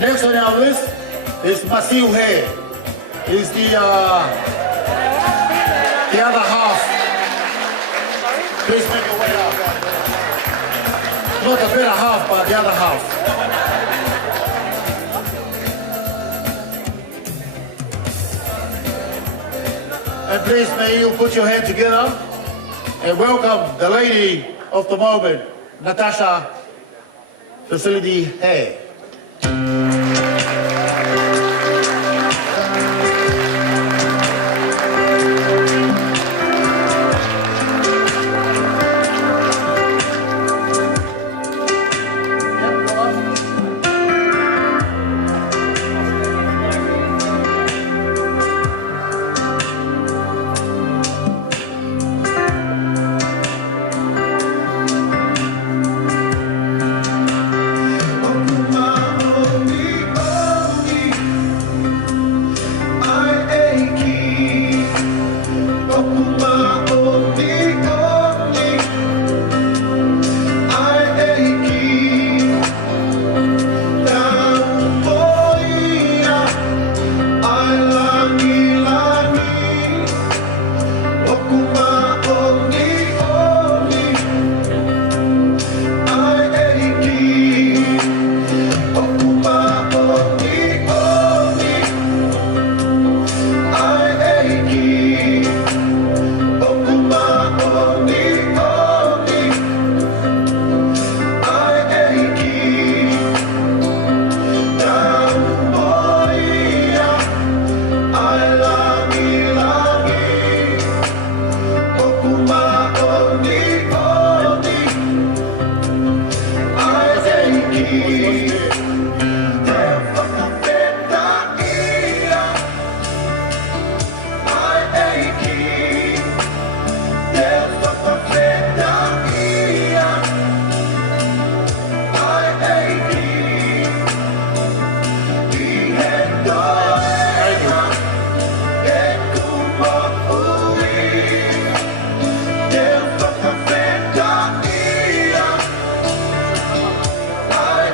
Next on our list is Masiuhe. Is the other half. Please make your way up. Not the better half, but the other half. And please may you put your hands together and welcome the lady of the moment, Natasha Felicity Hay.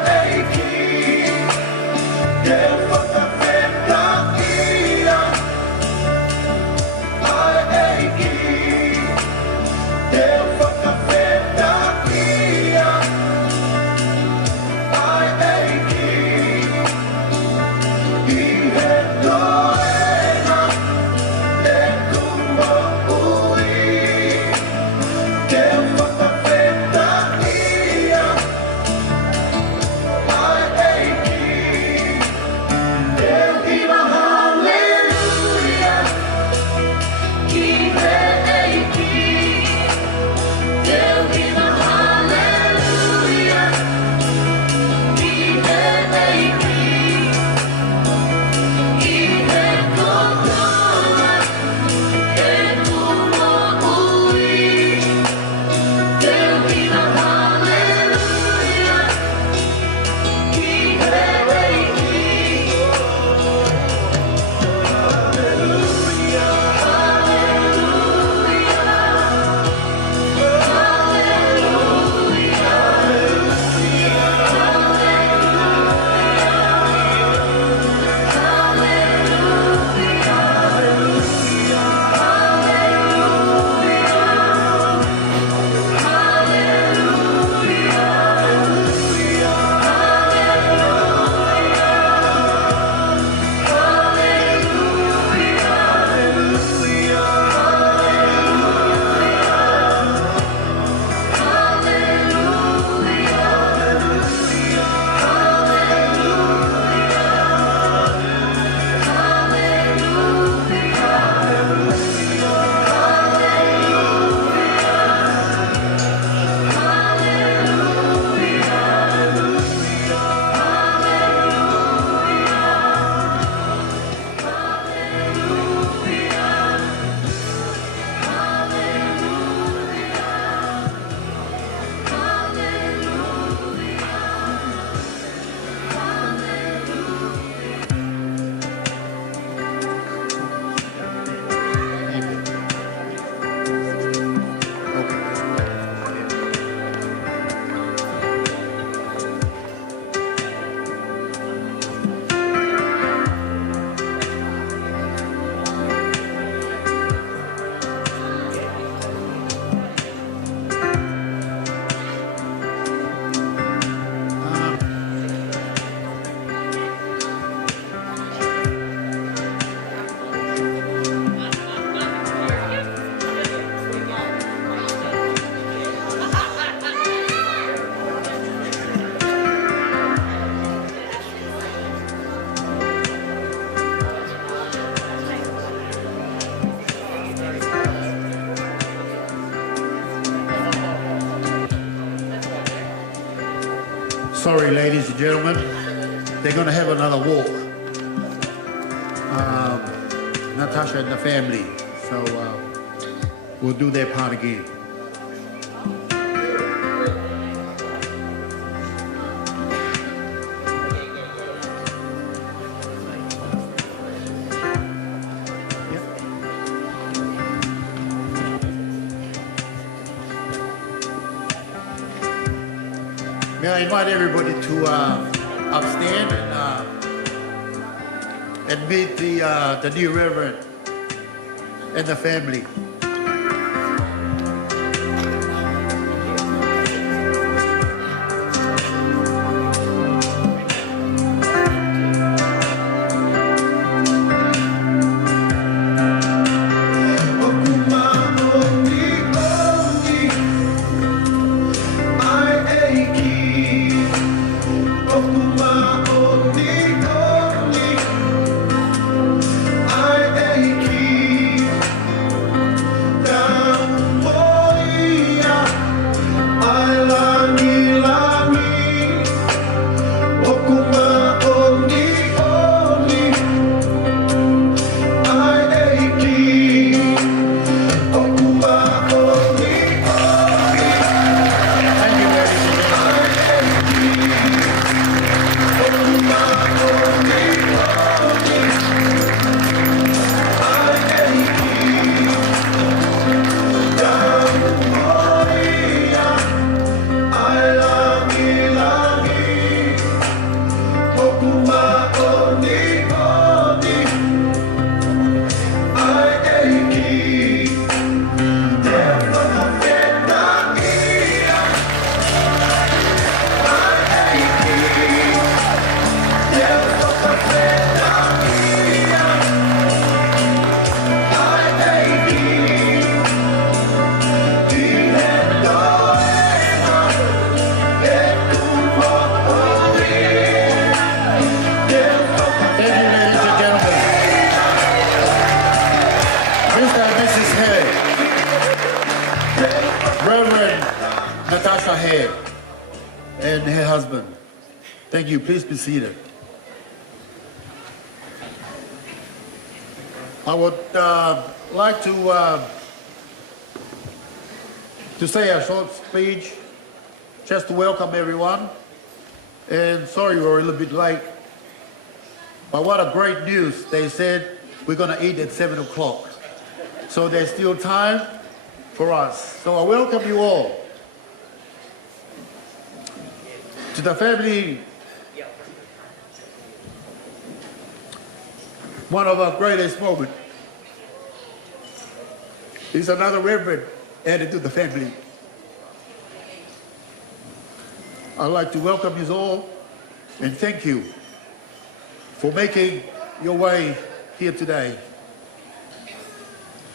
I Sorry, ladies and gentlemen, they're going to have another walk. Natasha and the family, so we'll do their part again. May I invite everybody to upstand and meet the new Reverend and the family. Natasha Head and her husband. Thank you. Please be seated. I would like to say a short speech just to welcome everyone. And sorry we're a little bit late, but what a great news. They said we're going to eat at 7 o'clock. So there's still time for us. So I welcome you all to the family. One of our greatest moments is another reverend added to the family. I'd like to welcome you all and thank you for making your way here today.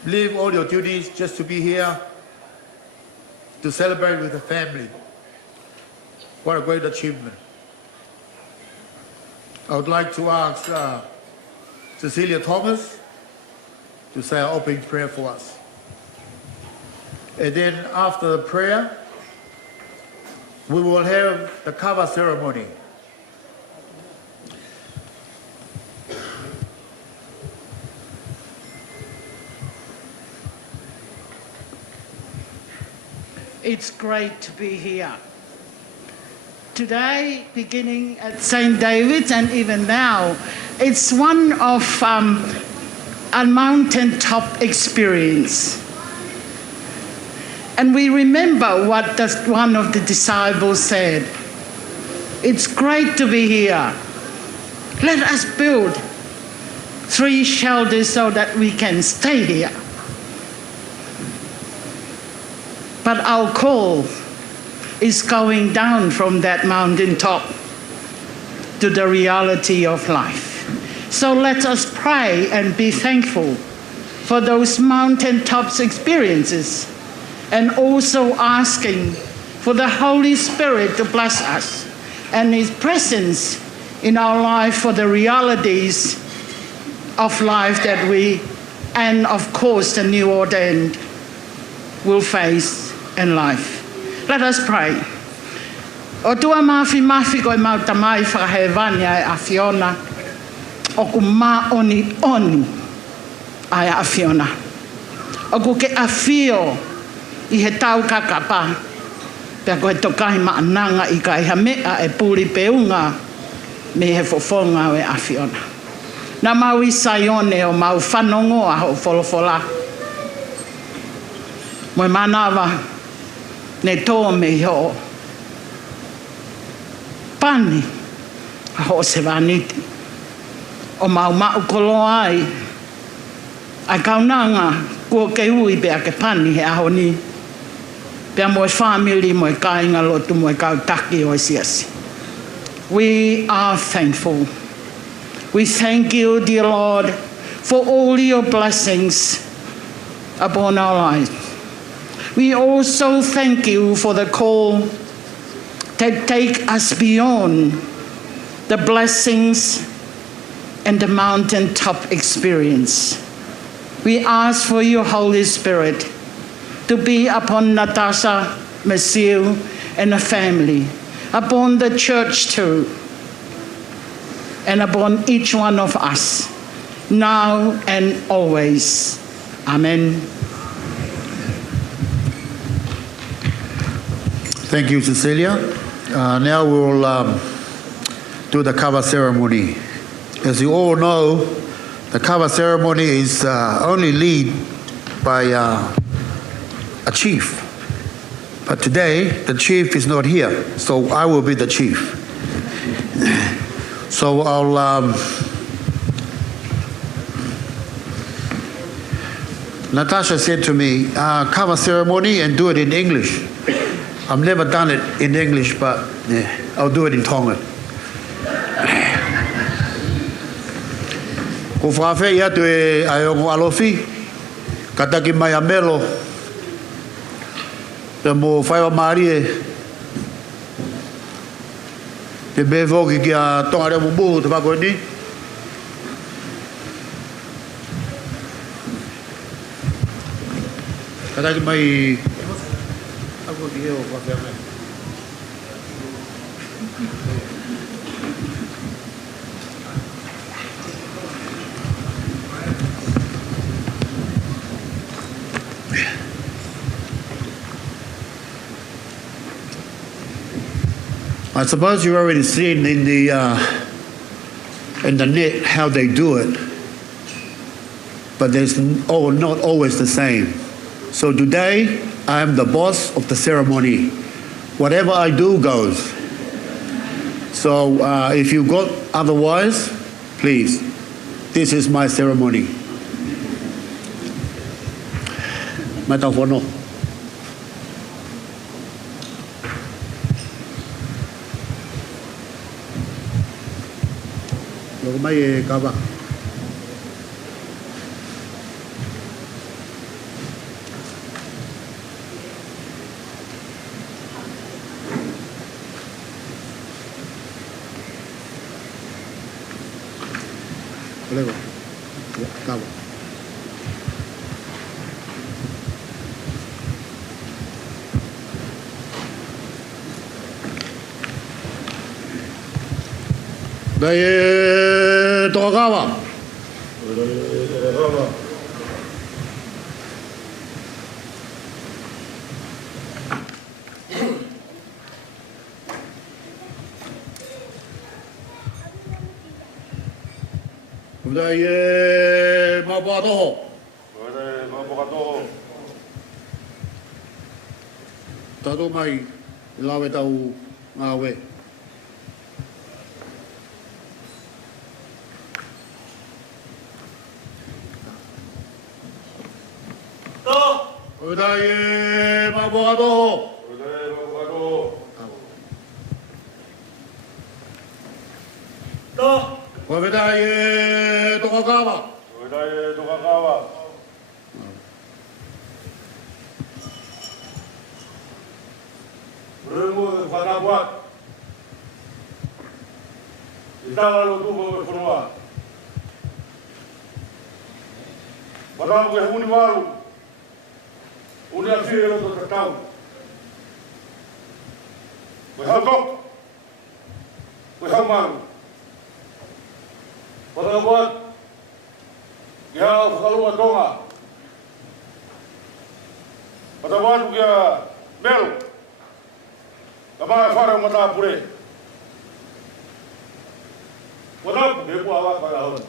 Leave all your duties just to be here to celebrate with the family. What a great achievement. I would like to ask Cecilia Thomas to say our opening prayer for us. And then after the prayer, we will have the cover ceremony. It's great to be here. Today, beginning at St. David's and even now, it's one of a mountaintop experience. And we remember what one of the disciples said. It's great to be here. Let us build 3 shelters so that we can stay here. But our call is going down from that mountaintop to the reality of life. So let us pray and be thankful for those mountaintops experiences, and also asking for the Holy Spirit to bless us and His presence in our life for the realities of life that we, and of course the new ordained, will face in life. Let us pray. O tua mafi koe mau tamai whakahevani ai a Fiona. O ku ma oni ai a Fiona. O ku ke a fio I he tau kakapa. Pea koe tokahi maananga I ka iha mea e puri peunga me he fofonga e a Fiona. Na mau I saione o mau whanongo a ho wholofola. Moe manawa ne tō me ho pani a ho se vaniti. O mau kolo ai. Ai kaunanga kua ke ui bea ke pani he aho ni. Pea moe family, moe kainga lotu, moe kautaki o siasi. We are thankful. We thank you, dear Lord, for all your blessings upon our lives. We also thank you for the call to take us beyond the blessings and the mountaintop experience. We ask for your Holy Spirit to be upon Natasha, Masil, and the family, upon the church too, and upon each one of us, now and always. Amen. Thank you, Cecilia. Now we will do the cover ceremony. As you all know, the cover ceremony is only led by a chief. But today, the chief is not here, so I will be the chief. So I'll... Natasha said to me, cover ceremony and do it in English. I've never done it in English, but I'll do it in Tongan. Ko whawhi atu e aiongo alofi, kataki mai a melo, te mo whaiwa maari e, te bevoki ki a tonga reo mubu te whako ni. Kataki mai, ako ki heo whawhi a mai. I suppose you've already seen in the net how they do it, but there's not always the same. So today, I am the boss of the ceremony. Whatever I do goes. So if you got otherwise, please, this is my ceremony. Matafono. Mai e kava. Lego. Kava. Dai tokava. Dai mabato. Dai mabato. Tado mai lawe tau ngawe. Udaye mabogado. Udaye mabogado. To. Udaye tokagawa. Udaye tokagawa. Remo fanabuat. Itala lo tubo funua. Bagaimana ke huni waru? Unia fire lo tratau. we have got, we have man. What I want, you have a tonga. What I want, you are bell. The man father mata pure. What up, they go out by a home.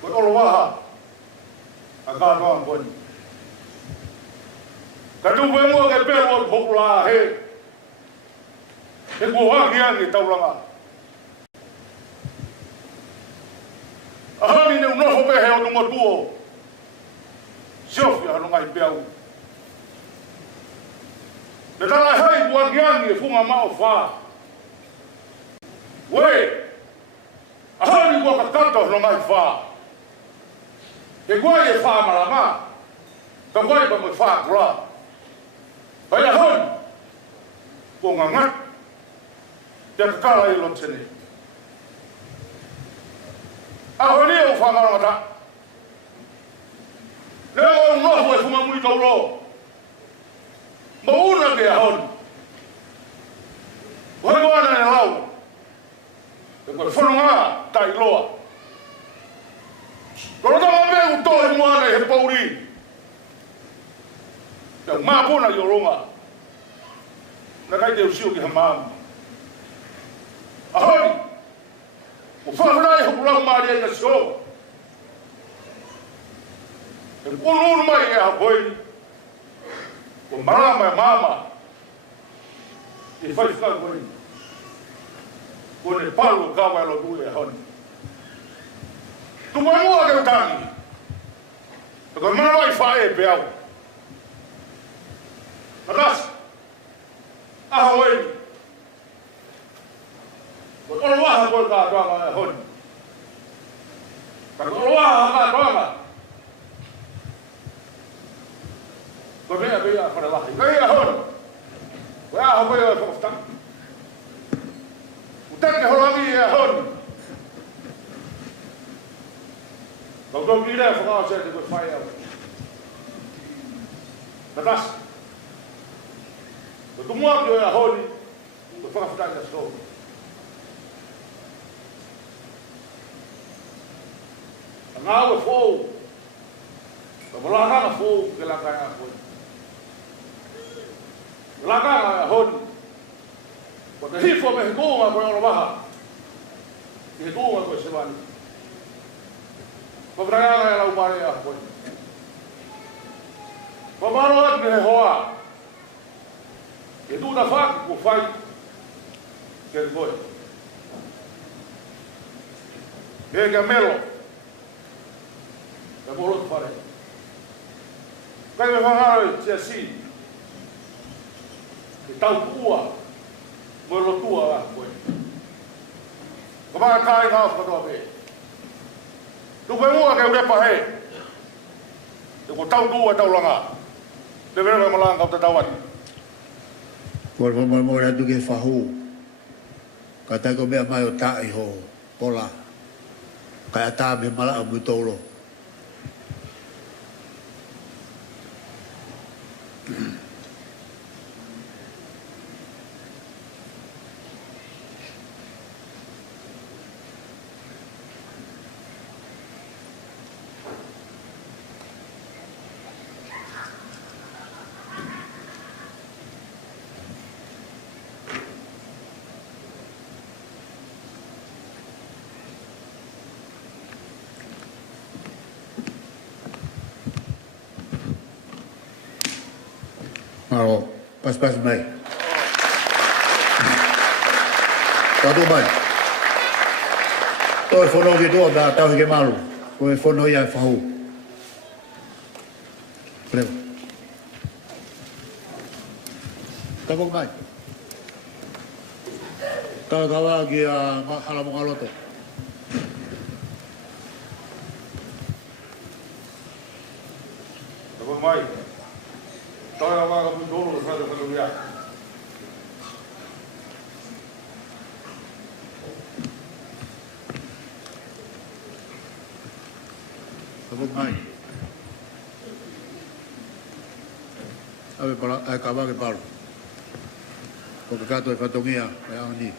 But all waha, I got one point. Kadu wemo ke pelo hokla he. Ke go ha kia ni taulanga. Ahani ne no ho be he o no tuo. Sofia no ngai peo. Ne tala hai bua kia ni funga ma o fa. We. Ahani bua ka kanto no ngai fa. Ke gua e fa malama. Ka gua e ba mo fa gra. Vai a hon, ko nganga, te kala I lontene. A honi o whangara mata. Leo noho e fuma mui tauro. Mauna ke a hon. Hoi wana e lau. E koe whanonga tai loa. Kono tama me utohi moana e he pauri. Te mapuna I o ronga. Na kai te usio ki ha mamu. Ahoni. O whawhanai hukurau maari e na sio. E pulunu mai e ha koi. O marama e mama. E whaifika koi. Ko ne palu kawa e lo tui e honi. Tumai mua ke utangi. E koe mana wai whae e peau. Natasha, aha wei. Ko olo waha koe ka atoanga e honi. Ka olo waha ka atoanga. Ko mea bea kore wahi. Kei a honi. Ko aha koe e whakafutang. Utake horangi e honi. Ko tau ki rea whakawase te koe whae au. Natasha. Ko tumua ki o e a honi, ko whakawhatai a sō. A ngā ue fōu, ka walakanga fōu ke lakai a honi. Lakanga a honi, ko te hifo me he kōnga koe ora waha, ki he kōnga koe se wani. Ko whakanga e lau mare a honi. Ko maro atu me he hoa, e tūna whaki ko whai ke koe. E kia melo, e morotu whare. Kai me whangaro tia si, e tau kua, mo e lotua a koe. Ka mga kai ngā whakatoa pe. Tupe mua ke urepa he, e ko tau kua tau langa, te vera malanga o te tawani. Ko Moimoi atu ke whahu. Ka tai ko mea mai o tai ho Paula. Ka ata me mala a mutolo. Maro, pas mai. Tatu mai. Toi whono ki tua mea tau ke malu. Koe whono ia e whahu. Preo. Tako mai. Tau kawa ki a hala monga loto. Tako mai. Toi a waka putoro sa te whakaruia. Tako mai. Ave para ai kawa ke palu. o ka kato e whatongia e au ni.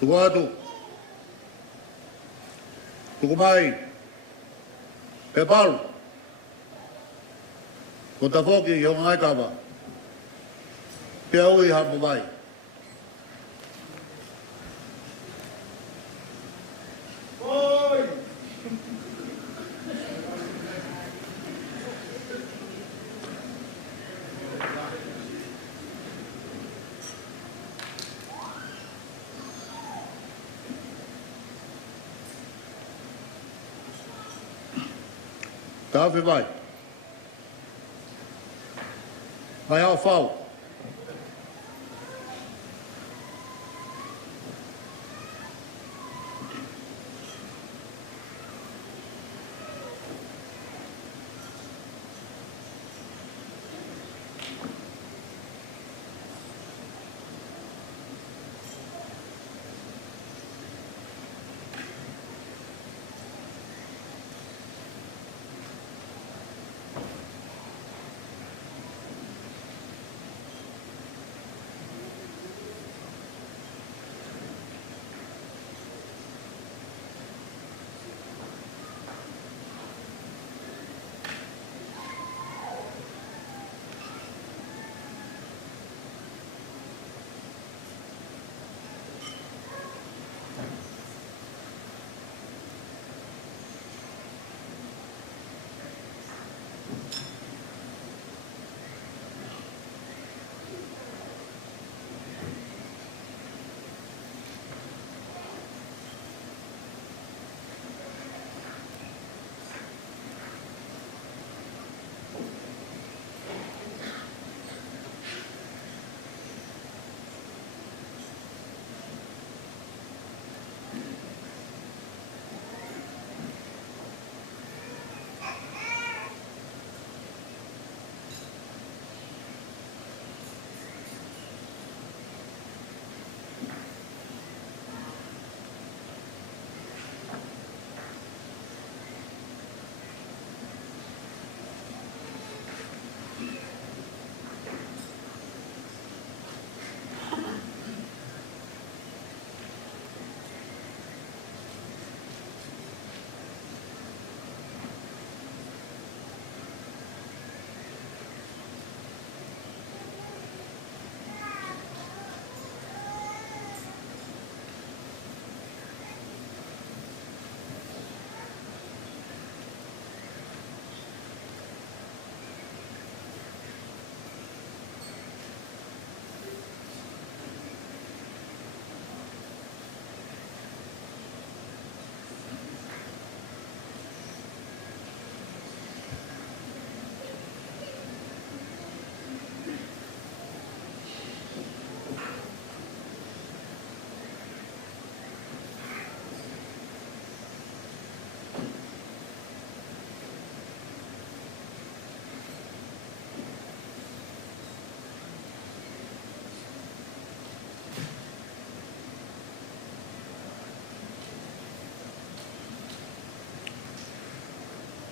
Tuatu, tukumai, pepal, kutafoki yung ngai kaba, piawi hapumai. Kafe vai. Vai ao fau.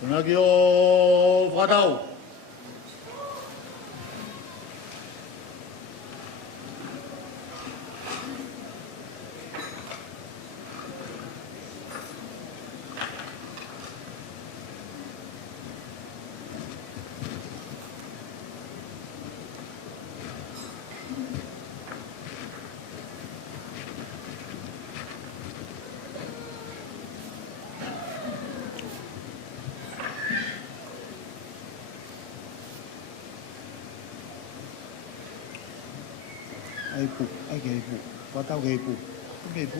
Nagi o whadau. ai pu ai gai pu wa tao gai pu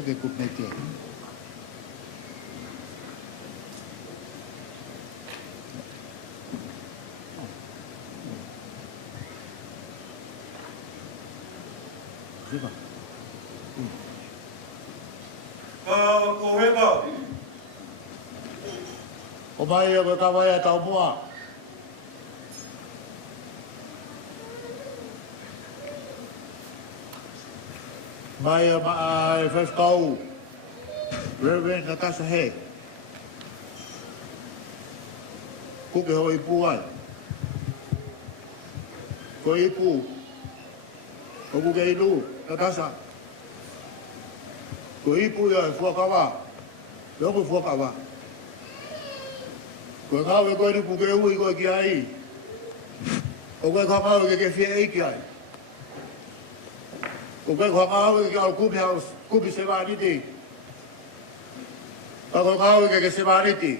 ke kup ne te Ziba. O mai e ka vai e tau mua. Mai e ma e whewhtau. Reverend Natasha he. Kuke ho i pu ai. Ko i pu. Ko kuke i lu, Natasha. Ko i pu ia e fuakawa. Loko fuakawa. Ko ngau e koe ni kuke ui koe ki ai. O koe kakau e ke fie eiki ai. O koe kakau e ke au kupi se variti. Ka koe kakau e ke se variti.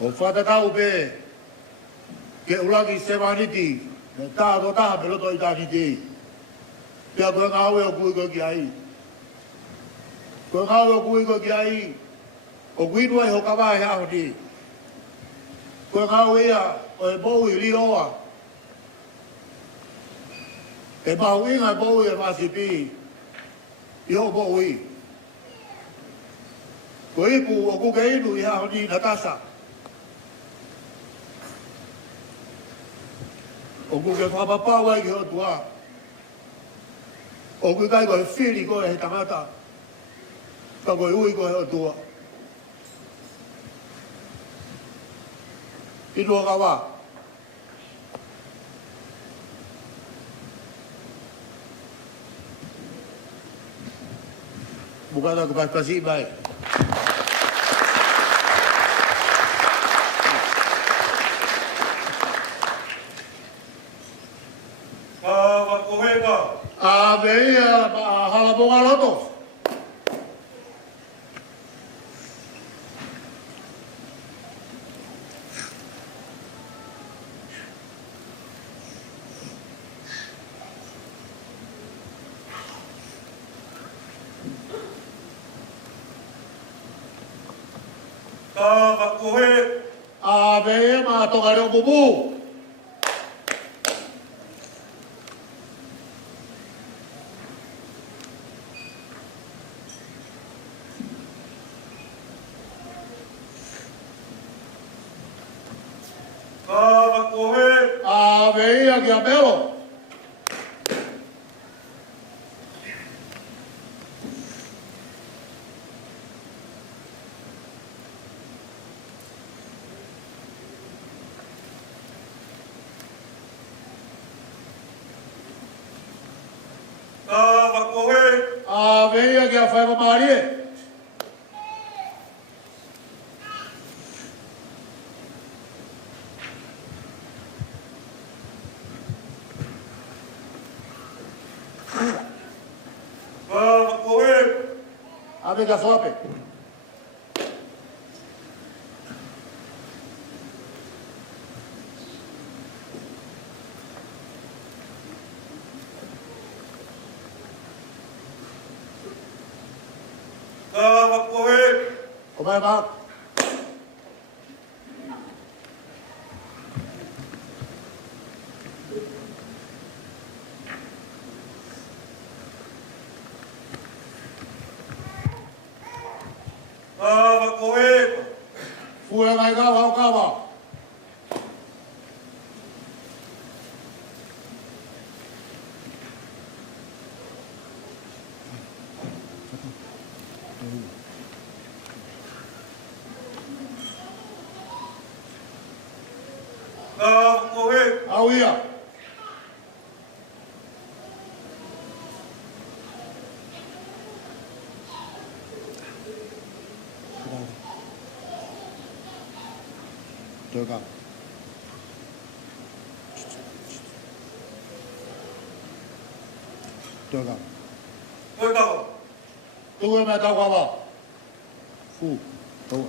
O whatatau pe ke ulaki se variti. Me tāto taha pe loto i tātiti. Pea koe ngau e o kui koe ki ai. Koe ngau e o kui koe ki ai. O kuinua i hokawa e hao ni. Koe ngau ia o e bou i li oa. E mahu inga e bou i e masipi. I ho bou i. Ko ipu o kuke inu i hao ni Natasha. O kuke whapapau ai ki ho tua. O kukai koe whiri koe he tangata. Ka koe ui koe ho tua. Inu o kawa. Bukata ko pasi mai. A veia hala bonga loto. A veia ma tongare o bubu. A veia ki a melo. A veia ki a whaiva marie. A veia ki a whape. O mai ma. Fue mai kawa o kawa. Au ia. Được không? Được không? Tu mẹ tao qua bảo. Phu. Đâu?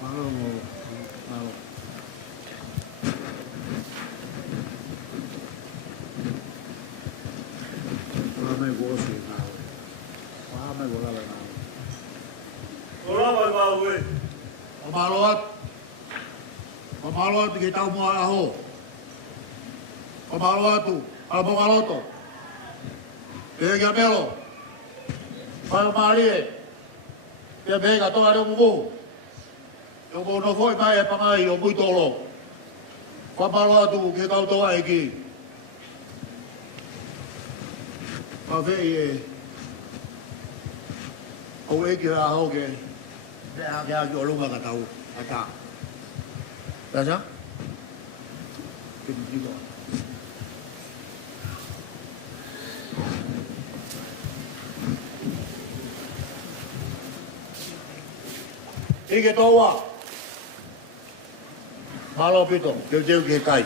Malo mo. Malo. Quá mấy bố xì nào. Quá mấy bố là nào. Pamalot kita mo aho. Pamalot tu, albogaloto. Gamelo. Palmarie. Ke bega to ari mo. Yo mo no foi mai pa mai yo muy tolo. Pamalot tu ke kau to ai ki. Pa ve o e ki aho ke. Dia dia yo lu ga tau. Ata. Raja? Kinh juga. Ike toa. Malo pito, keu ke kai.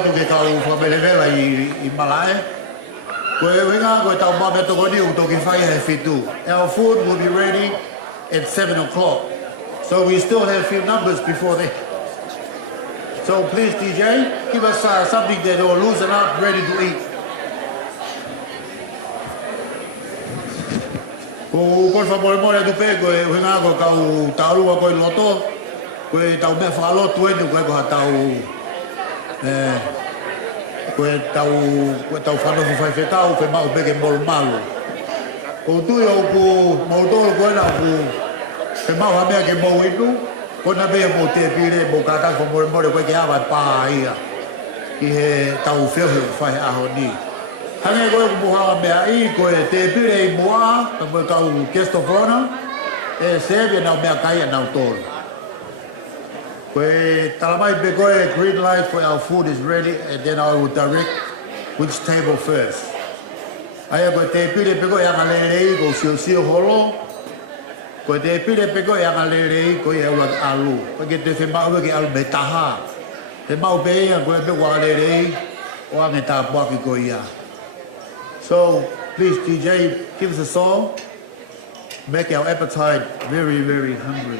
atu ke kau whamelevela I Malae. Koe winga koe tau mame toko ni uto ki whai he fitu. Our food will be ready at 7 o'clock. So we still have few numbers before that. So please DJ, give us something that will loosen up, ready to eat. Ko por favor more tu pe koe winga ko kau taurua koe loto. Koe tau mea whaalotu enu koe ko ha tau koe tau whanofu whai whetau koe mau peke molu malu. Ko tui au ku mautoro koe na ku koe mau ha mea ke mau inu ko na mea mo te pire mo kakang ko more koe ke awa paa ia I he tau whiohu whai aho ni. Hange koe ku muhawa mea I koe te pire I mua ka koe kau guest of honor sevia nau mea kaia nau toro. Koe talamai pe koe green light for our food is ready and then I will direct which table first. Aia koe te pire pe koe anga lerei ko sio holo. Koe te pire pe koe anga lerei koe eula alu. Koe ke te whemau ke alu me taha. Te mau pe ia koe pe koe lerei o ange tā puaki koe ia. So please DJ give us a song. Make our appetite very, very hungry.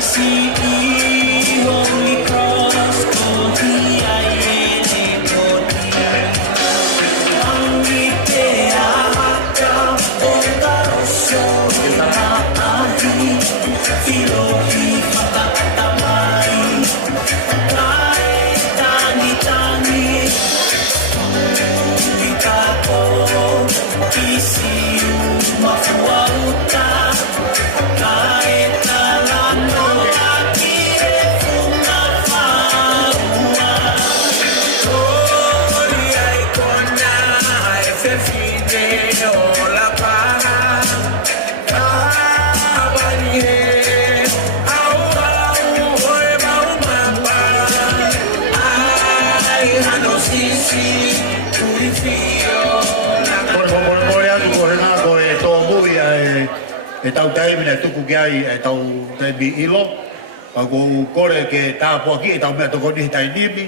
See, Holy Cross. Kore atu ko renga ko e tō mui e tau taimina e tuku ki ai e tau taimi ilo. Pa ko kore ke tāpua ki e tau mea toko ni tai nimi.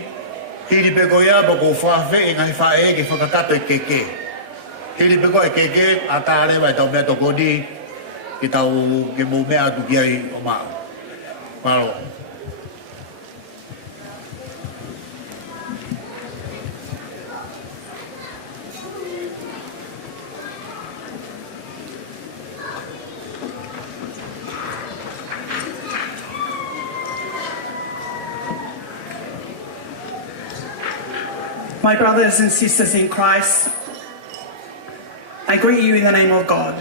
Hiri pe ko ia pa ko whawhe e ngai whae ke whakatato e keke. Hiri pe ko e keke a tā rewa e tau mea toko ni ki tau ke mō mea atu ki ai o maa. Maro. My brothers and sisters in Christ, I greet you in the name of God.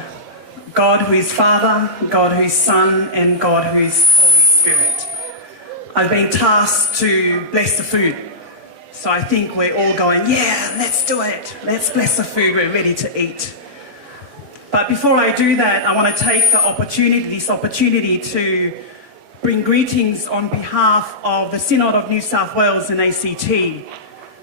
God who is Father, God who is Son, and God who is Holy Spirit. I've been tasked to bless the food. So I think we're all going, yeah, let's do it. Let's bless the food, we're ready to eat. But before I do that, I want to take this opportunity to bring greetings on behalf of the Synod of New South Wales and ACT.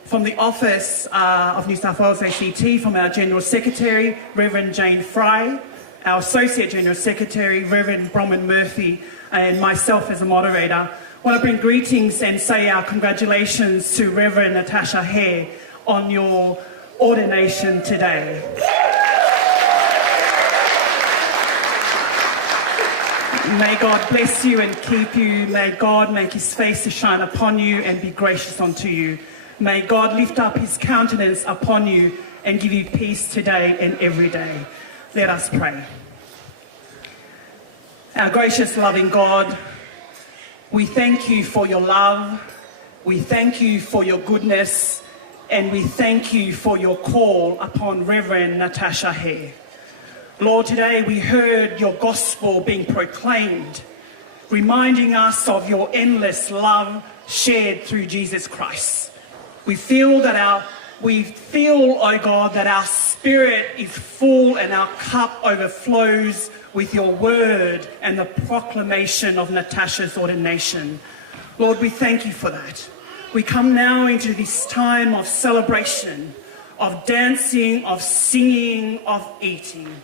From the Office of New South Wales ACT, from our General Secretary, Reverend Jane Fry, our Associate General Secretary, Reverend Bronwyn Murphy, and myself as a moderator, I want to bring greetings and say our congratulations to Reverend Natasha Hare on your ordination today. May God bless you and keep you. May God make his face to shine upon you and be gracious unto you. May God lift up his countenance upon you and give you peace today and every day. Let us pray. Our gracious, loving God, we thank you for your love, we thank you for your goodness, and we thank you for your call upon Reverend Natasha Hare. Lord, today we heard your gospel being proclaimed, reminding us of your endless love shared through Jesus Christ. We feel, oh God, that our spirit is full and our cup overflows with your word and the proclamation of Natasha's ordination. Lord, we thank you for that. We come now into this time of celebration, of dancing, of singing, of eating.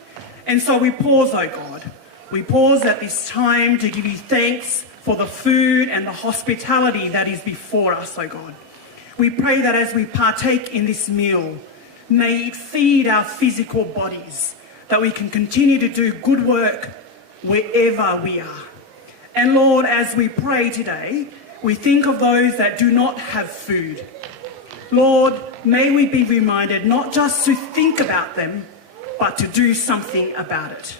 And so we pause, oh God. We pause at this time to give you thanks for the food and the hospitality that is before us, oh God. We pray that as we partake in this meal, may it feed our physical bodies, that we can continue to do good work wherever we are. And Lord, as we pray today, we think of those that do not have food. Lord, may we be reminded not just to think about them, but to do something about it.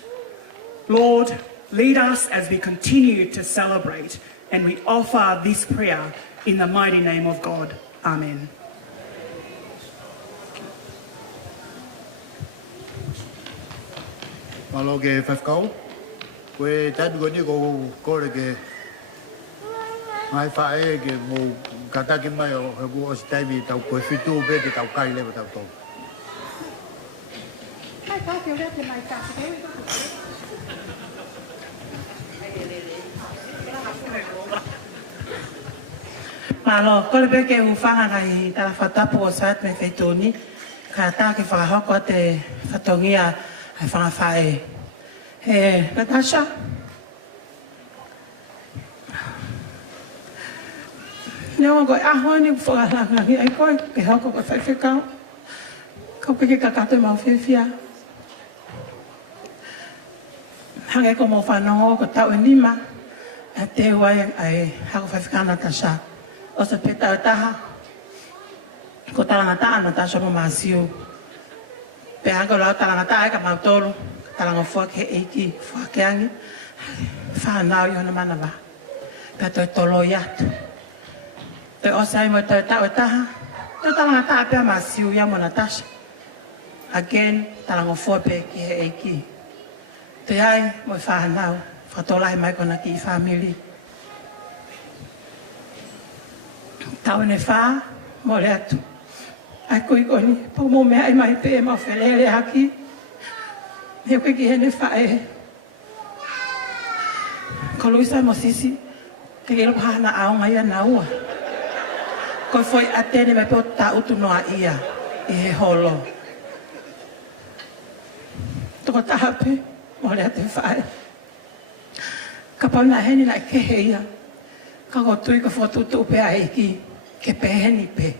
Lord, lead us as we continue to celebrate, and we offer this prayer in the mighty name of God. Amen. Malo ke whawhkau, koe taimi ko ni ko kore ke mai whae ke mō kataki mai o he kua o si taimi tau koe whitu pe te tau kai lewa tau tau. Hai tā te ora te mai tāke. Malo, kore peke ufanga kai tala whatapu o sait me whetoni, ka tā ke whakahoko te whatongia ai whangawhae. Natasha? Nau koe aho ni whakalangangi ai koe, ke hoko koe whaiwhekau. Kau peke ka kato mau whiwhia. Hange ko mo whanongo ko tau e nima, a te wai ai hako whaiwhekau Natasha. O se peta o taha, ko talangata Natasha mo masiu. Pe hanko lau talangata ai ka mautolu, talanga fua ke eiki, fua ke angi, whanau i hona manawa. Pe toi tolo iatu. Te osai mo toi tau o taha, to talangata ai pe masiu ia mo Natasha. Again, talanga fua pe ke eiki. Te ai mo whanau, whatolai mai kona ki family. Tau ne wha, mo le atu. Ai kui koni, pau mo mea ai mai pe mau whelele haki. He koe ki hene wha e. Ko luisa mo sisi, te kero hana aonga ia na ua. Ko foi atene me pe o ta utu noa ia I he holo. Toko tahape, mo lea te whae. Ka pauna heni na ke heia. Ka ko tui ka whatutu upe a eki, ke pe heni pe.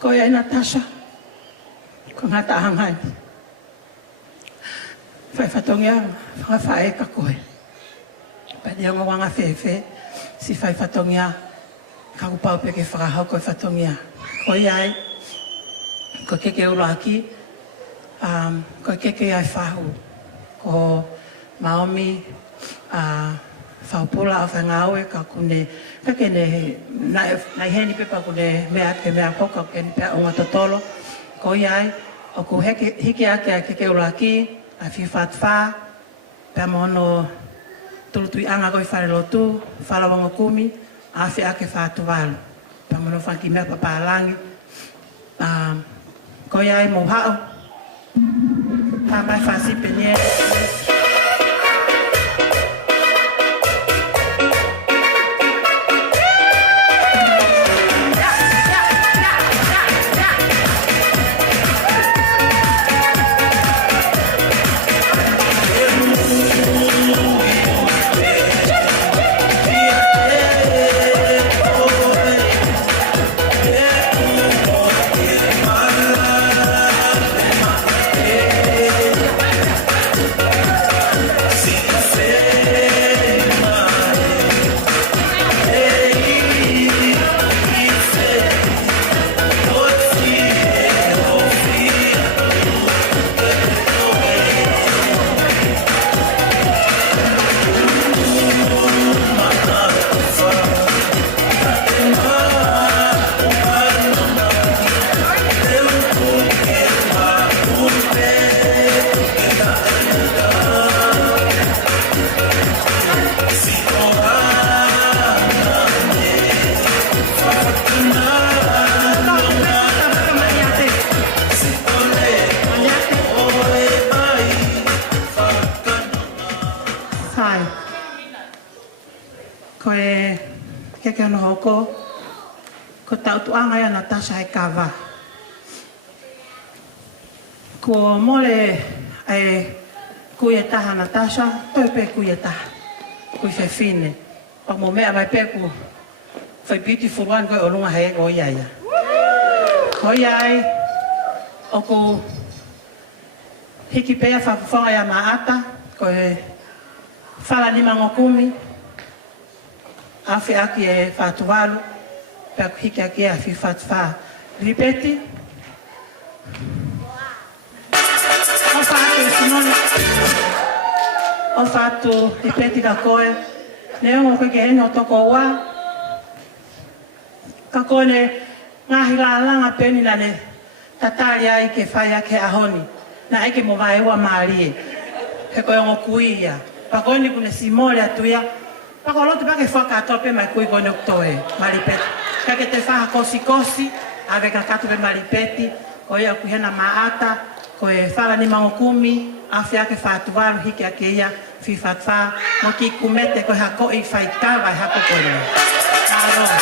Ko ia Natasha, ko ngata hangai. Whai whatongia, whanga whae ka koe. Padi anga wanga whewhe, si whai whatongia, ka kupau pe ke whakahau koe whatongia. Ko iai, ko keke ula aki, ko keke ai whahu. Ko Maomi, whaupula o whangaue, ka kune, ka kene, nai heni pepa kune mea ke mea koka, kene pea unga totolo. Ko iai, o ku hiki ake a keke ula aki, a whiwhatwha, pea mono tulutui anga koi whare lotu, whalawanga kumi, a whi ake whātuwalu. Pea mono whanki mea papalangi. Ko iai mo hao, pa mai whasipe nie. Ko tau tuanga ia Natasha he kawa. Ko mole e kuia taha Natasha, toi pe kuia taha. Kui fe fine. Pa mo mea mai pe ku fai beautiful one koi orunga hei o iaia. Ko iai, o ku hiki pea whakawhanga ia maata, ko e whala lima ngokumi, awhi aki e whātuwalu, pea ku hiki aki e a whiwhatwha. Ripeti. O whātu e sinoni. O whātu ripeti ka koe. Ne ongo koe ke hene o toko wā. Ka koe ne ngahi la langa peni na ne tatari ai ke whai ake ahoni. Na eke mo vai ua maari e. He koe ongo kuia. Pa koe ni kune simole atuia. Pa koe lote pake whaka atope mai kui koe nuktoe. Maripeti. Kake te whaha kosi kosi. Ave ka katu pe maripeti. Koe au kuhena maata. Koe whala ni mangokumi. Awhi ake whātuwaru hiki ake ia. Whiwhatwha. Mo ki kumete koe hako i whaikawa i hako koe. Aroa.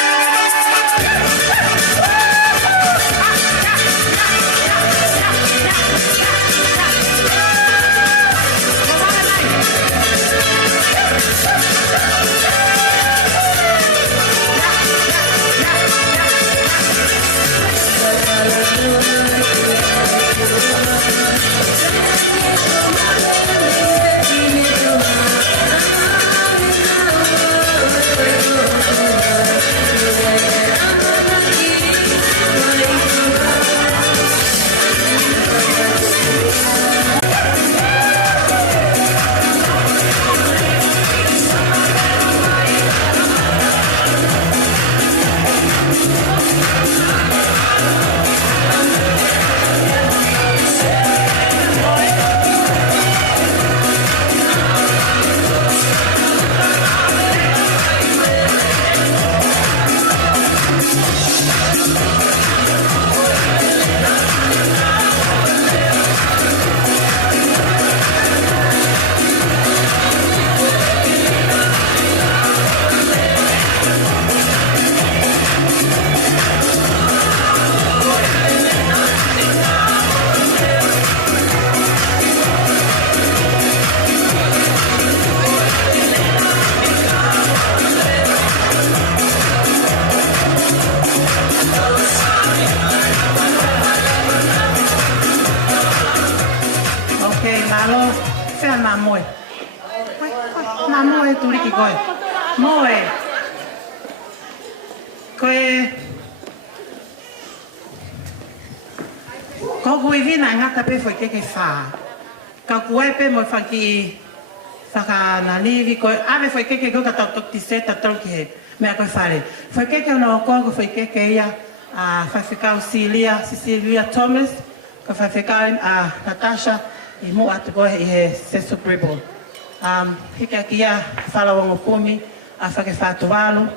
Okay, malo, fea na moe. Na moe turiki koe. Moe. Koe. Ko kui vina ngata pe foi keke fa. Ka kue pe mo faki saka na livi koe ave foi keke ko ka tok tiseta tolke me ko fare. Foi keke no ko foi keke ia a fafikau Cecilia Thomas ko fafikau a Natasha I mo atu ko he sesu pribo. Hika kia fala wango pumi a fake fatualo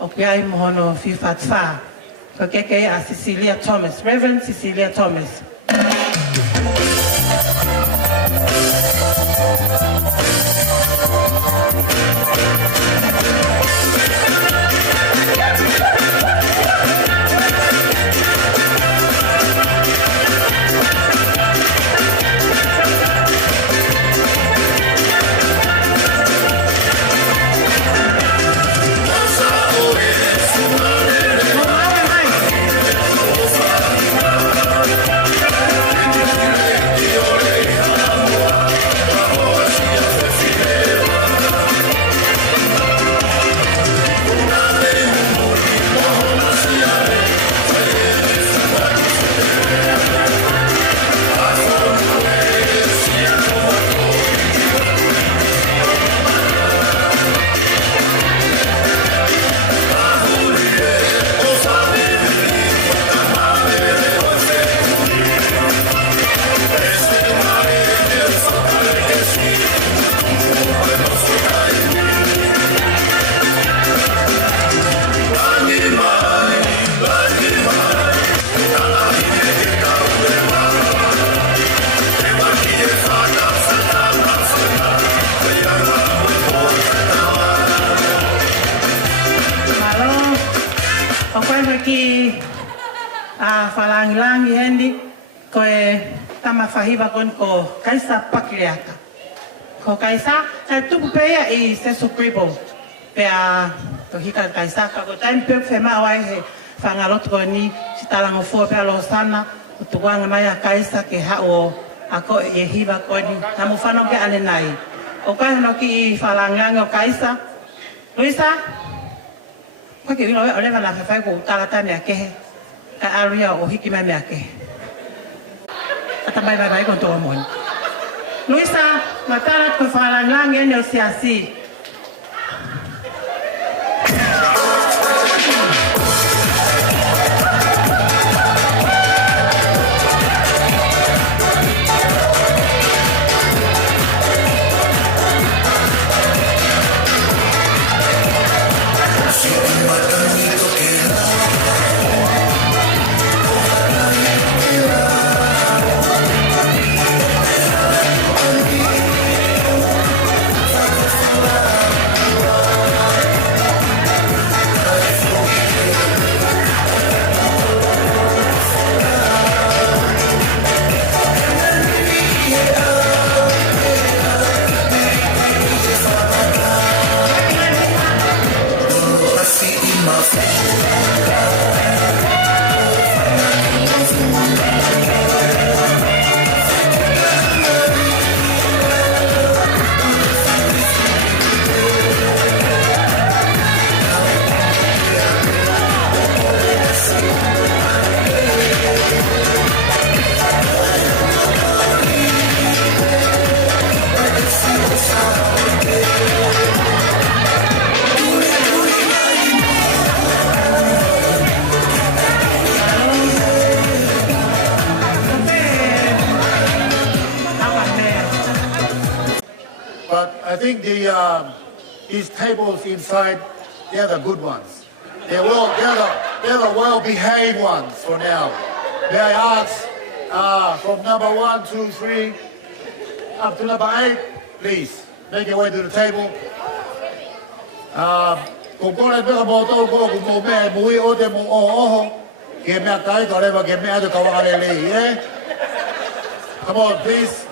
o kia I mohono fi fatfa. Ko keke a Cecilia Thomas, Reverend Cecilia Thomas. Falangi hendi koe tama fahiva kon ko kaisa pakiliaka. Ko kaisa sa tupu pea I sesu kribo. Pea to hika kaisa ka ko time pe fe mawai he fangalot ko ni sitalango fo pea lo sana utuwanga maya kaisa ke hao ako ye hiva ko ni tamu fano ke ane nai. O kai no ki falangango kaisa. Luisa ko ke vino ole la fa ko talata ne ke ka aria o hiki mai meake. Ata bye kon to mon. Luisa, matara ko falangang ene o siasi. These tables inside, they're the good ones. They're the well-behaved ones for now. May I ask, from number 1, 2, 3, up to number 8, please, make your way to the table. Kung kore peka mo tau ko kung mo me mui o te mo oho, ke mea kai ka rewa ke mea te kawakarele, yeah? Come on, please.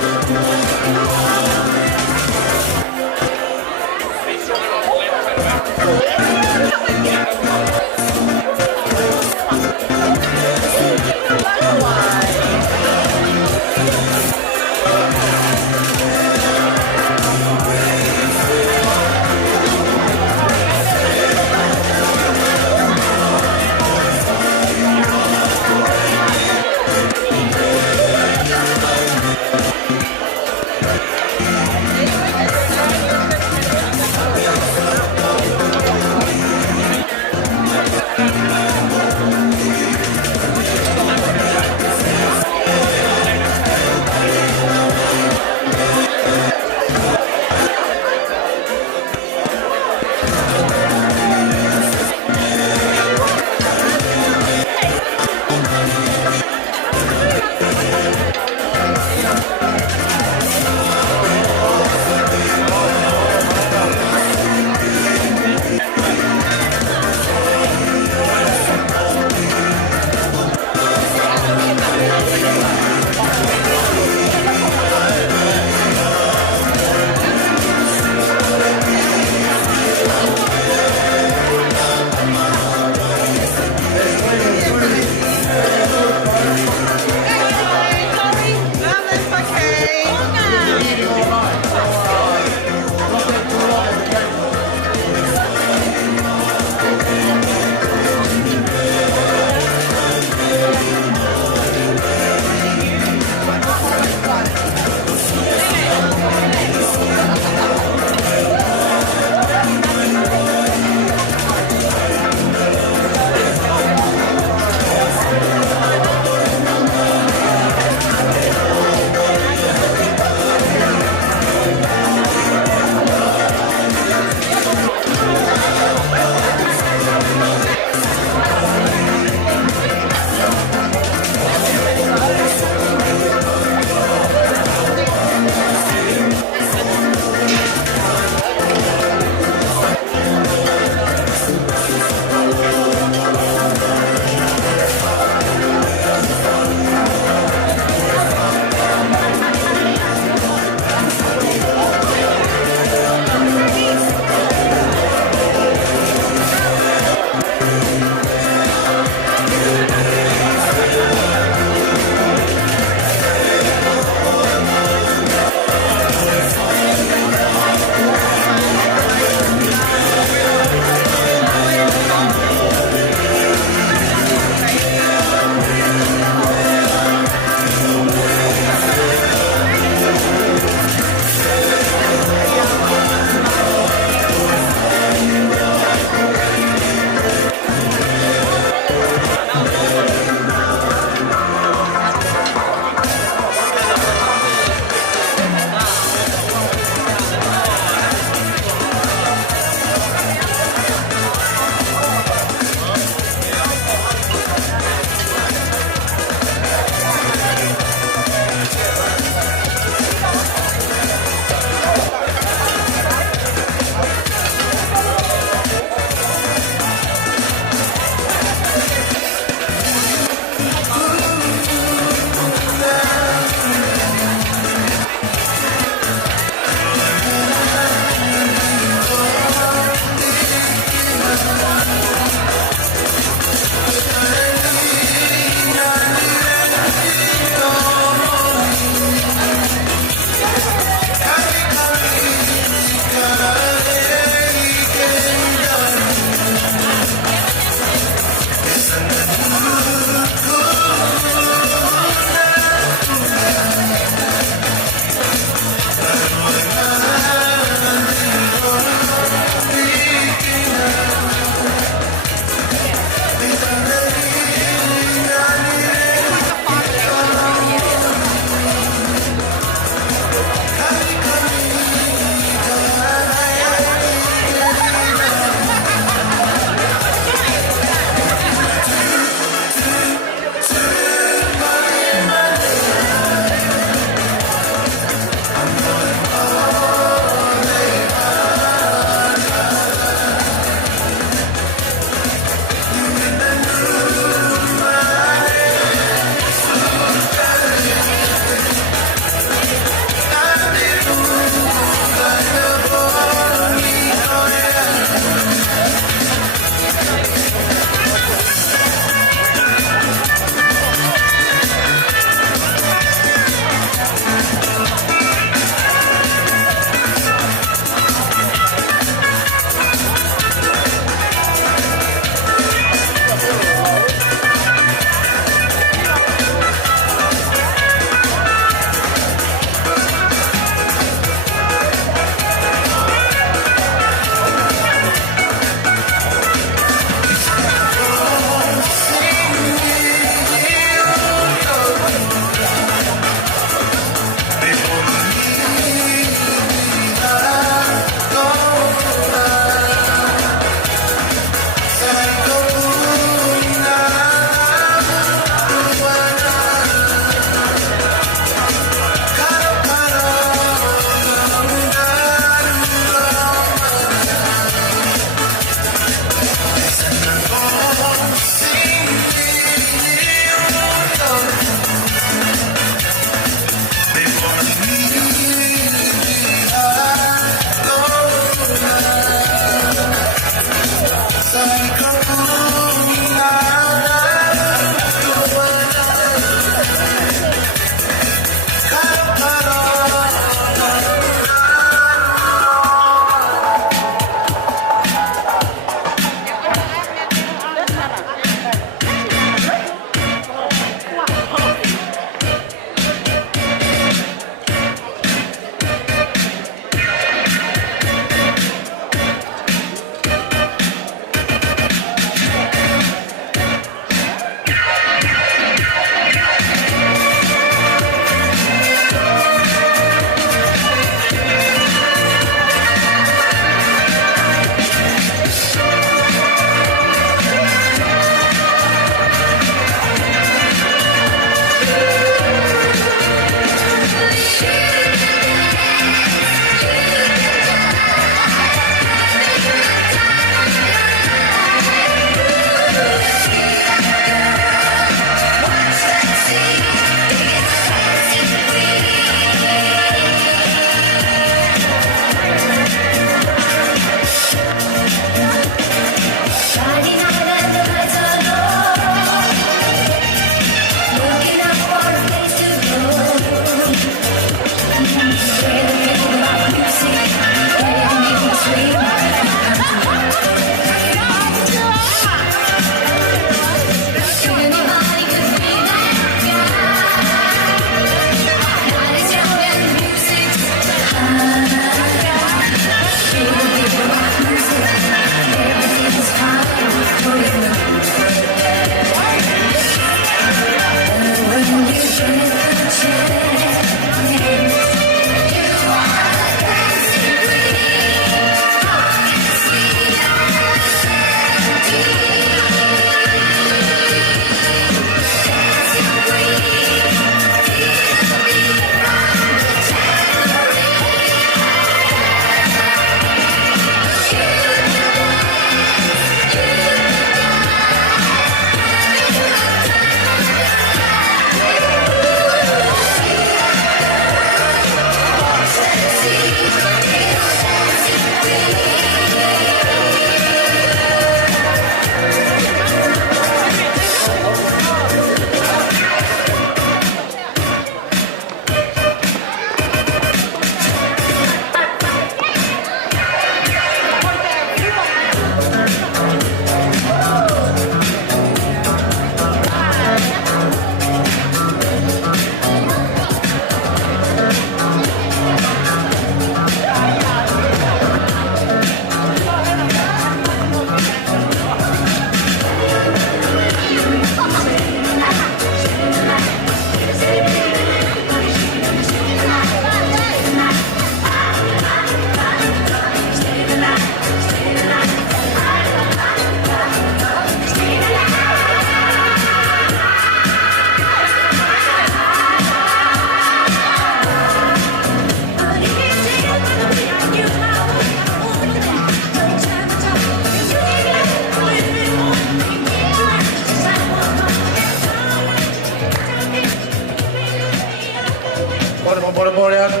More anu.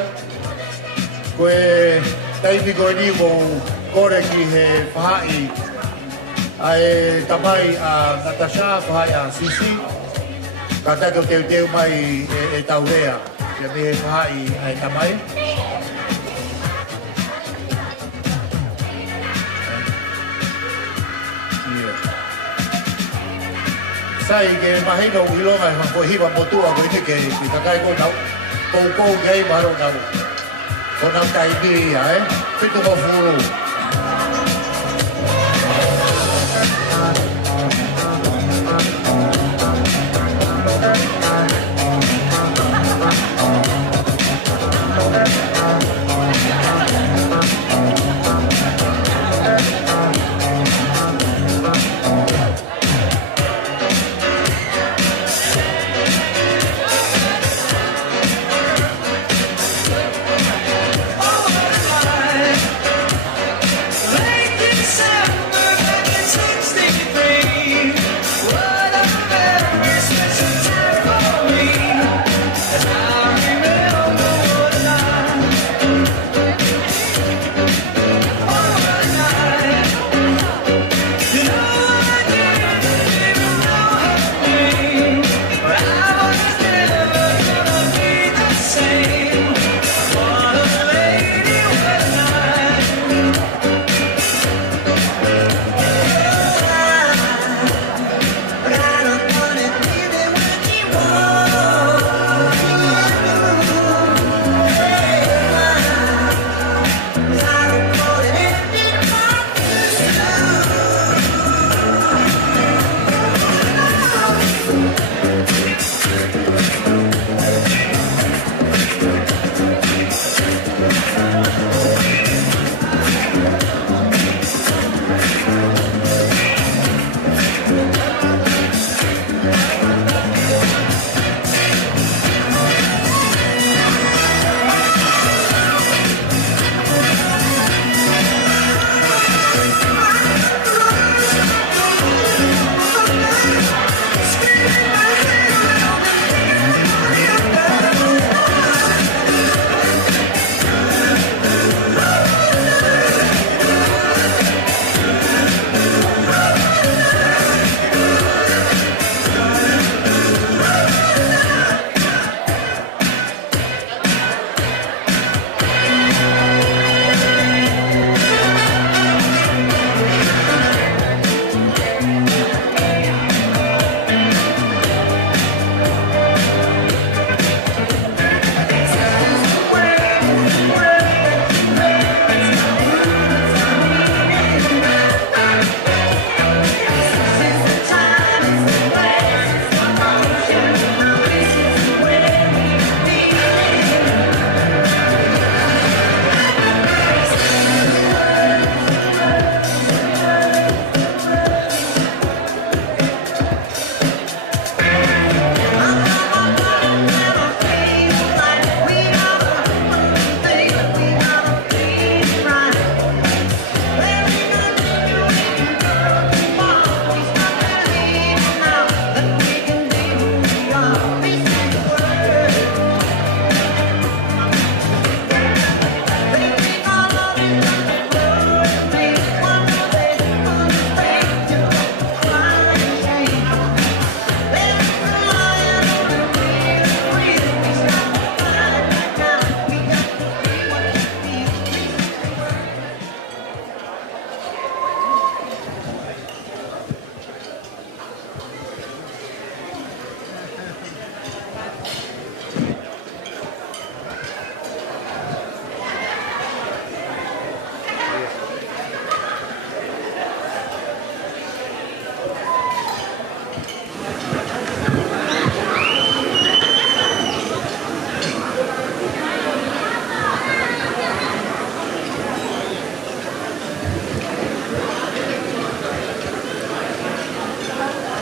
Koe taimi koe ni mo kore ki he whahai. Ai tamai a Natasha, whahai a Sisi. Ka tako teu mai e tau rea. Ia me he whahai ai tamai. Sai ke mahino ilonga ko hiwa motua ko ini ke kakai ko nau ko gai baro nau ko nau tai bi ai fitu ko furu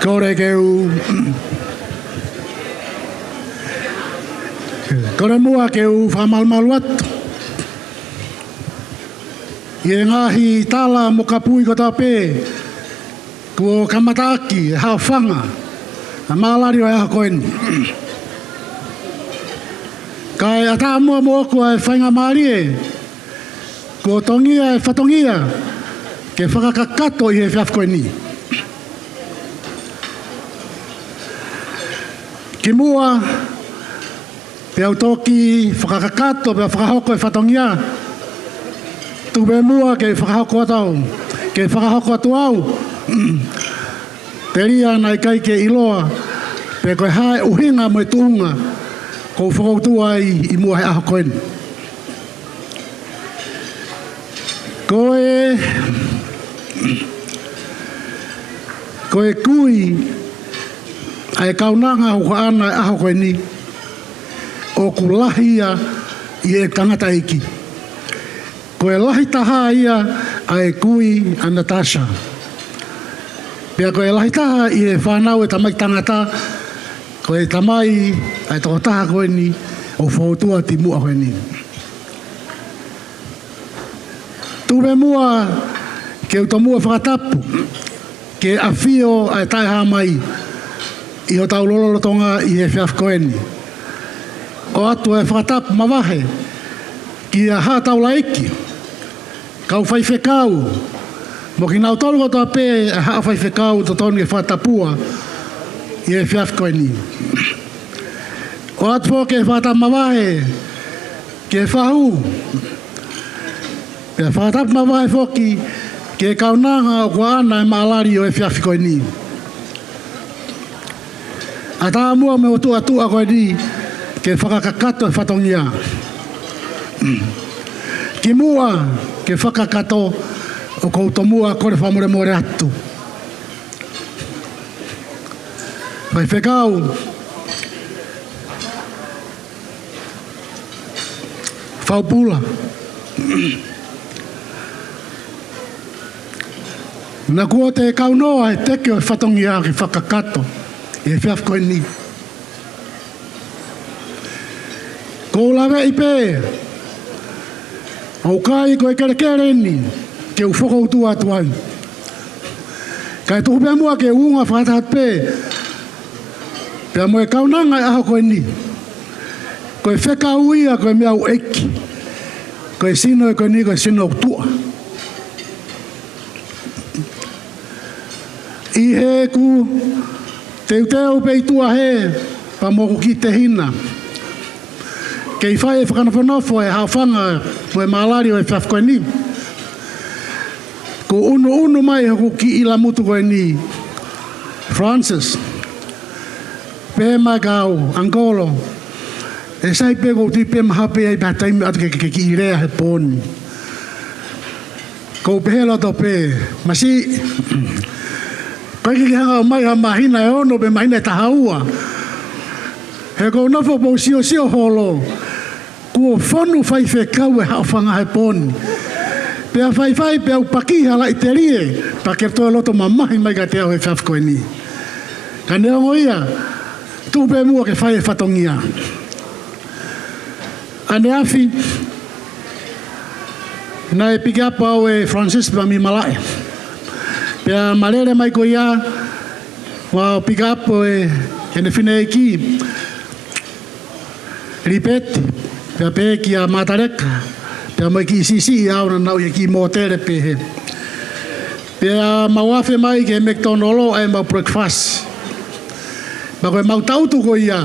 Kore keu kore mua keu whamalmaluat Ie ngahi tala mo kapui ko tape ko kamataki hawhanga a malari o aha koen Kai ata mua mo ko e whainga maari e. Ko tongia e whatongia. Ke whakakakato i he whiafkoe ni. Ki mua, pe au toki whakakakato, pe whakahoko e whatongia. Tupe mua ke whakahoko atau. Ke whakahoko atu au. Te ria nai kai ke iloa. Pe koe hae uhinga mo e tuunga. Ko whakautua i mua he aho koen. Koe kui ai kaunanga ho ana aho koe ni. O kulahia i e tangata iki. Koe lahi taha ia ai kui a Natasha. Pea koe lahi taha i e whanau e tamai tangata. Koe tamai ai toko taha koe ni o whautua ti mua koe ni. Tuwe mua ke uta mua whakatapu ke awhio ai tai haa mai i o tau lololotonga i he whiaf koe ni. O atu e whakatapu mawahe ki a haa tau laiki. Kau whaiwhekau. Mo ki nau tolu kotoa pē a haa whaiwhekau to tonu e whakatapua i e whiaf koe ni. O atu fo ke whakatapu mawahe ke whahu. Pea whakatapu mawahe foki ke kaunanga o kua ana e maalari o e whiaf koe ni. A tā mua me o tua koe ni ke whakakakato e whatongia. Ki mua ke whakakato o kouto mua kore whamure more atu. Vai whekau. Whaupula. Na kua te kaunoa e teke o whatongia ki whakakato. E whiaf koe ni. Ko lawe i pē. Au kai koe kere ni. Ke u whakautua atu ai. Kai tuku pia mua ke unga whakatahat pē. Pea moe kaunanga e aho koe ni. Koe whekau ia koe mea u eki. Koe sino e koe ni koe sino tua. I he ku teu pei tua he pa moku ki te hina. Kei whae e whakanawhanawha e hawhanga mo e maalari o e whiaf koe ni. Ko unu mai hoku ki ila mutu koe ni. Francis. Pē mai kau, Angolo. E sai pē kou tui pē mahape ai pā taimi atu ke ki i rea he pōni. Kou pēhela tō pē. Masi. Kai ki hanga o mai ha mahina e ono pe mahina e tahaua. He kou nafo pou sio holo. Kua whanu whai whekau e hawhanga he pōni. Pea whai pea upaki hala i te rie. Pa kertoa loto mamahi mai ka te au he whiaf koe ni. Ka neongo ia. Tupe mua ke whai e whatongia. Ane afi. Na e piki apa au e Francis pa mi malae. Pea malere mai ko ia. Wa piki apa e ne whine e ki. Ripeti. Pea pe ki a matareka. Pea mai ki sisi i auna nau i ki motere pehe. Pea mauafe mai ke McDonald's e mau breakfast. Ma koe mau tautu ko ia.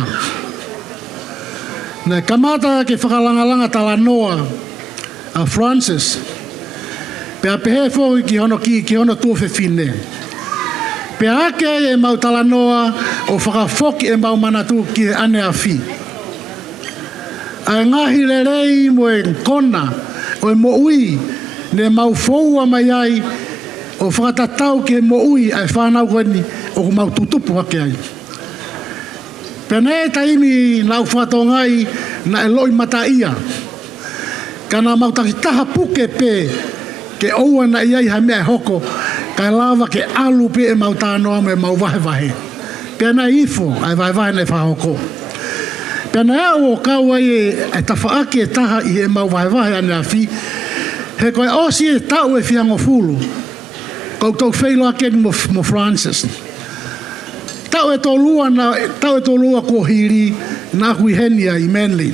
Na kamata ke whakalangalanga tala noa a Francis. Pea pehe fo ki hono tuofe fine. Pea ake e mau tala noa o whakafoki e mau manatu ki e ane a fi. A ngahi lerei mo e kona o e mo ui ne mau foua mai ai o whakatatau ke mo ui ai whanau koe ni o mau tutupu hake ai. Pene taimi nau whatongai na e loi mata ia. Kana mau takitaha puke pe ke oua na iai ha mea hoko kai lava ke alu pe e mau tānoa me mau vahe. Pena ifo ai vahe na e whahoko. Pena ea o kau ai e tawhaake e taha i e mau vahe ane a fi. He koe osi e tau e whiango fulu. Kau tau whailo ake mo Francis. Tau e tō lua ko hiri na hui henia i Manly.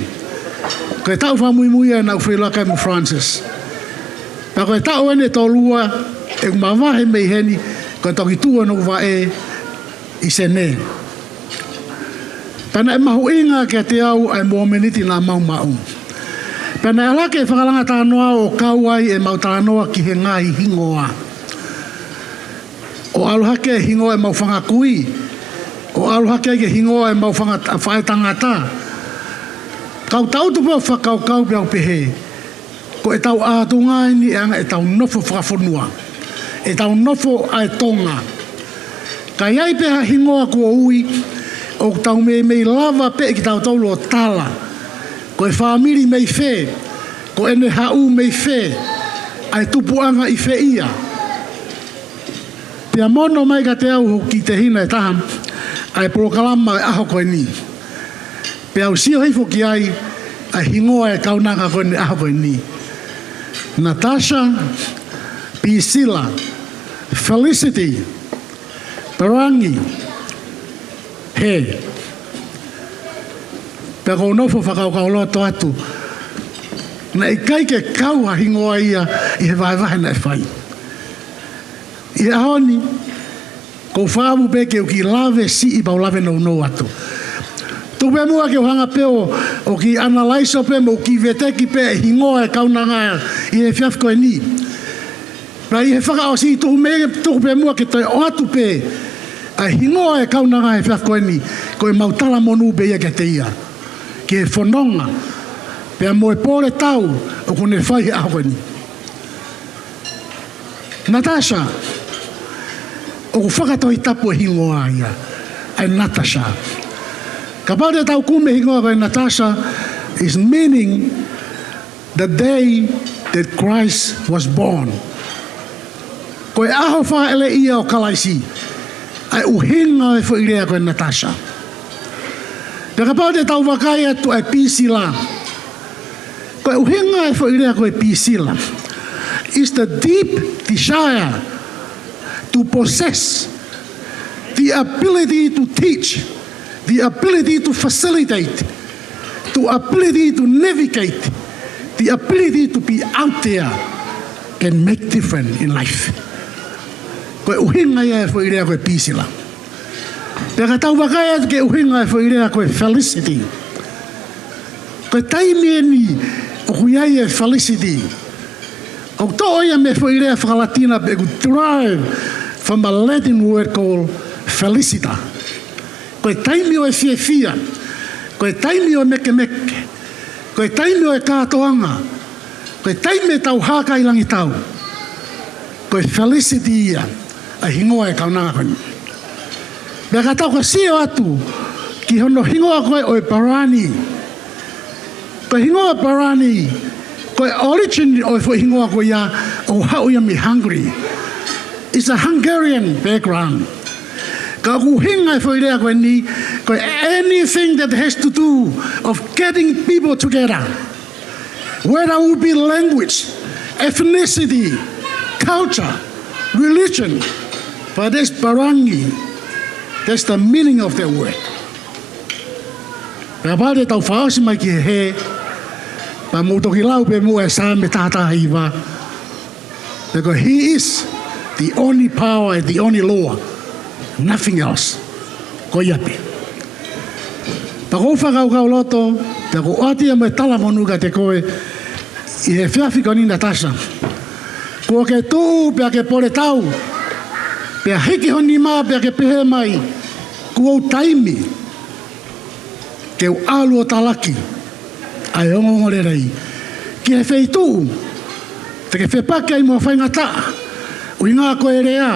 Koe tau whamui e nau whela kai mo Francis. Pa koe tau ene tō lua e mawahe mei heni koe toki tua no wa e I se ne. Pana e mahu inga ke te au ai mua meniti nā mau mau. Pana e lake e whakalanga tānoa o kauai e mau tānoa ki he ngai hingoa. O aluhake e hingoa e mau whangakui. O aluhake e hingoa e mau whae tangata. Kau tau tupu au whakau piau pehe. Ko e tau ātunga ni anga e tau nofo whakafonua. E tau nofo ai tonga. Ka iai peha hingoa kua ui. O tau mei lava pe ki tau taulo o tala. Ko e whamiri mei whē. Ko ene hau mei whē. Ai tupuanga I whē ia. Pia mono mai ka te au ki te hina e taha. Ai porokalama e aho koe ni. Pia au sio hifo ki ai. Ai hingoa e kaunanga koe ni aho koe ni. Natasha, Pisila, Felicity, Baranyi, he. Pea kou nofo whakau loto atu. Na I kai ke kau a hingoa ia I he vahe na e whai. I ahoni, kou whaamu pe ke o ki lave si I bau lave no atu. Tu pe mua ke o hanga peo o ki analaiso pe mo ki veteki pe hingoa e kaunanga I he fiafko e ni. Na I he whaka o si tuku pe mua ke toi o atu pe a hingoa e kaunanga e fiafko e ni ko e mautala monu pe ia ke te ia. Ke e whanonga pe mo e pore tau o kone whai a koe ni. Natasha o whakatoi tapu e hingoa ia ai Natasha. Ka pāre tau kume hingoa koe Natasha is meaning the day that Christ was born. Ko e aho wha ele ia o kalaisi. Ai uhinga e fo irea koe Natasha. Te ka pāre tau wakai atu ai Pisila. Ko e uhinga e fo irea koe Pisila. Is the deep desire to possess the ability to teach, the ability to facilitate, the ability to navigate, the ability to be out there and make difference in life. Ko e uhinga ia e fo irea koe Pisila. Te ka tau wakai atu ke uhinga e fo irea koe Felicity. Ko e taimi e ni o kuiai e Felicity. O to ia me fo irea whakalatina pe ku derive from a Latin word called felicita. Ko e taimi o e fia. Ko e taimi o e meke. Ko e taimi o e kātoanga. Ko e taimi e tau haka I langi tau. Ko e Felicity ia. A hingoa e kaunanga koe. Mea ka tau ka sio atu. Ki hono hingoa koe o e Baranyi. Ko e hingoa Baranyi. Ko e origin o e fo hingoa koe ia. O hau ia me Hungary. It's a Hungarian background. Ka ku hinga e fo irea koe ni. Ko anything that has to do of getting people together. Whether it would be language, ethnicity, culture, religion. But that's Baranyi. That's the meaning of that word. Pea pāre tau whaosi mai ki he. Pa mūtoki lau pe mua e sā me tātā hiwa. Because he is the only power and the only law. Nothing else. Ko iape. Pa kou whakau loto. Pea ko atia me tala monu ka te koe. I he whiawhi ko ni Natasha. Ko ke tū pea ke pore tau. Pea hiki honi mā pea ke pehe mai. Ko taimi. Ke u alu o talaki. Ai ongo le rei. Ki he wheitu. Te ke whepake ai mua whaingata. Ui ngā koe rea.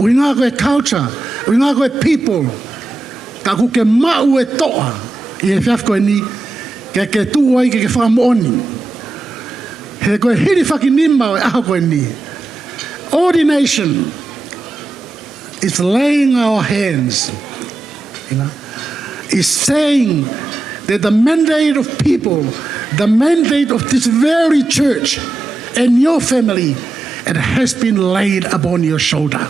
Ui ngā koe culture. Ui ngā koe people. Ka ku ke mau e toa. I he whiawhi ni. Ke tū ai ke whakamooni. He koe hiri whakinima o e aho koe ni. Ordination is laying our hands. Is saying that the mandate of people, the mandate of this very church and your family, it has been laid upon your shoulder.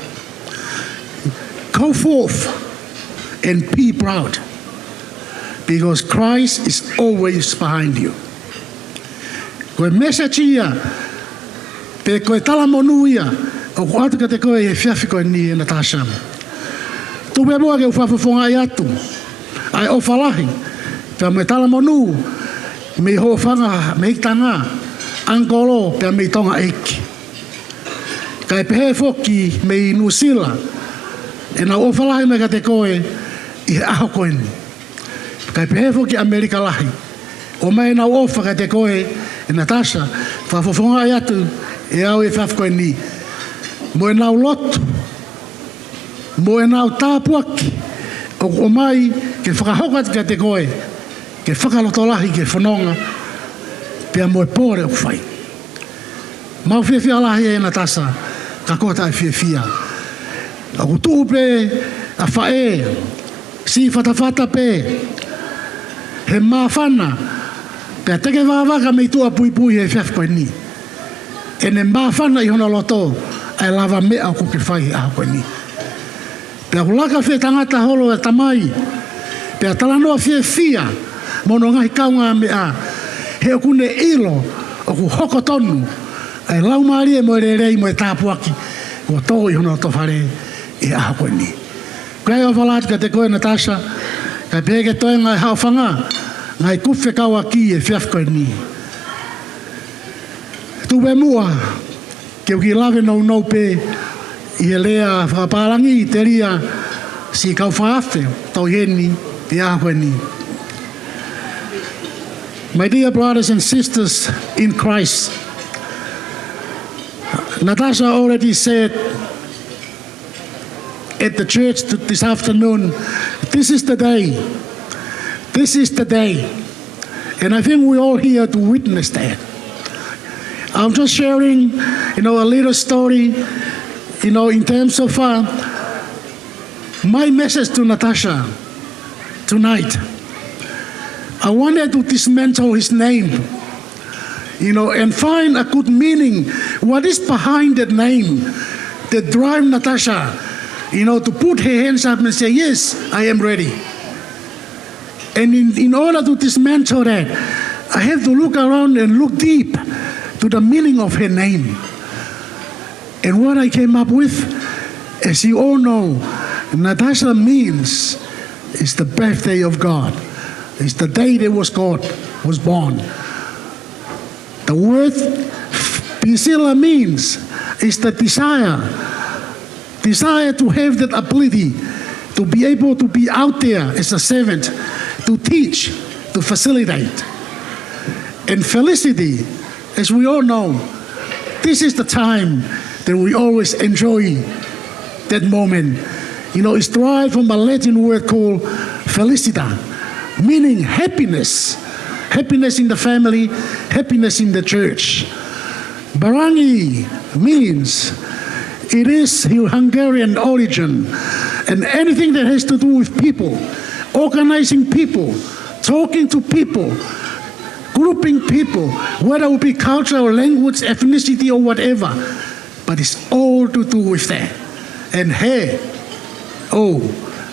Go forth and be proud because Christ is always behind you. Koe message ia, pe koe tala monu ia, o ko atu ka te koe e whiawhi koe ni e Natasha. Tupe mua ke uwhafafonga i atu, ai o whalahi, pia me tala monu, me ho whanga, me hitanga, angolo, pia me tonga eiki. Kai pehe foki me i Nusila, e na o whalahi me ka te koe i aho koe ni. Kai pehe foki Amerika lahi, o mai na ofa ka te koe e Natasha, whafafonga i atu, e au e whiawhi koe ni. Mo e nau lotu, mo e nau tāpuaki, o mai ke whakahokat ka te koe, ke whakalotolahi ke whanonga, pia mo e pōre o whai. Mau whiawhia lahi e Natasha, ka kota e whiawhia. A kutu pe, a whae, si whatawhata pe, he mawhana, pia teke wāwaka mei tua pui pui e whiawhi koe ni. E ne mawhana i hona loto, ai lava mea ko ke whai a koe ni. Pea hulaka whi tangata holo e tamai, pea talanoa whiawhia, mono ngahi kaunga mea, he o kune ilo, o ku hoko tonu, ai lau maari e mo e rei mo e tāpuaki, ko tō i hona to whare e a koe ni. Koe o whalati ka te koe Natasha, ka pēke toe ngai hawhanga, ngai kuwhe kaua ki e whiawhi koe ni. Tuwe mua, ke uki lawe nou pe, i e lea whakaparangi i te ria si kau whaafte, tau heni, te a koe ni. My dear brothers and sisters in Christ, Natasha already said at the church this afternoon, this is the day. This is the day. And I think we're all here to witness that. I'm just sharing, a little story, in terms of my message to Natasha tonight. I wanted to dismantle his name, and find a good meaning. What is behind that name that drive Natasha, to put her hands up and say, yes, I am ready. And in order to dismantle that, I have to look around and look deep to the meaning of her name. And what I came up with, as you all know, Natasha means is the birthday of God. It's the day that God was born. The word Pisila means is the desire to have that ability to be able to be out there as a servant, to teach, to facilitate. And Felicity, as we all know, this is the time that we always enjoy that moment. It's derived from a Latin word called felicita, meaning happiness. Happiness in the family, happiness in the church. Baranyi means it is Hungarian origin, and anything that has to do with people, organizing people, talking to people, grouping people, whether it be culture or language, ethnicity or whatever, but it's all to do with that. And hey,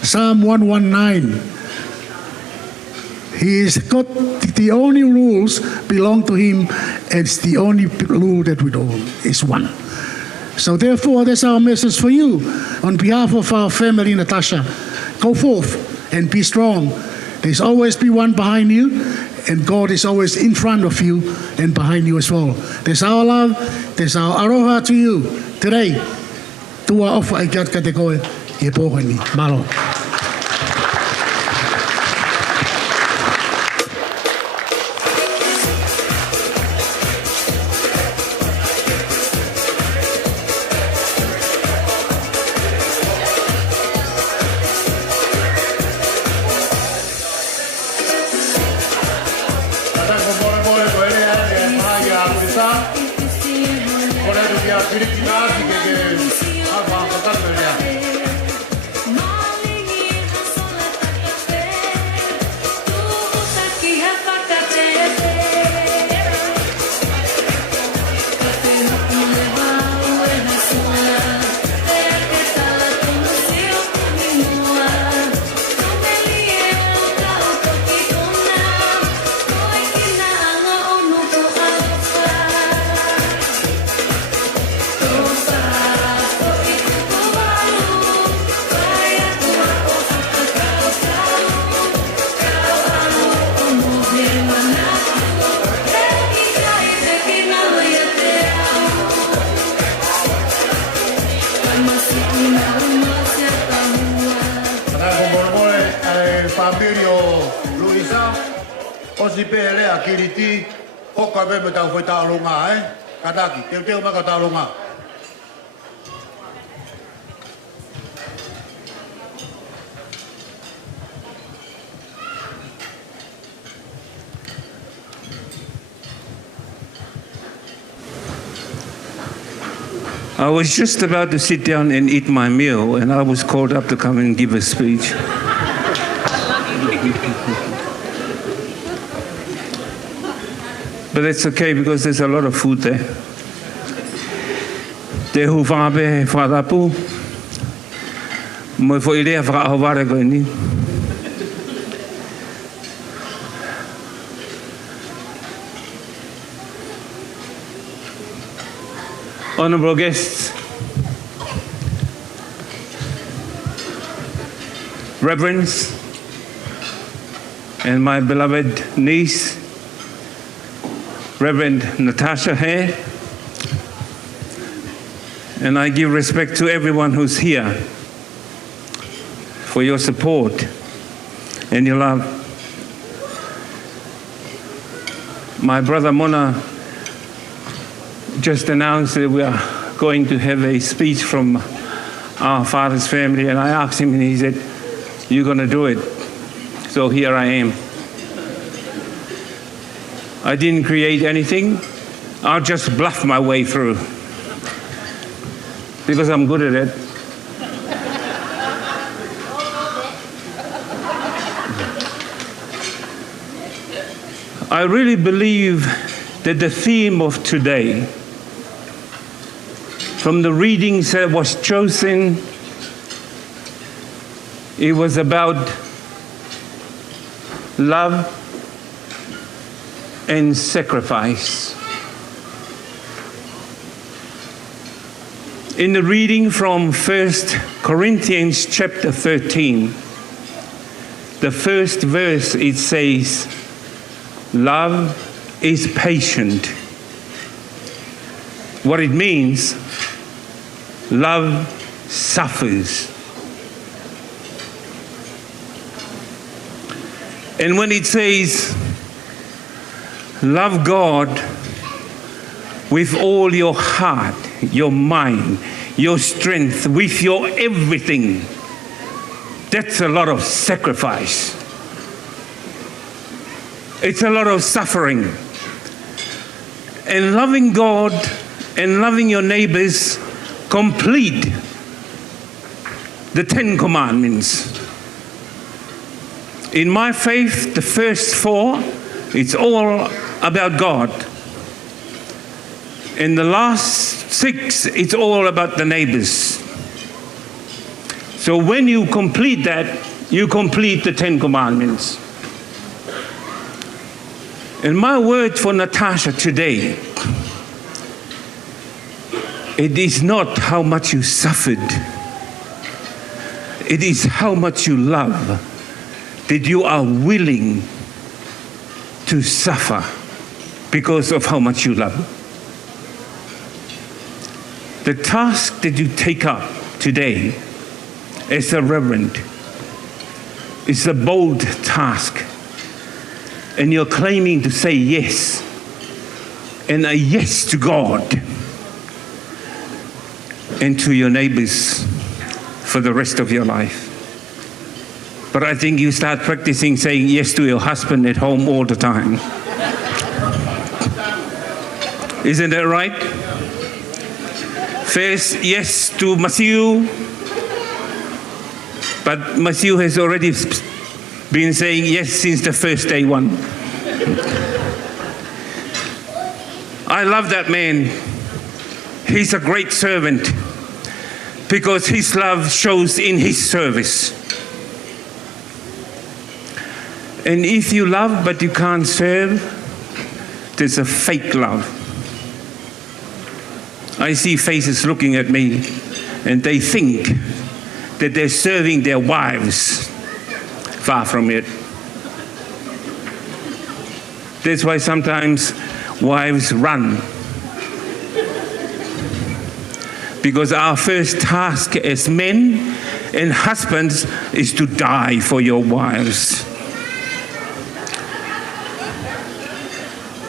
Psalm 119, He's got the only rules belong to him, and it's the only rule that we know is one. So therefore, that's our message for you. On behalf of our family, Natasha, go forth and be strong. There's always be one behind you, and God is always in front of you and behind you as well. There's our love, there's our aroha to you today. Tua ofa e kia te koe e pōhani. Malo. si pele a kiriti hoka me tau foi tau longa kadaki teu maka tau longa. I was just about to sit down and eat my meal, and I was called up to come and give a speech. But that's okay because there's a lot of food there. Te hu whape wharapu, mo fo idea whakahawara koe ni. Honourable guests, reverends, and my beloved niece, Reverend Natasha here, and I give respect to everyone who's here for your support and your love. My brother Mona just announced that we are going to have a speech from our father's family, and I asked him and he said, "You're going to do it." So here I am. I didn't create anything. I'll just bluff my way through because I'm good at it. I really believe that the theme of today, from the readings that was chosen, it was about love and sacrifice. In the reading from 1 Corinthians chapter 13, the first verse, it says, "Love is patient." What it means, love suffers. And when it says, love God with all your heart, your mind, your strength, with your everything, that's a lot of sacrifice. It's a lot of suffering. And loving God and loving your neighbors complete the 10 Commandments. In my faith, the first 4, it's all about God. In the last 6, it's all about the neighbors. So when you complete that, you complete the 10 Commandments. And my word for Natasha today, it is not how much you suffered. It is how much you love, that you are willing to suffer because of how much you love. The task that you take up today as a reverend is a bold task. And you're claiming to say yes, and a yes to God and to your neighbors for the rest of your life. But I think you start practicing saying yes to your husband at home all the time. Isn't that right? First, yes to Matthew, but Matthew has already been saying yes since the first day one. I love that man. He's a great servant because his love shows in his service. And if you love but you can't serve, there's a fake love. I see faces looking at me and they think that they're serving their wives. Far from it. That's why sometimes wives run. Because our first task as men and husbands is to die for your wives.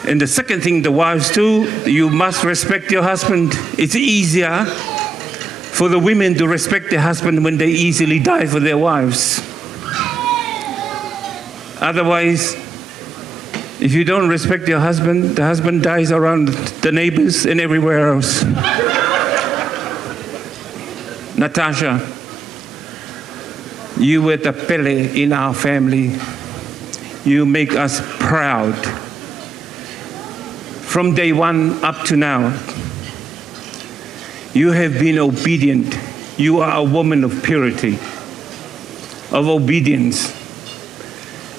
And the second thing, the wives too, you must respect your husband. It's easier for the women to respect their husband when they easily die for their wives. Otherwise, if you don't respect your husband, the husband dies around the neighbors and everywhere else. Natasha, you were the Pele in our family. You make us proud. From day one up to now, you have been obedient. You are a woman of purity, of obedience.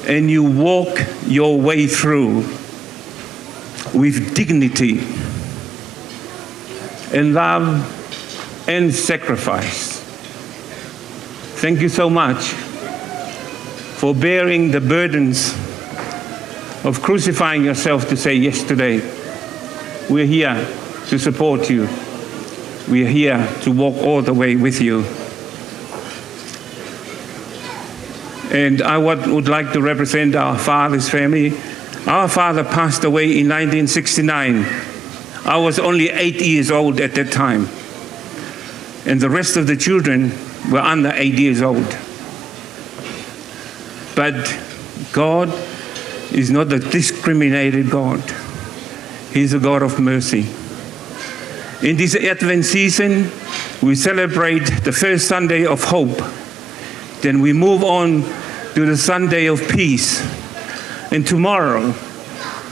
And you walk your way through with dignity and love and sacrifice. Thank you so much for bearing the burdens of crucifying yourself to say yes today. We're here to support you. We're here to walk all the way with you. And I would like to represent our father's family. Our father passed away in 1969. I was only 8 years old at that time. And the rest of the children were under 8 years old. But God is not a discriminated God. He's a God of mercy. In this Advent season, we celebrate the first Sunday of hope. Then we move on to the Sunday of peace. And tomorrow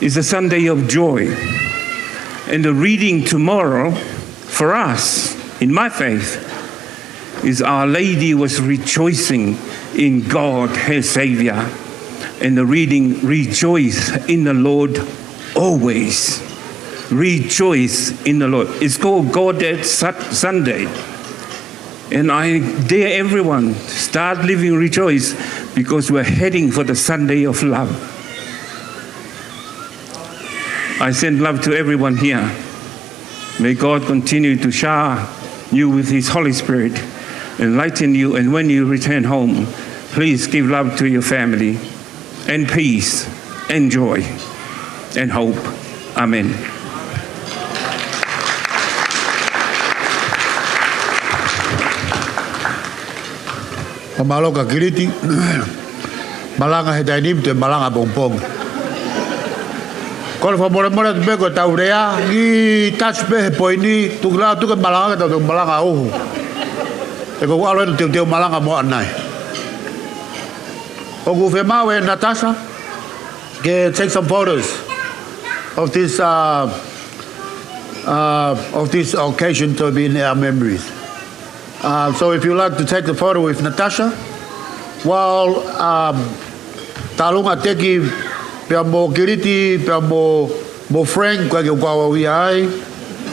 is the Sunday of joy. And the reading tomorrow for us, in my faith, is Our Lady was rejoicing in God, her Savior. And the reading, rejoice in the Lord always. Rejoice in the Lord. It's called Gaudete Sunday. And I dare everyone, start living rejoice, because we're heading for the Sunday of love. I send love to everyone here. May God continue to shower you with His Holy Spirit, enlighten you, and when you return home, please give love to your family, and peace, and joy, and hope. Amen. Pamaloka kiliti, malanga hedainim te malanga bompong. Kalau famore more te beko taurea, ni touch be poini, tukla tuke malanga ta malanga uhu. Te ko alo te malanga mo anai. Ogu femawe Natasha, take some photos of this occasion to be in our memories. So if you'd like to take a photo with Natasha, while talunga teki pe mo kiriti pe mo friend kwa kwa wi ai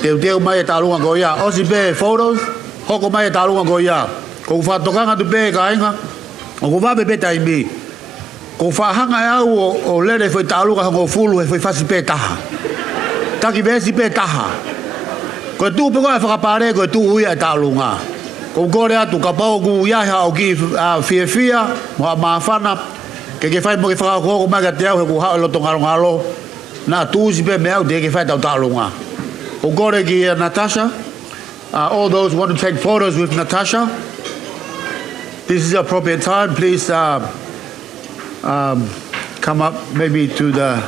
te mai talunga go ya osi be photos hoko mai talunga go ya ko fa tokanga tu be ka inga o va be tai mi ko fa hanga ya o lele foi talunga go fulu foi fasi pe taha taki be si pe taha ko tu pe ko fa pare ko tu wi talunga ko gore atu ka pau ku ya ha o ki fia mo mafana ke fai mo ke fa ko ma ga te au ko ha lo tonga ngalo na tu si pe me au de ke fai ta lunga o gore ki Natasha. All those who want to take photos with Natasha, this is the appropriate time. Please come up maybe to the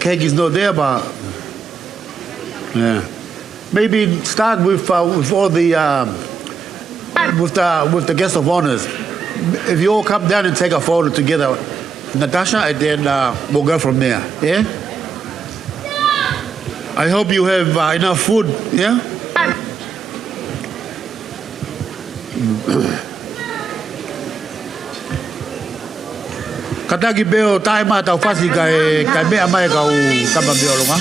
cake is not there, but yeah. Maybe start with all the with the guest of honors. If you all come down and take a photo together, Natasha, and then we'll go from there. Yeah. I hope you have enough food. Yeah. Kataki beo tai ma tau fasi kai mea mai kau kama beo longa.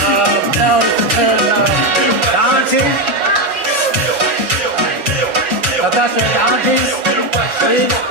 Now it's the turn the aunties. Natasha and the aunties, please.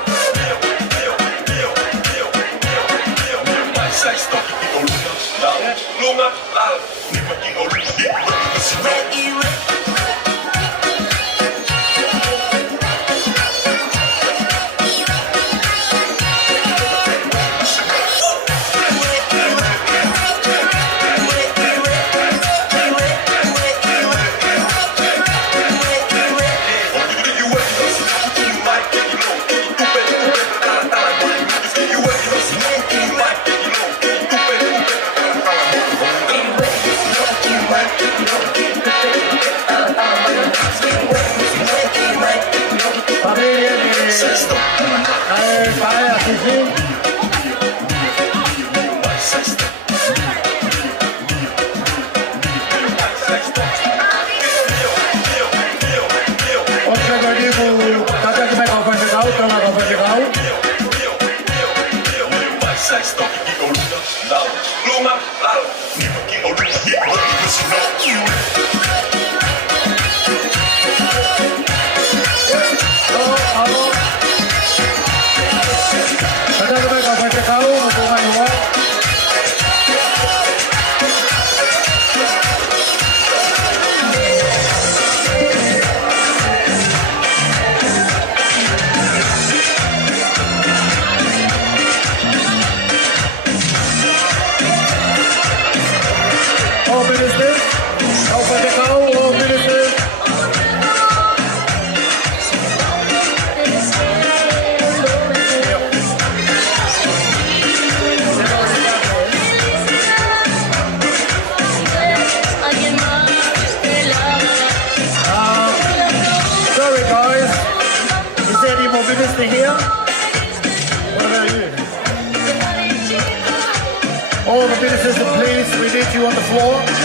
All the ministers, please, we need you on the floor.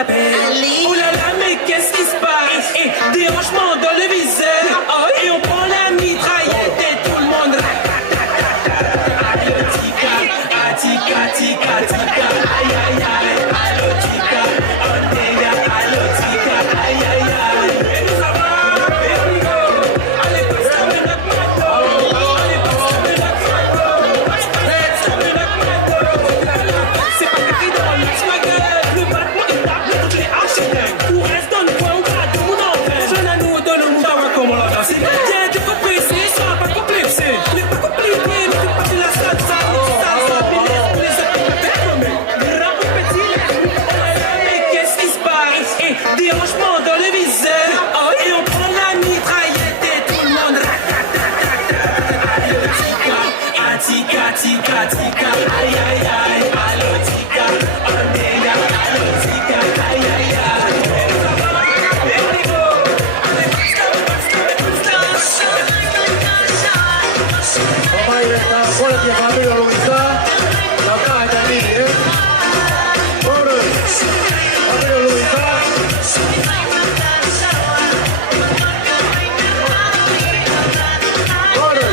l'appelle. Oh là là, mais qu'est-ce qui se passe? Dérangement dans le viseur. Oh, et on prend la mitraillette et tout le monde. Alotika, atika, tika, tika, aïe aïe aïe. Alotika, on est là, alotika, aïe aïe aïe. Ça va? Here we go. Allez, passe-moi notre mato. Allez, passe-moi notre mato. Passe-moi notre mato. C'est pas carré dans le swagger. Le battement est tape, toutes les architectes. Tout reste dans le coin, on va tout le monde en fait. Jeune à nous, dans le monde, on va comment la danser. Tiens, tu peux presser, ça va pas complexé. Mais pas compliqué, mais c'est pas de la salsa. Salsa, les autres peuvent être comme grand ou petit. Mais qu'est-ce qui se passe? Dérangement dans le viseur. Oh, et on prend la mitraillette et tout le monde. Atika, tika, tika, aïe aïe aïe. Alotika, on est là, alotika, aïe aïe aïe. Here we go. Mamãe, agora que a família Luísa, já está aí, hein? Bora! Família Luísa. Bora!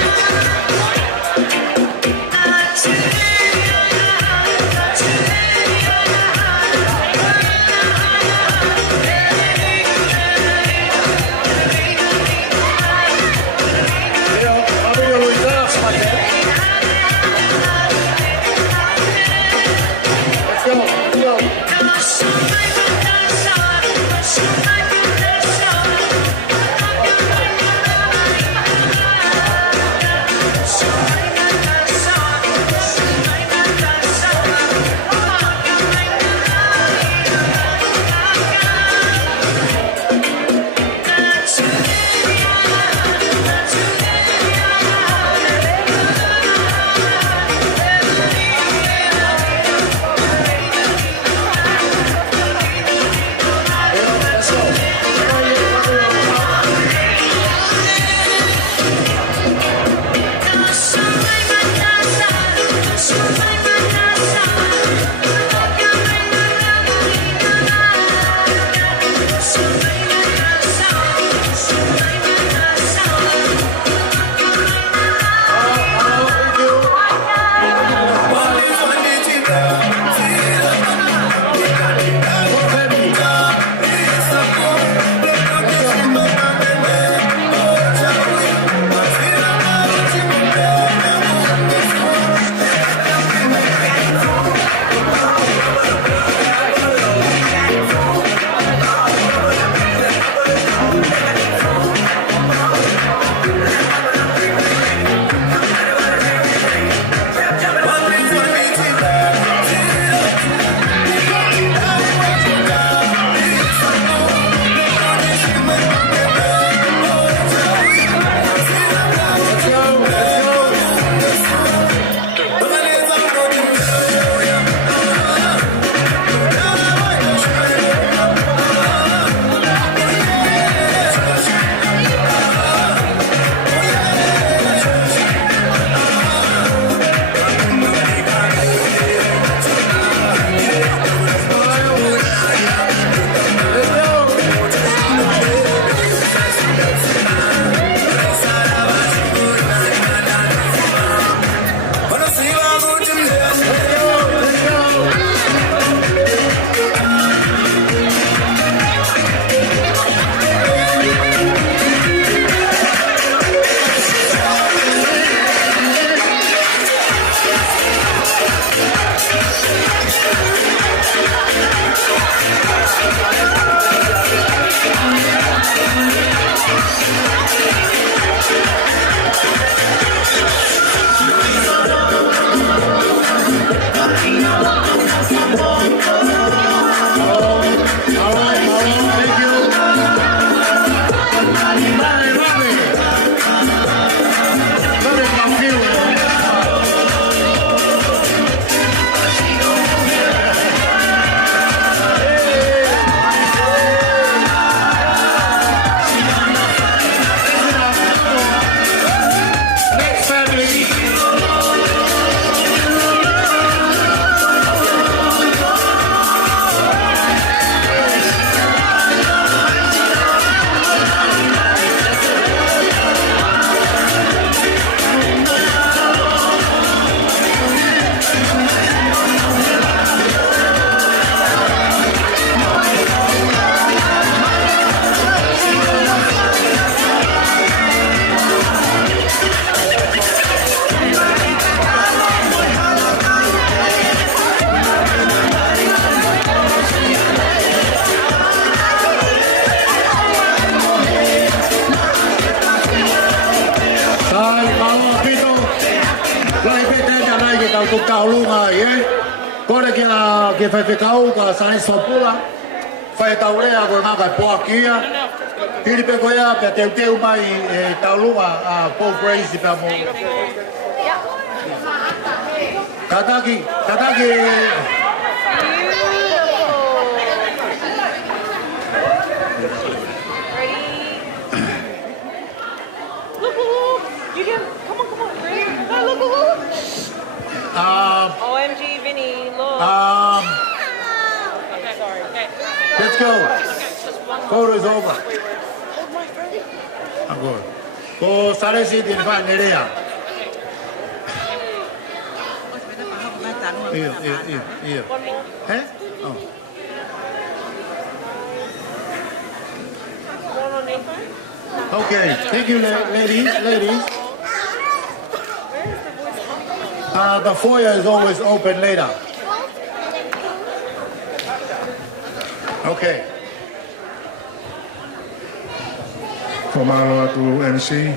Família Luísa, tau tuk tau lunga ye. Kore ke fai kau ka sani sopula. Fai tau rea ko ngaka poa kia. Hiri pe ko ya pe teu mai tau lunga a Paul Grace pe mo. Kataki. You can, come on, Ray. Look. OMG, Vinny, look. Okay, sorry. Okay. Let's go. Photo's over. I'm going. Go, sare si din fa nerea. Here. Eh? Oh. Okay, thank you, ladies. The foyer is always open later. Okay. Komalo atu MC.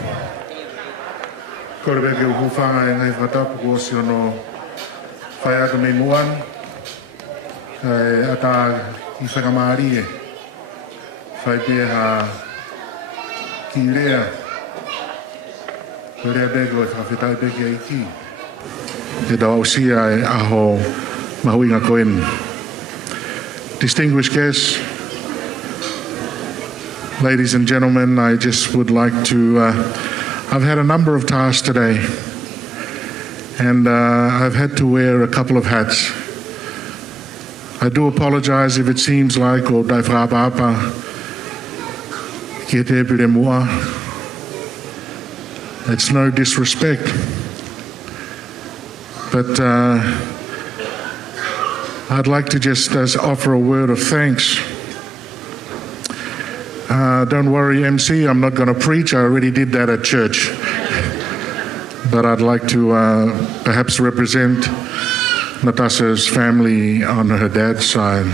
Kore beke upufanga e ngai whatapu ko si ono whai aka me muan. Ata I whakamari e. Whai pia ha ki rea. Ko rea beko e whawhetai beke e ki. Te dau sia e aho mahuinga koen. Distinguished guests, ladies and gentlemen, I just would like to, I've had a number of tasks today, and I've had to wear a couple of hats. I do apologize if it seems like, o dai whakapapa, ki te pire mua. It's no disrespect, but I'd like to just offer a word of thanks. Don't worry, MC, I'm not going to preach. I already did that at church. But I'd like to perhaps represent Natasha's family on her dad's side.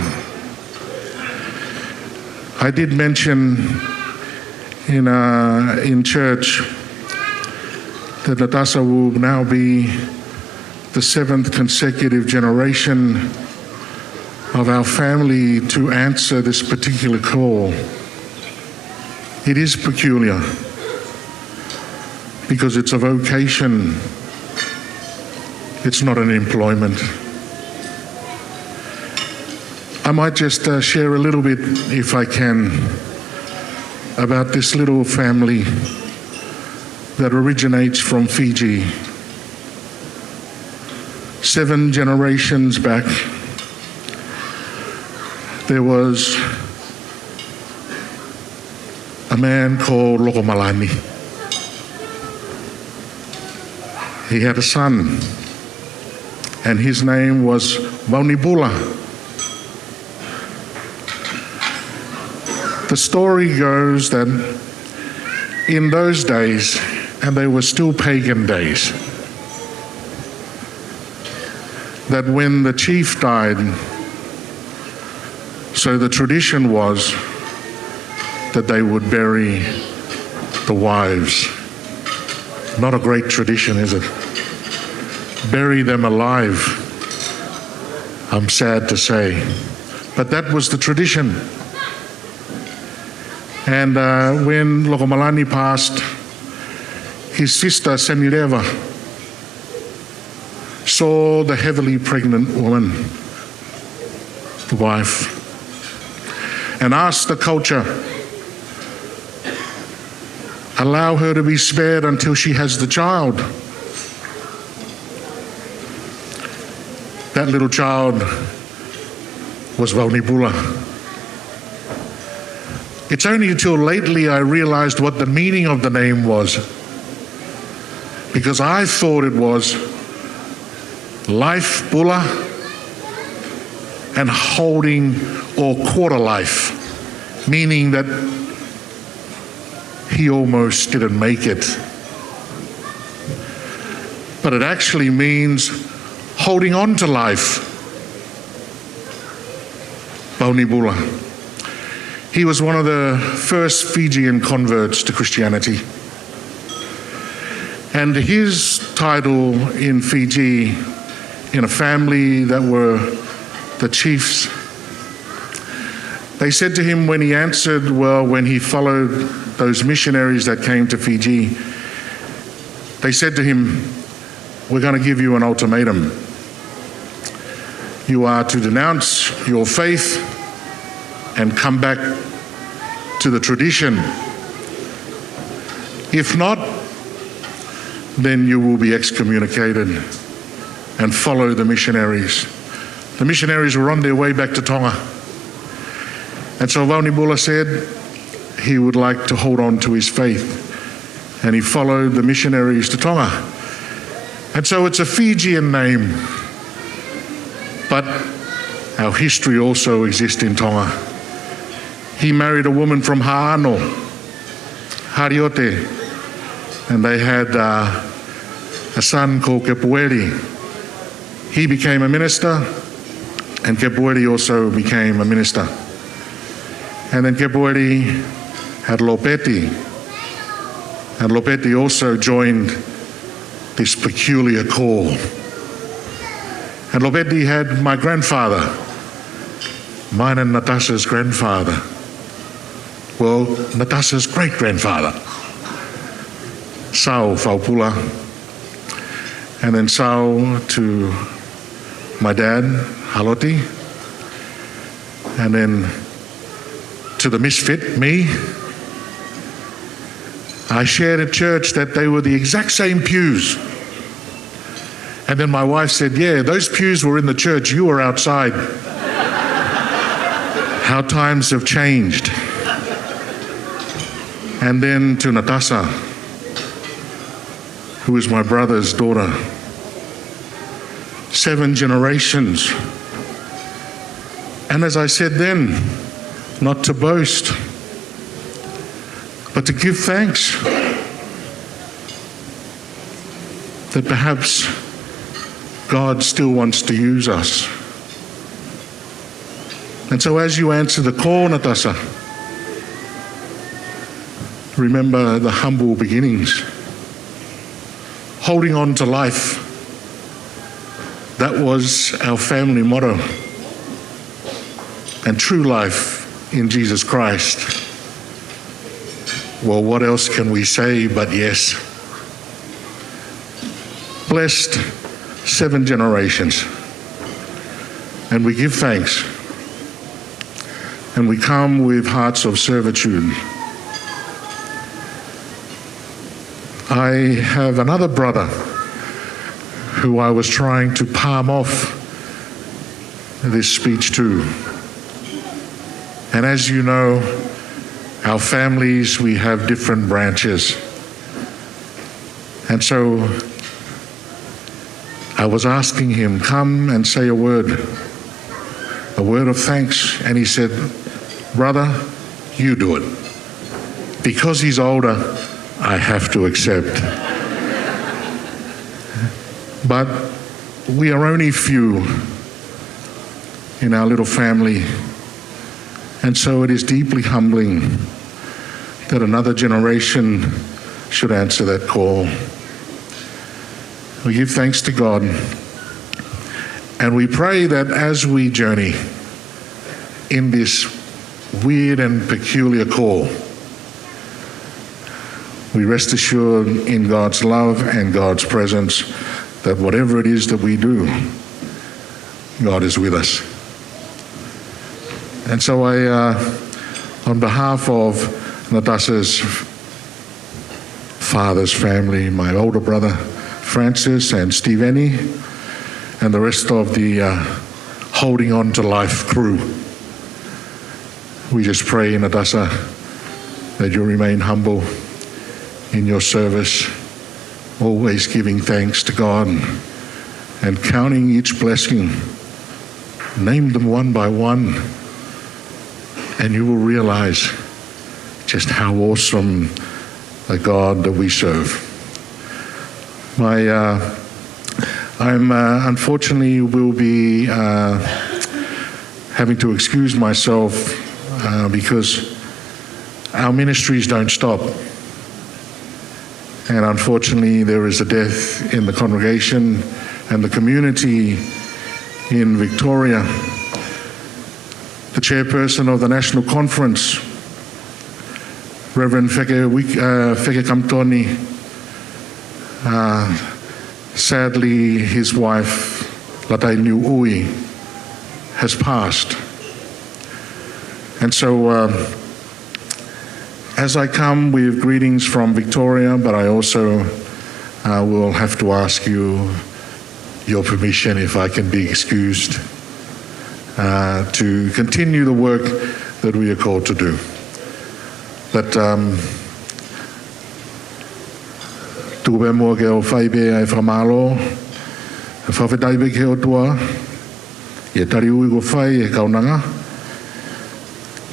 I did mention in church that Natasha will now be the 7th consecutive generation of our family to answer this particular call. It is peculiar because it's a vocation. It's not an employment. I might just share a little bit, if I can, about this little family that originates from Fiji. 7 generations back, there was a man called Lokomalani. He had a son, and his name was Vaunibula. The story goes that in those days, and they were still pagan days, that when the chief died, so the tradition was that they would bury the wives. Not a great tradition, is it? Bury them alive, I'm sad to say. But that was the tradition. And when Lokomalani passed, his sister Semireva saw the heavily pregnant woman, the wife, and asked the culture, allow her to be spared until she has the child. That little child was Vaunibula. It's only until lately I realized what the meaning of the name was, because I thought it was life Bula and holding or quarter life, meaning that he almost didn't make it. But it actually means holding on to life. Vaunibula. He was one of the first Fijian converts to Christianity. And his title in Fiji in a family that were the chiefs. They said to him when he answered, well, when he followed those missionaries that came to Fiji, they said to him, we're going to give you an ultimatum. You are to denounce your faith and come back to the tradition. If not, then you will be excommunicated and follow the missionaries. The missionaries were on their way back to Tonga. And so Vaunibula said he would like to hold on to his faith, and he followed the missionaries to Tonga. And so it's a Fijian name, but our history also exists in Tonga. He married a woman from Ha'ano, Hariote, and they had a son called Kepueri. He became a minister, and Kepueri also became a minister. And then Kepueri had Lopeti, and Lopeti also joined this peculiar call. And Lopeti had my grandfather, mine and Natasha's grandfather. Well, Natasha's great-grandfather, Sao Faupula, and then Sao to my dad, Haloti, and then to the misfit, me. I shared a church that they were the exact same pews. And then my wife said, yeah, those pews were in the church, you were outside. How times have changed. And then to Natasha, who is my brother's daughter. 7 generations. And as I said then, not to boast, but to give thanks that perhaps God still wants to use us. And so as you answer the call, Natasha, remember the humble beginnings, holding on to life. That was our family motto. And true life in Jesus Christ. Well, what else can we say but yes? Blessed 7 generations. And we give thanks. And we come with hearts of servitude. I have another brother who I was trying to palm off this speech to. And as you know, our families, we have different branches. And so I was asking him, come and say a word of thanks. And he said, brother, you do it. Because he's older, I have to accept. But we are only few in our little family. And so it is deeply humbling that another generation should answer that call. We give thanks to God, and we pray that as we journey in this weird and peculiar call, we rest assured in God's love and God's presence that whatever it is that we do, God is with us. And so I, on behalf of Natasha's father's family, my older brother Francis and Steveni, and the rest of the Holding On to Life crew, we just pray, Natasha, that you remain humble in your service, always giving thanks to God and counting each blessing. Name them one by one, and you will realize just how awesome a God that we serve. I'm unfortunately will be having to excuse myself because our ministries don't stop. And unfortunately, there is a death in the congregation and the community in Victoria. The chairperson of the National Conference, Reverend Feke Kamtoni, sadly his wife, Latu Ui, has passed. And so as I come with greetings from Victoria, but I also will have to ask you your permission if I can be excused to continue the work that we are called to do. But tuwe mua ke o whaibe ai whamalo, e whawhetaibe ke o tua, i e tari ui ko whai e kaunanga,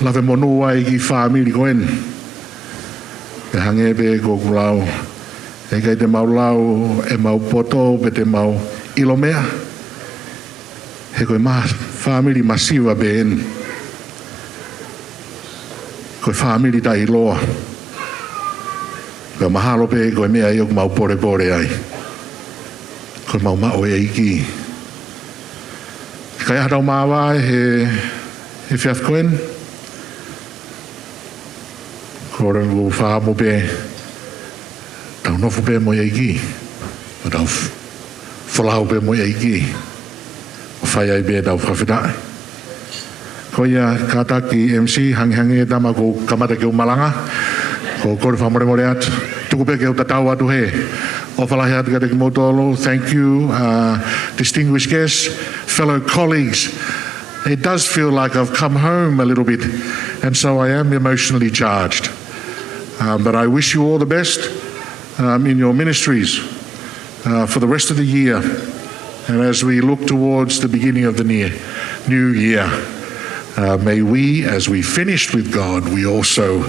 lawe monu ai ki whamiri koen, e hangepe ko kulau, e kai te mau lau, e mau poto, pe te mau ilomea, he koe whamiri masiwa be en, koe whamiri ta iloa, koe mahalo pe koe mea iok mau pore pore ai, koe mau mao e iki. Kai hatau mawa he whiaf koen, koe rengu whaamo pe, tau nofu pe mo e iki, o tau whalau pe mo e iki, o whai ai pe tau whawhitai. Ko ia kātaki MC hangi e tama ko kamata ke umalanga, ko kore whamore more atu, tuku pe ke o tatau atu he. O whalahi atu kate ki motolo, thank you, distinguished guests, fellow colleagues. It does feel like I've come home a little bit, and so I am emotionally charged. But I wish you all the best in your ministries for the rest of the year, and as we look towards the beginning of the new year. May we, as we finished with God, we also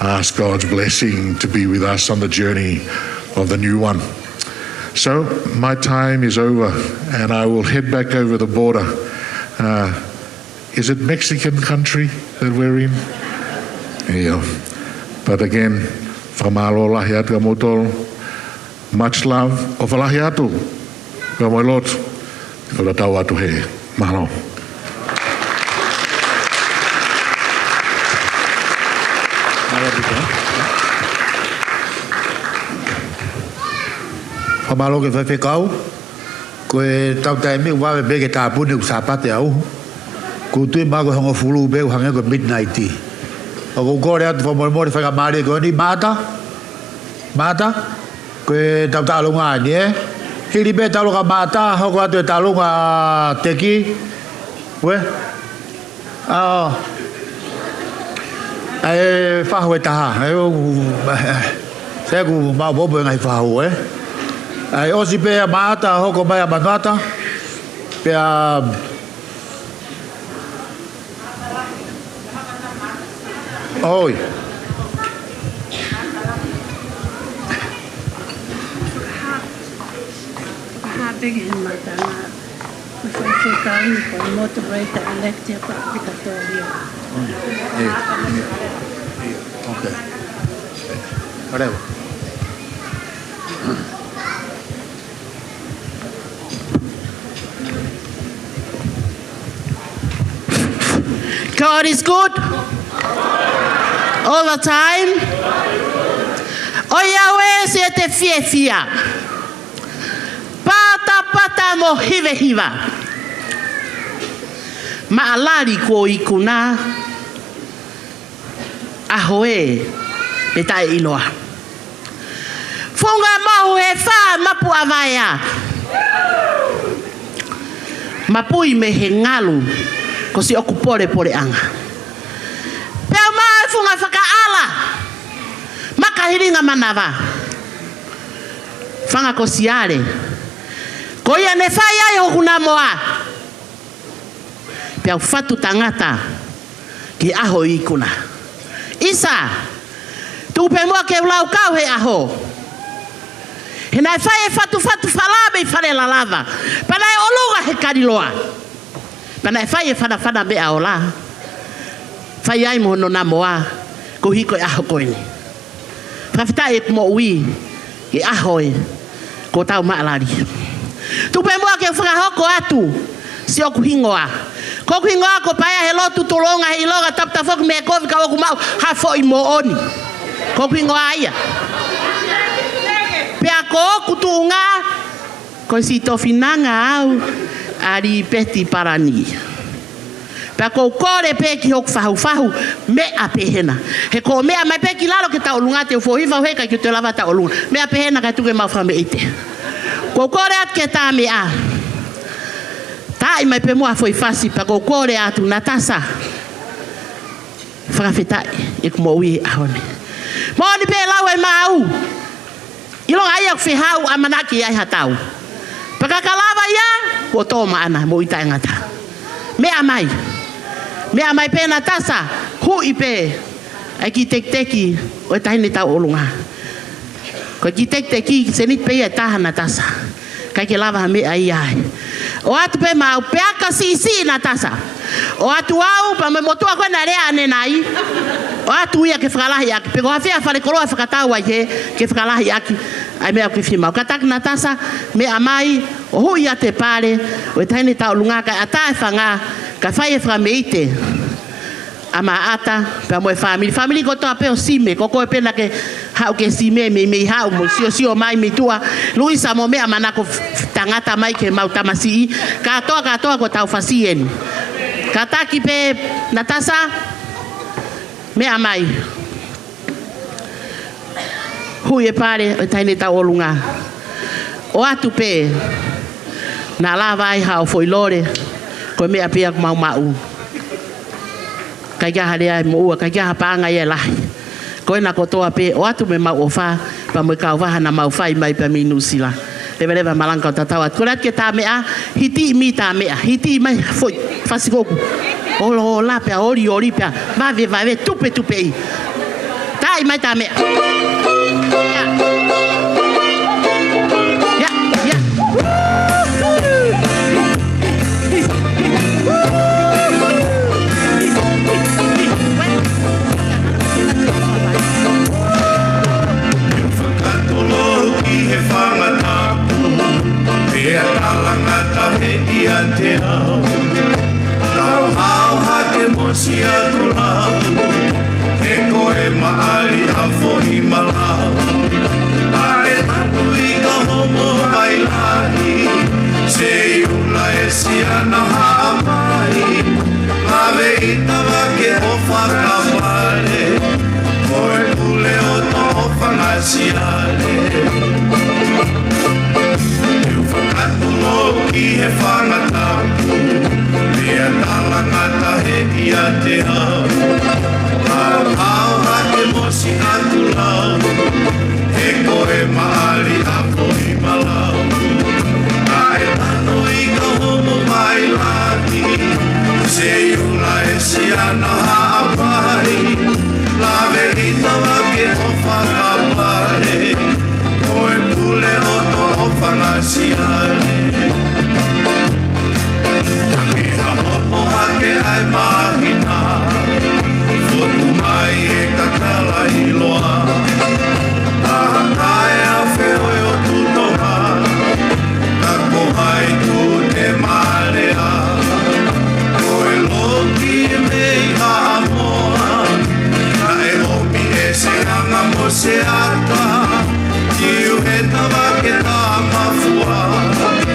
ask God's blessing to be with us on the journey of the new one. So my time is over, and I will head back over the border. Is it Mexican country that we're in? Yeah. But again, whamalo lahi atu ka motolo, much love. O whalahi atu, ka moi lotu, ka ratau atu he. Mahalo. Whamalo ke whawhekau, koe tau tai mi wawe beke tā pune ku sāpate au, ko tui mako hongo fulu be hange ko midnight tea. O ko kore atu whamore whakamare ko ni mata, koe tau tālunga ni hiri be tālunga mata, hoko atu e tālunga teki, we, ai whahu e taha, se ku mau bobo ngai whahu ai osi pea maata hoko mai a manata pea oi big in my time. If I take out for motivate the elected Victoria. Okay. Whatever. God is good all the time. O Yahweh se te fiefia. Pata mo hiva. Maalari ko ikuna. Ahoe e tai iloa. Funga mahu he wha mapu avaya. Mapui me he ngalu. Ko si oku pore anga. Pea mai funga whakaala. Makahiringa manava. Whanga ko siare. Ko ia ne whai ai hoku nā moa. Pea whatu tangata ki aho ikuna. Isa, tupe mua ke ulau kau he aho. He nai whai e whatu whalabe i whare la lava. Panai ologa he kariloa. Panai whai e whana mea o la. Whai ai mohono nā moa. Ko hiko e aho koini. Whawhita e mo ui. Ki aho e. Ko tau maalari. Tupe mua ke whakahoko atu. Si o kuhingoa. Ko kuhingoa ko paia he lotu tulonga he iloga tapta foku me kovi ka oku mau. Ha fo i mo oni. Ko kuhingoa ia. Pea ko kutunga. Ko si tofinanga au. Ari peti Baranyi. Pako kore pe ki hok fahu me apehena. He ko mea mai pe ki lalo ke ta olunga te fo hiva heka ki te lava ta olunga. Me apehena ka tuke maufa me ite. Ko kore at ke ta me a. Tai mai pe mua foi fasi pako kore atu Natasha. Whakawhetai e kumo ui ahone. Moni pe lau e mau. Ilonga ai ak whihau amanaki ai hatau. Pakakalava ia ko toma ana mo itai ngata. Me amai. Me amai pe Natasha, hui pe. Ai ki teki o tahine tau olunga. Ko ki teki senit pe ia taha Natasha. Kai ke lava me ai ai. O atu pe mau peaka si Natasha. O atu au pa me motua ko na rea ane nai. O atu ia ke whakalahi aki. Pe ko hawhia whare koroa whakatau ai he ke whakalahi aki. Ai mea ki whimau. Katak Natasha me amai o hui a te pare o tahine tau olunga kai atae whanga. Ka whai e whameite ama ata pe mo family ko toa pe o sime ko ko pe na ke hau ke sime me hau mo sio mai me tua Luisa mo me amana ko tangata mai ke mau tamasi ka toa ko tau fasien ka taki pe Natasha me amai hui e pare o taine tau olunga o atu pe na lava ai hau foi lore ko me apia mau kai ga harea mo kai ga panga ia lai ko na ko toa pe o atu me mau ofa pa mo ka wa na mau fai mai pa minusila leva malanga tatawa ko rat ke ta me a hiti mi ta me a hiti mai foi fasikoku o la pe ori pe va ve tupe tai mai ta me Se ata, ki u he tawa ke tā mafua.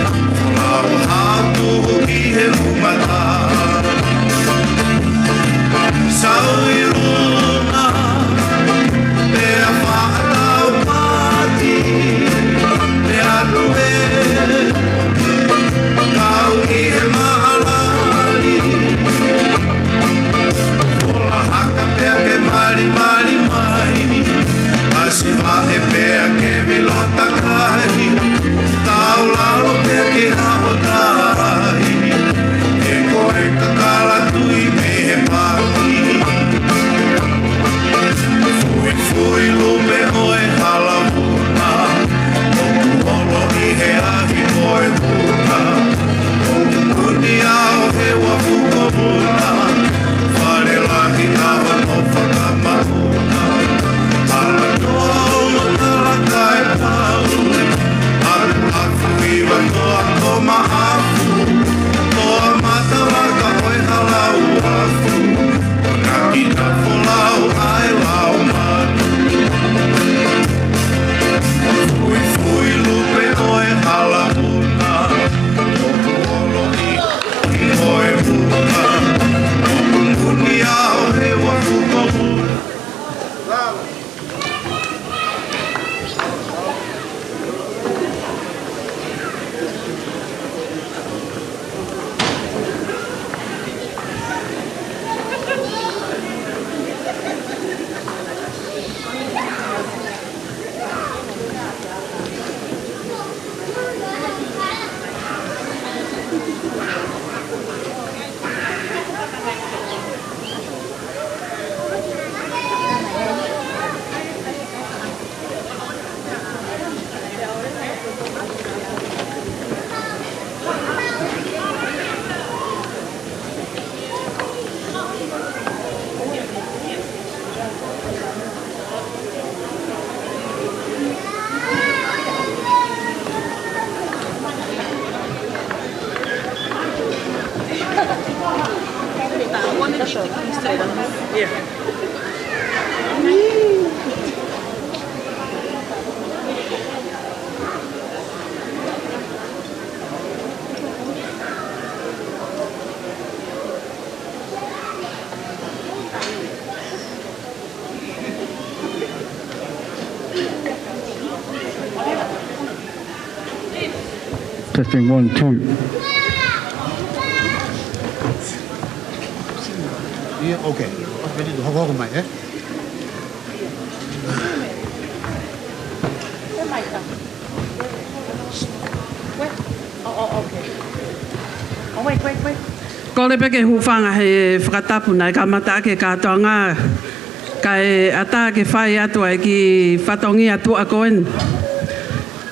Natasha, please stay down. Yeah. Testing 1, 2. Yeah, okay. Ready to hold on, eh? Ko le peke hufanga he whakatapu nei ka mata ke katoanga kai ata ke whai atu ai ki whatongi atu a koen.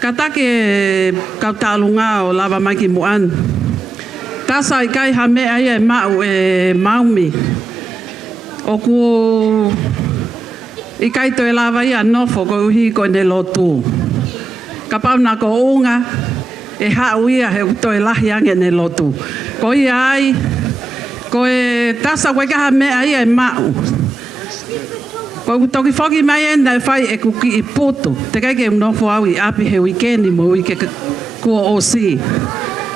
Ka take kautalunga o lava mai ki muan. Tasa i kai hame ai e mau e maumi. O ku i kai to e lava i a nofo ko uhi ko ne lotu. Ka pauna ko unga e hau ia he uto e lahi ange ne lotu. Ko i ai, ko e tasa koe kaha mea ia e mau. Ko ku toki whoki mai e nei whai e kuki i putu. Te kai ke unofo au i api he wikeni mo i ke kua o si.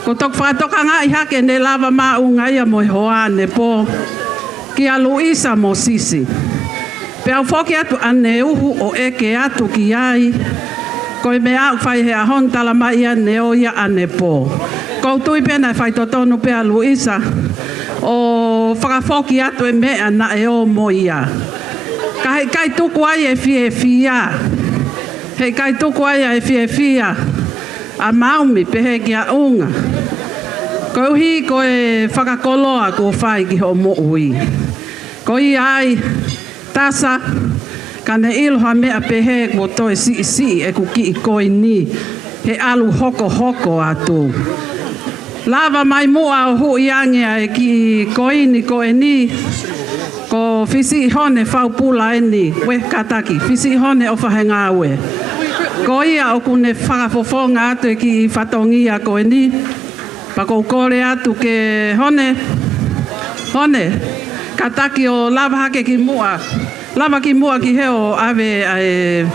Ko toki whakatoka ngā i hake ne lava maa unga ia mo i hoa ne po. Ki a Luisa mo sisi. Pe au whoki atu ane uhu o eke atu ki ai. Ko i mea au whai he ahon tala mai ia ne o ia ane po. Ko tui pena whai totonu pea Luisa o whakawhoki atu e mea na e o mo ia. Kai tuku ai e fie fia. Hei kai tuku ai e fie fia. A maumi pe he ki a unga. Ko uhi ko e whakakoloa ko whai ki ho mo ui. Ko i ai tasa ka ne iloha mea pe he ko toi si e kuki i koi ni. He alu hoko hoko atu. Lava mai mua o hu iange ai ki koini ko e ni. Ko fisi hone whau pula e ni. We kataki. Fisi hone o whahenga aue. Ko ia o kune whakafofonga atu e ki whatongia ko e ni. Pako kore atu ke hone. Hone. Kataki o lava hake ki mua. Lava ki mua ki heo ave e...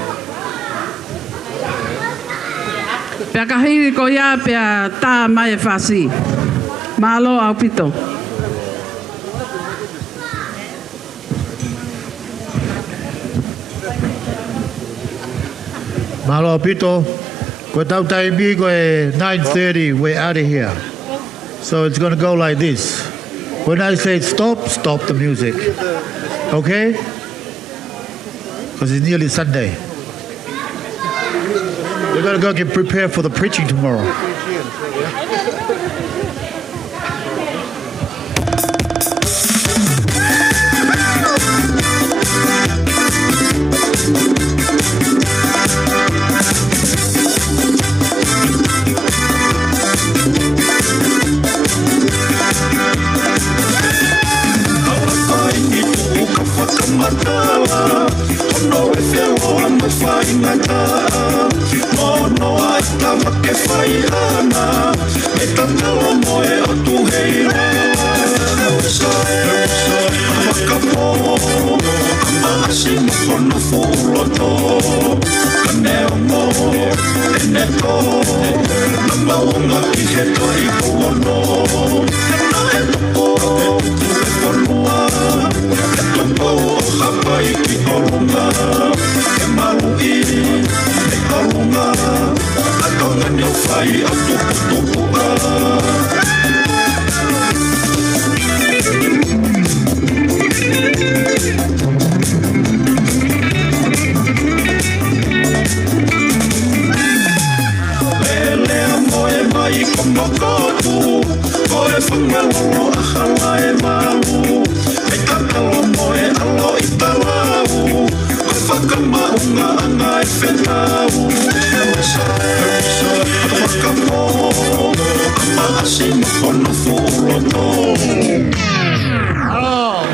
Pea kahiri ko ia pea tā mai e whasi. Malo au pito. Malo pito. Ko tau taimi ko e 9:30, we're out of here. So it's going to go like this. When I say stop, stop the music. Okay? Because it's nearly Sunday. We're going to go get prepared for the preaching tomorrow.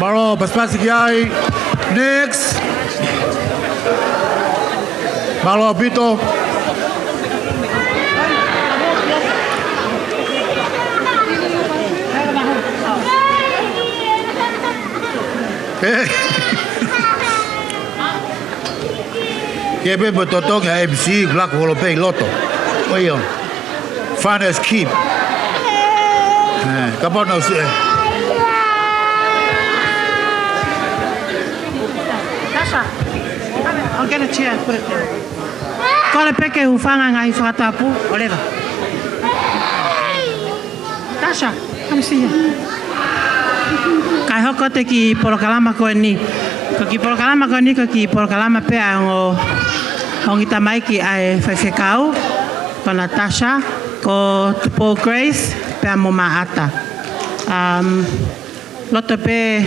Maro, Paspasigay. Next. Malo Pito. Kebe bototong ya MC Black Holope Loto. Oyo. Finance keep. Come on now. Natasha, I'll get a chair and put it there. Kole peke hufanga ngai whakatapu, oleva. Natasha, come see here. Kai hoko te ki porokalama koe ni. Ko ki porokalama koe ni, ko ki porokalama pea o ngita mai ki ai whaiwhekau. Ko Natasha, ko tupo Grace, pea mo maata. Loto pe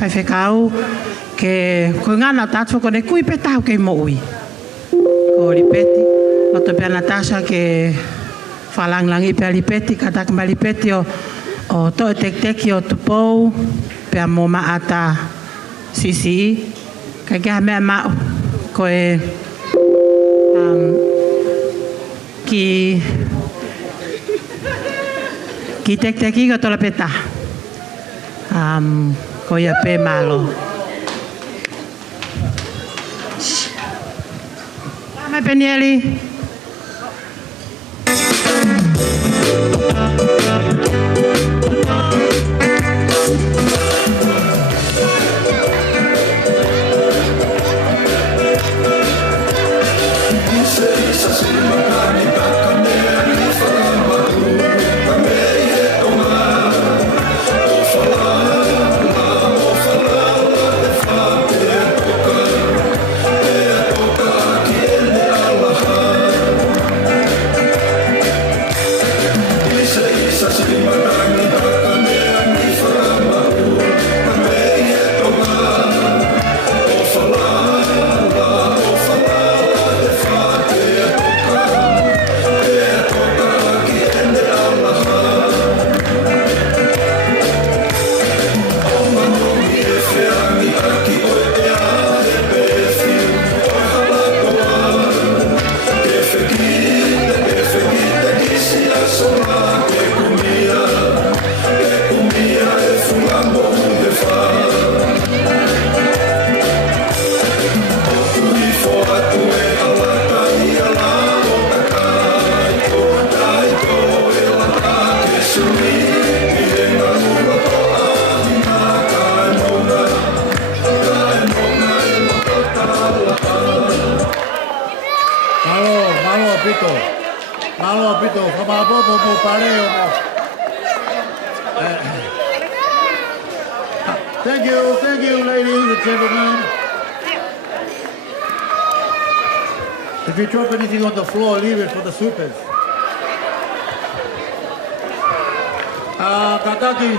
whaiwhekau, ke ko ngana tātua ko ne kui pe tau kei mo ui. Ko ripeti, loto pe Natasha ke whalanglangi pe ripeti, katak ma ripeti o to teki o tupou, pe mo maata sisi, ka kia mea mao, ko e ki teki ko tola peta. Ko ia pe malo. Mai Penieli. Thank you, ladies and gentlemen. If you drop anything on the floor, leave it for the sweepers. Kataki,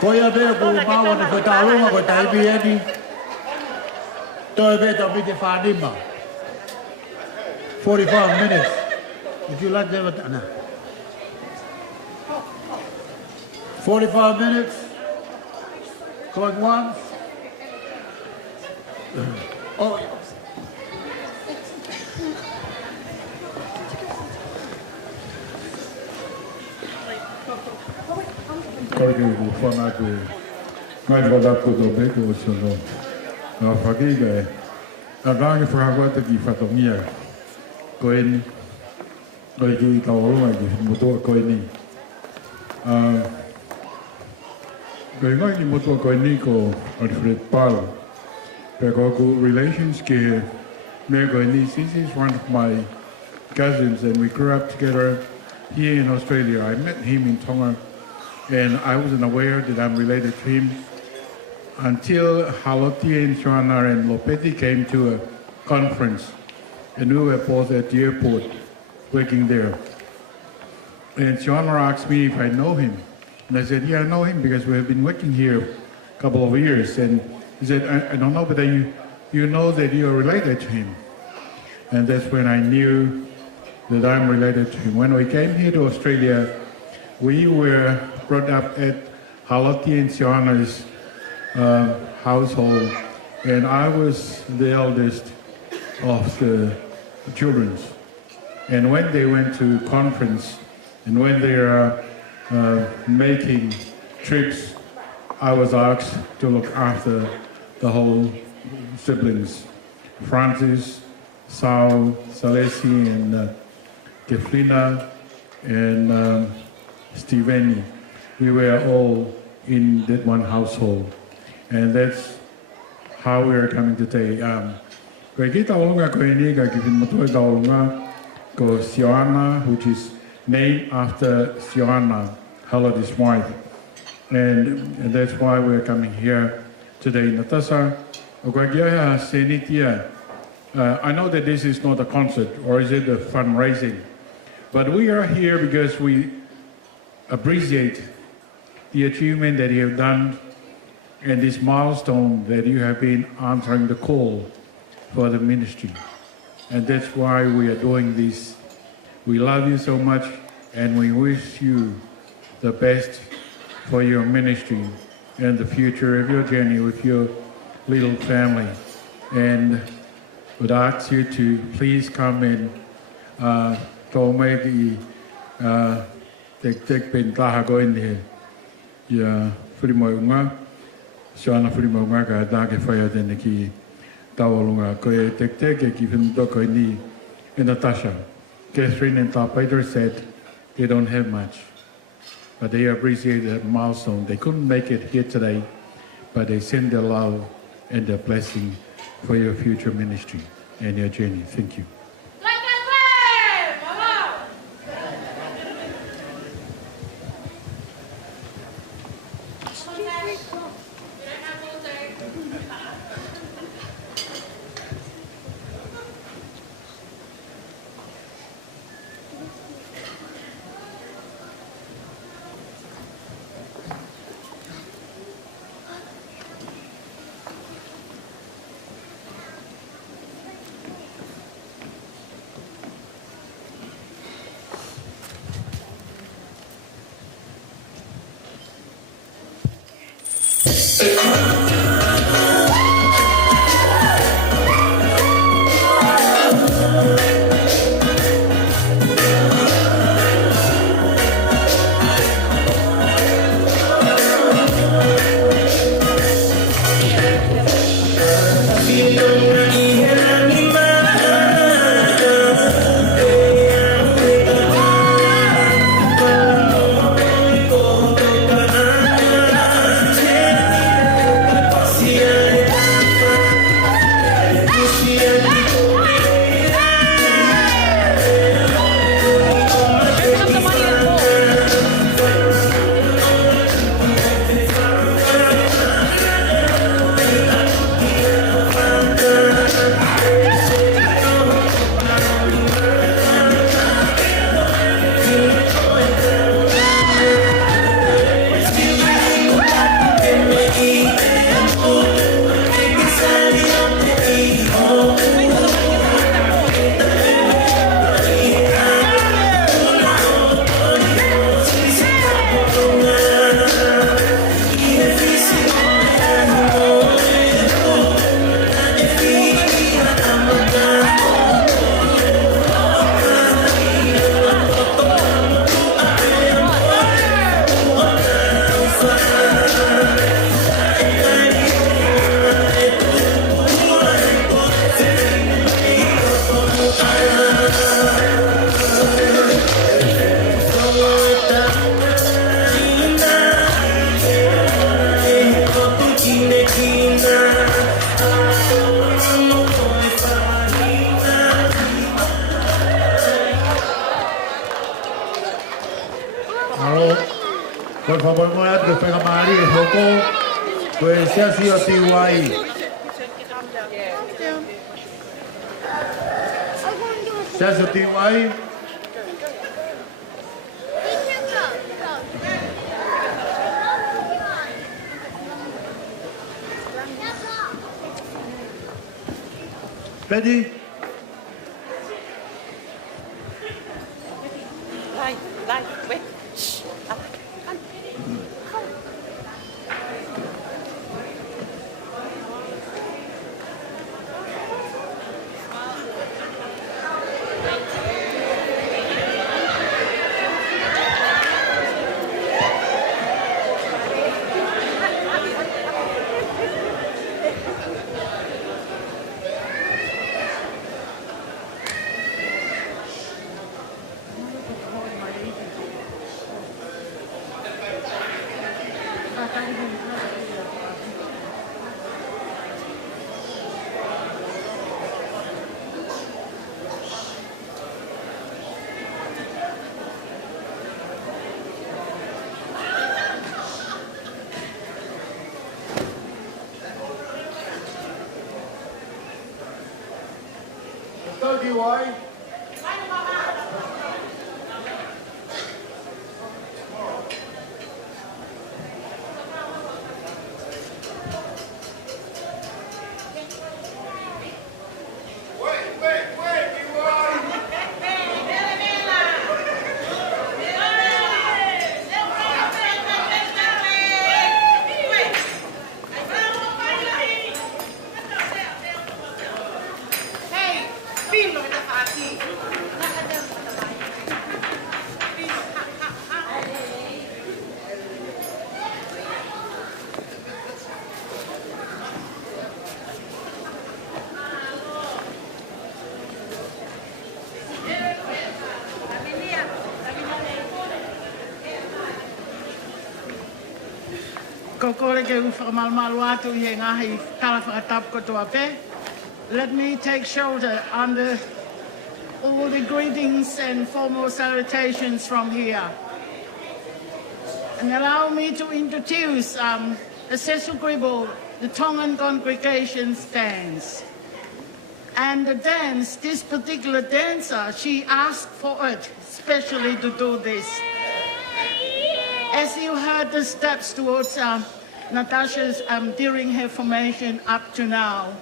Koya be ko mawa ni ko talunga ko taibi eni. Toi be to bite fadima. 45 minutes. If you like them, 45 minutes. Going once. Oh. Korge ufana ku ngai boda ku do be ku solo na fagi ga agang frago te ki fatomia koen doi ju ka olo mai ki moto koeni ngai ni moto koeni ko Alfred Paula pe ko ku relations ke me koeni this is one of my cousins and we grew up together here in Australia. I met him in Tonga. And I wasn't aware that I'm related to him until Haloti and Joanna and Lopeti came to a conference. And we were both at the airport working there. And Joanna asked me if I know him. And I said, yeah, I know him because we have been working here a couple of years. And he said, I don't know, but you know that you're related to him. And that's when I knew that I'm related to him. When we came here to Australia, we were brought up at Haloti and Joanna's household, and I was the eldest, of the children. And when they went to conference and when they are making trips, I was asked to look after the whole siblings, Francis, Saul, Salesi, and Keflina, and Steveni. We were all in that one household, and that's how we are coming today. Koe ki taolunga koe ni ka ki whimatoe taolunga ko Sioana, which is named after Sioana, Haladi's wife. And that's why we're coming here today. Natasha, I know that this is not a concert, or is it a fundraising, but we are here because we appreciate the achievement that you have done and this milestone that you have been answering the call for the ministry. And that's why we are doing this. We love you so much, and we wish you the best for your ministry and the future of your journey with your little family. And would ask you to please come in to make tek pen taha go in here. Ya Moimoi nga Shana Moimoi nga ka da ke faya den ki tawolunga ko tek ki film to ko ni. And Natasha, Catherine and Peter said they don't have much, but they appreciate that milestone. They couldn't make it here today, but they send their love and their blessing for your future ministry and your journey. Thank you. Por favor, morat que pega mari e foco, pues se ha sido tiwai. Se ha sido tiwai. Ready? Wait. Shh. Thank you, why? Let me take shelter under all the greetings and formal salutations from here. And allow me to introduce the Sesu Gribble, the Tongan congregation's dance. And the dance, this particular dancer, she asked for it, especially to do this. As you heard the steps towards Natasha's during her formation up to now,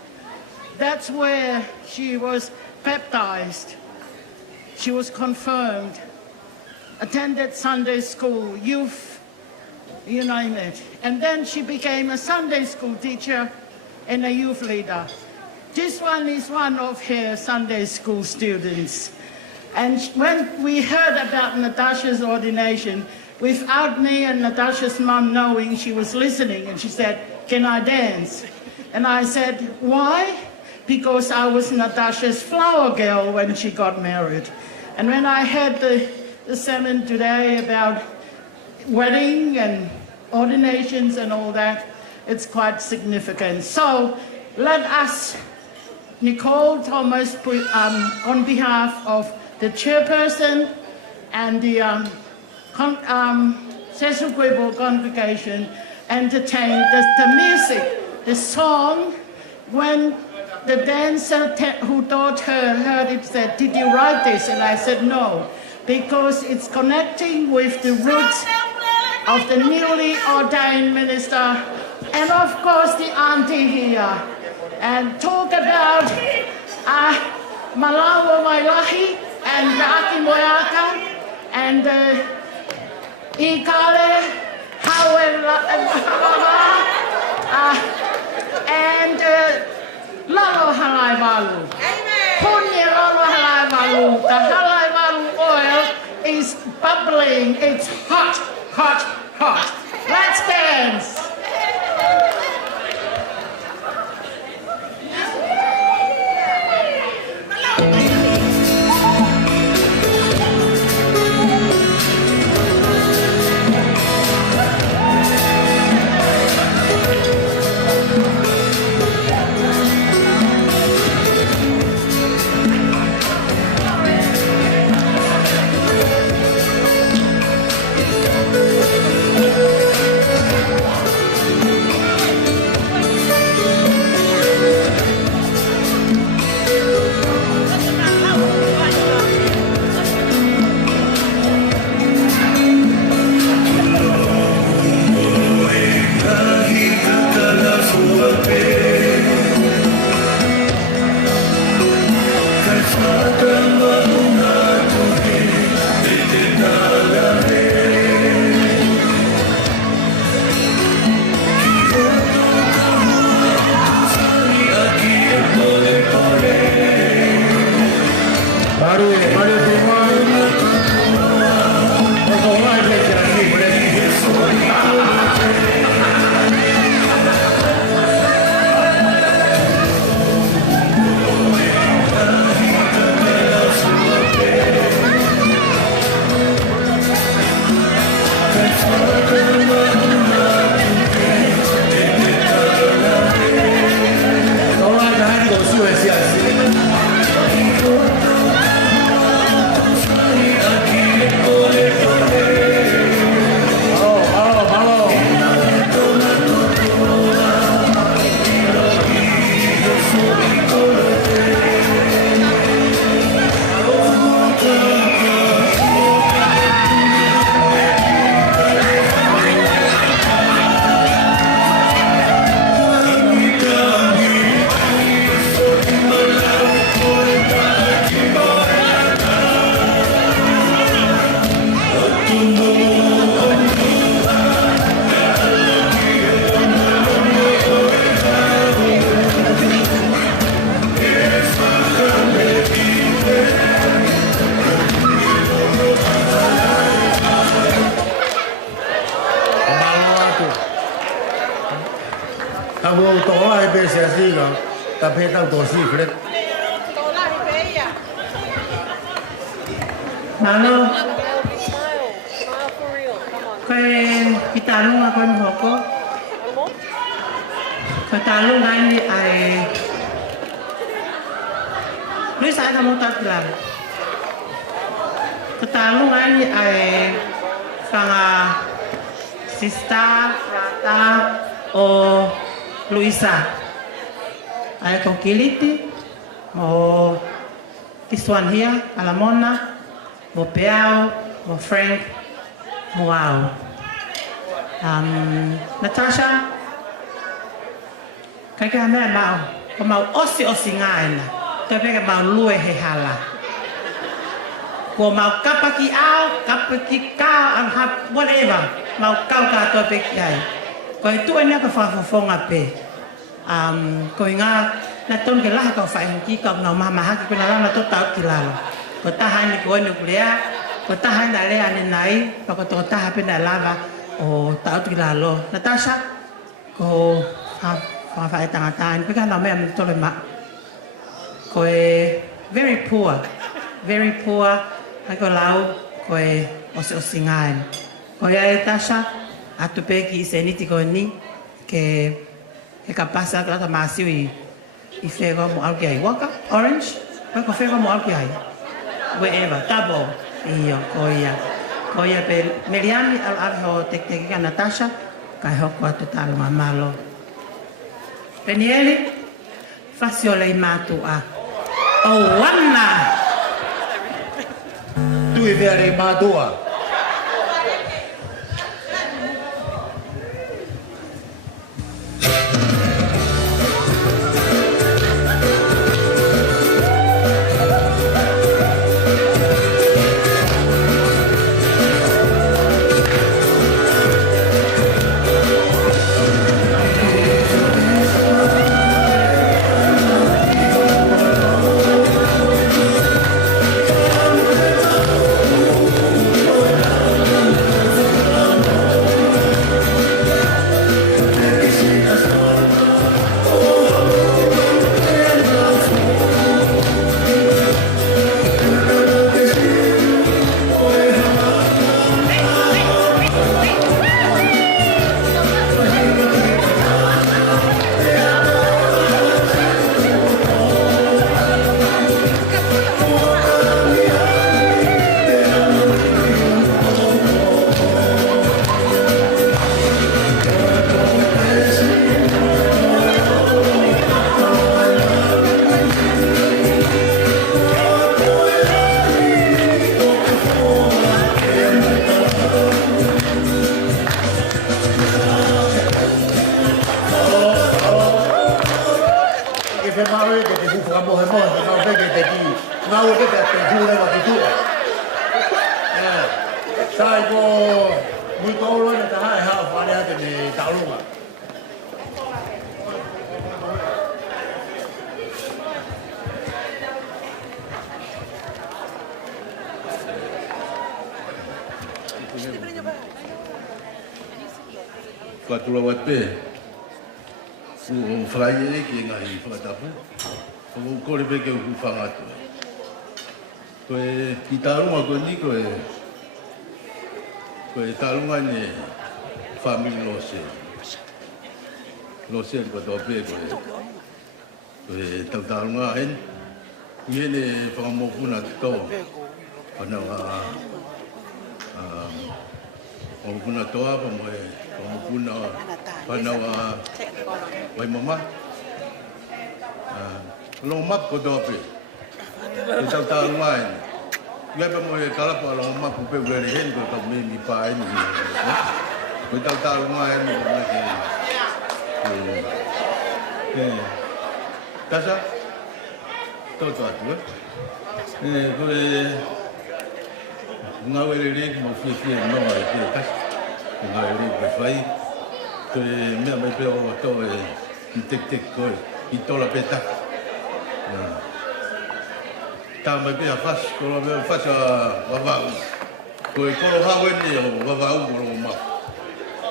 that's where she was baptized. She was confirmed, attended Sunday school, youth, you name it. And then she became a Sunday school teacher and a youth leader. This one is one of her Sunday school students. And when we heard about Natasha's ordination, without me and Natasha's mom knowing, she was listening and she said, "Can I dance?" And I said, "Why?" Because I was Natasha's flower girl when she got married. And when I heard the sermon today about wedding and ordinations and all that, it's quite significant. So let us, Nicole Thomas, on behalf of the chairperson and the Sesu Gribble congregation, entertain the music, the song. When the dancer who taught her heard it, said, "Did you write this?" And I said, "No," because it's connecting with the roots of the newly ordained minister and of course the auntie here, and talk about Malawa Wailahi and Aki Moyaka and Ikale and Lalo Halai Walu. Punya Lalo Halai Walu. The Halai Walu oil is bubbling. It's hot, hot, hot. Let's dance. Thank you. Tao vô tổ lại bê xe gì cả. Ta phê tao tổ gì phết. Malo. Kaya kita lu ngapain hoko? Kita lu ngani ay. Lu saya kamu tak bilang. Kita lu ngani ay panga Sista, Rata o Luisa. Ay con Kiliti o this one here, Alamona, mo Peao, mo Frank, mo Wow. Natasha, kaya me mau osi ngain na. Tapi mau lue he hala. Ko mau kapaki kau ang hap whatever. Mau kau ka to pe kai. Ko itu ena ka fa fonga pe. Ko inga na ton ke lah ka fa ki ka ngau mama ha ki na na to ta ki la. Ko tahan ni ko nuklea, ko tahan na le ane nai, pa ko to ta pe na lava o ta ki la lo. Natasha ko fa tangatan pe ka na me am to le ma. Ko very poor. Ako lau ko osingain. Ko ya Natasha atu pe ki seniti ko ni ke kapasa ka masiu I fego mo alkiai waka orange ko fego mo alkiai wherever tabo iyo ko ya pe Meriani al arho tek ka Natasha ka ho ko atu tal mamalo Penieli fasiole matu a wana tu vere matua. Katulawat pe, su flyer ki ngai fatapu, su kore pe ke ufangat. Ko kita rumah ko ni ko talungan ni family lose ko to pe ko talungan hen ye ne pamopuna to ana pamopuna to apa mo pamopuna panawa wai mama lomak ko to pe talungan Gaya mo kalau kalau mak kupe beri hen ko kami mi pai ni. Ko tahu rumah ni lagi. Tasha, tahu tu. Ko ngawe ni mo fi no ai tas. Ngawe ni berfai. Ko me me peo to tek ko itola peta. Ta mai pe fas ko lo fas vavau ko lo hawe ni vavau ko lo ma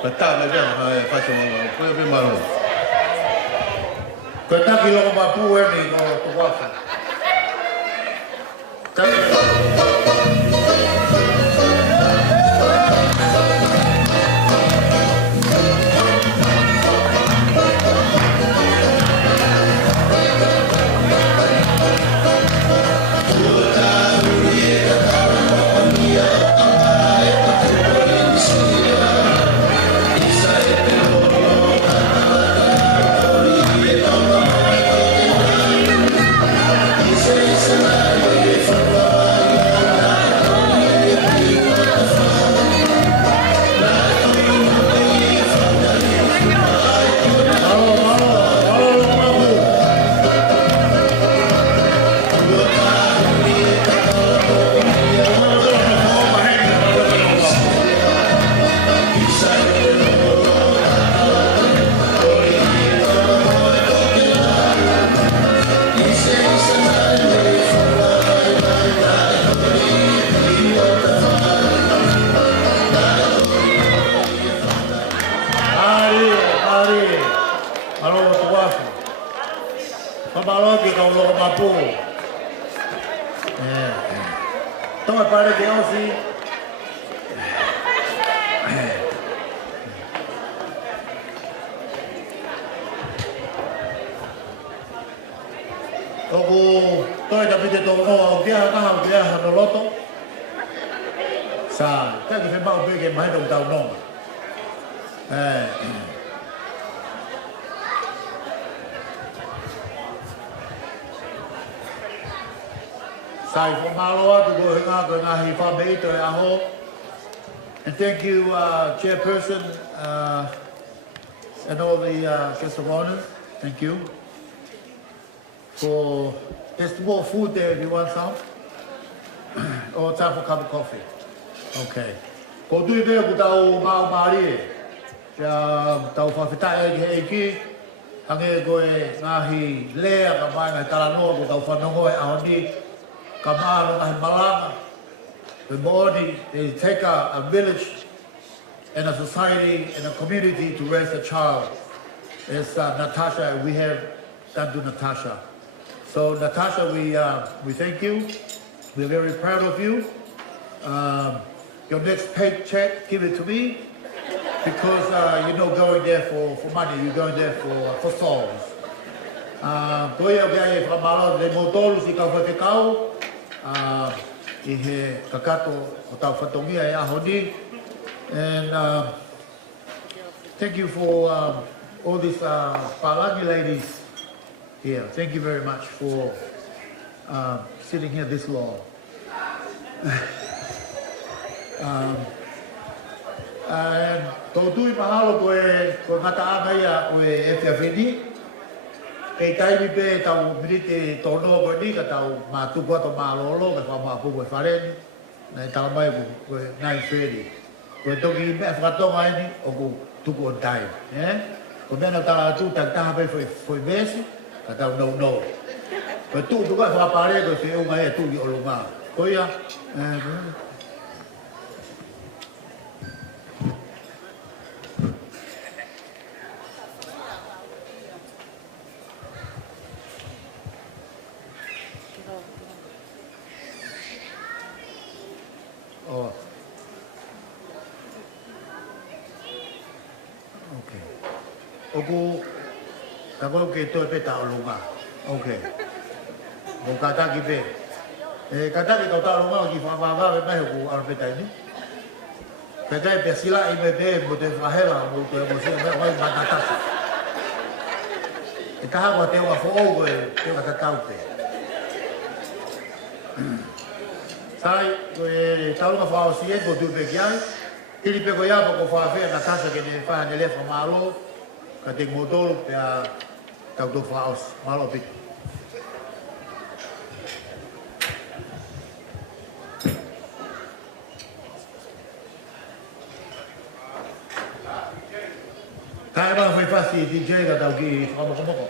ta mai pe fas ko pe maro taki loko mapu ni ko tuwafa. Toma para que aussi. Oku toi tapi te to no dia ka dia no loto. Sa, ka ke ba o ke mai dong tao no. Sai for Maloa to go hi fa be to aho. And thank you, Chairperson, and all the guests of honor. Thank you. For there's more food there if you want some. Or time for a cup of coffee. Okay. Ko tui be ku tau mau mari. Ja tau fa fita e ki. Ange go e ngahi le ka mai na kala no ku tau fa no go e aoni. Kamalo na malanga. The body, they take a village and a society and a community to raise a child. It's Natasha, we have that to Natasha. So Natasha, we thank you. We're very proud of you. Your next paycheck, give it to me. Because you're not going there for money, you're going there for souls. Toia gaya fra malo de motolu si ka fa te kau. I he kakato o tau whatongia e ahoni. And thank you for all these Baranyi ladies here. Thank you very much for sitting here this long. And tau tui mahalo ko ngata angaia o e FFD. Kei taimi pe tau mirite tono ko ni ka tau matuko to malolo ka pa mapu ko fareni na tau mai ko nai feri ko toki me frato mai ni o ko tuko dai ko mena tala tu ta pe foi besi ka tau no ko tu ka fa pare ko se o mai tu ni o lunga ko ya Oku kako ke to pe ta longa. Okay. Mo kata ki pe. Kata ki ta longa ki fa va pe ku ar pe tai ni. Pe tai Pisila I pe mo te fa hera mo te mo se va va Natasha. E ka ha te wa fo o te wa ka tau pe. Sai ko e ta longa fa o si e ko tu pe kiai. Ili pe ko ya ko fa fe Natasha ke ne fa ne le fa malo. Kati modol ya tau do faos malo bit. Kai ba foi fácil DJ ka tau ki como ko.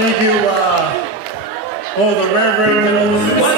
Thank you, all the reverends and all the...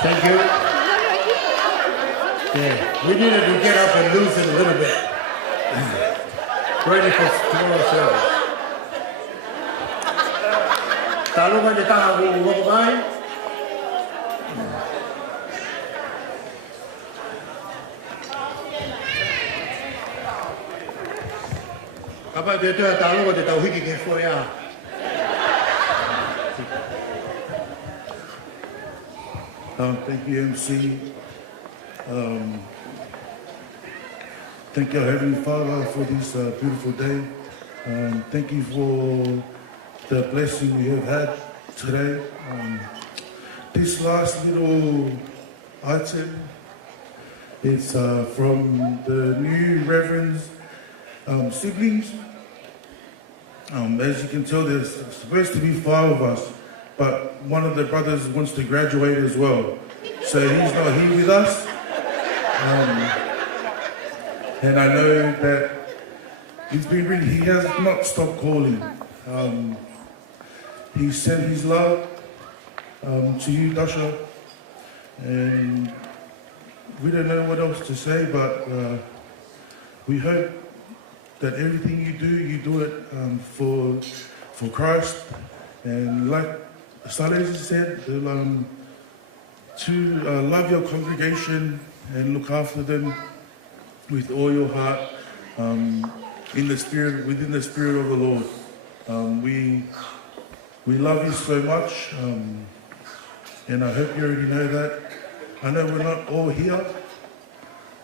Thank you. Yeah, we needed to get up and loosen a little bit. Ready for tomorrow's service. Talungan di tahan buong bahay. Apa dia tu talungan di tahu hiki ke ya. Thank you, MC. Thank you, Heavenly Father, for this beautiful day. Thank you for the blessing we have had today. This last little item is from the new Reverend's siblings. As you can tell, there's supposed to be 5 of us, but one of the brothers wants to graduate as well. So he's not here with us. And I know that he has not stopped calling. He sent his love to you, Natasha. And we don't know what else to say, but we hope that everything you do it for Christ. And like Saleh said, to love your congregation and look after them with all your heart, within the spirit of the Lord. We love you so much, and I hope you already know that. I know we're not all here,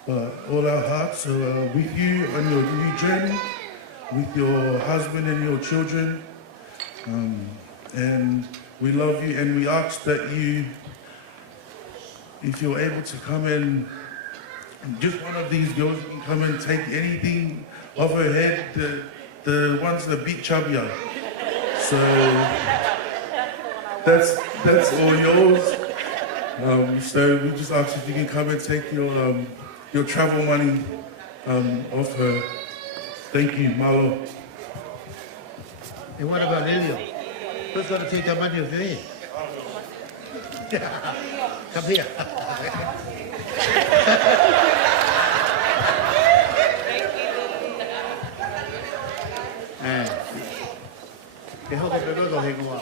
but all our hearts are with you on your new journey, with your husband and your children. And we love you, and we ask that you, if you're able to come in, just one of these girls can come and take anything off her head, the ones that beat chubbier. So that's all yours. So we just ask if you can come and take your travel money off her. Thank you, Malo. And what about Lilio? Who's going to take the money of me? Come here. Cái hộp cái đôi hình của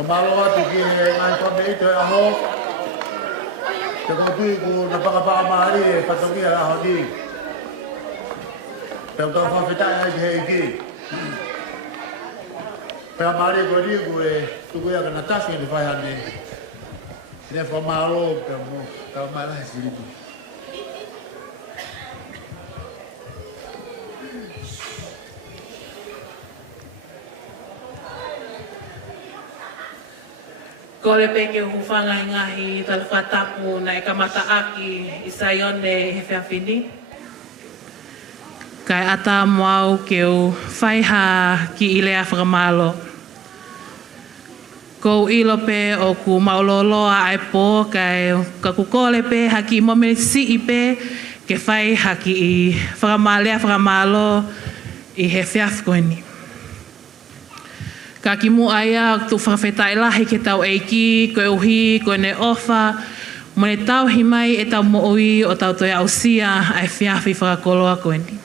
Kamaloa te ki he ngai whamei te aho. Te kotui ku na whakapaka mahari e whatongia aho ni. Te utau whawhetai ai ki he iki. Pea mahari ko ni ku e tukuia ka Natasha ni whaihane. Ine whamaro pea mo tau mai lai siripu. Ko le peke hufanga i ngahi tal whatapu na e kamata aki i saione he whiawhini. Kai ata moau ke u whaiha ki i lea whakamalo. Ko ilo pe o ku mauloloa ai po kai ka kukole pe haki momene si i pe ke whaiha ki i whakamalea whakamalo i he whiawhkoini. Ka ki mu aia tu whawhetai lahi ke tau eiki, koe uhi, koe ne ofa, mo ne tau himai e tau mooi o tau toi ausia ai whiawhi whakakoloa koe ni.